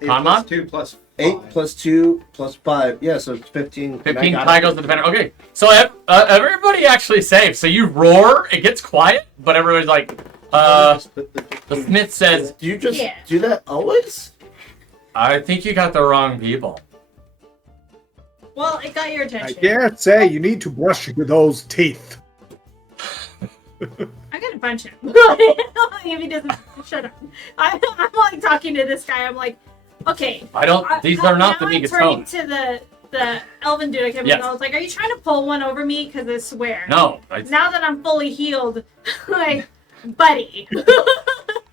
plus mod? 2 plus 8 plus 2 plus 5. Yeah, so it's 15. 15 tie goes to the defender. Okay, so everybody actually saves. So you roar, it gets quiet, but everybody's like, the smith says, Do you just Yeah. do that always? I think you got the wrong people. Well, it got your I attention. dare say you need to brush those teeth. I'm gonna punch him. If he doesn't shut up. I'm like talking to this guy. I'm like, okay. These are not the now I'm turning Megatones. to the elven dude. I kept Yes. I was like, are you trying to pull one over me? Because I swear. No, Now that I'm fully healed, like, buddy.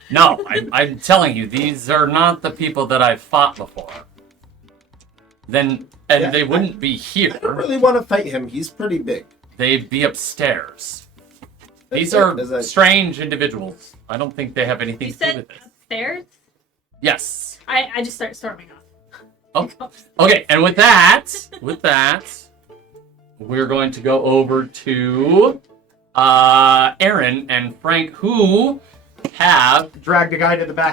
no, I'm telling you, these are not the people that I've fought before. Yeah, They wouldn't be I here. don't really want to fight him. He's pretty big. They'd be upstairs. These Is are that- strange individuals. I don't think they have anything You to do said with this. upstairs? Yes. I just start storming off. Okay, and with that, we're going to go over to Aaron and Frank, who have Drag the guy to the back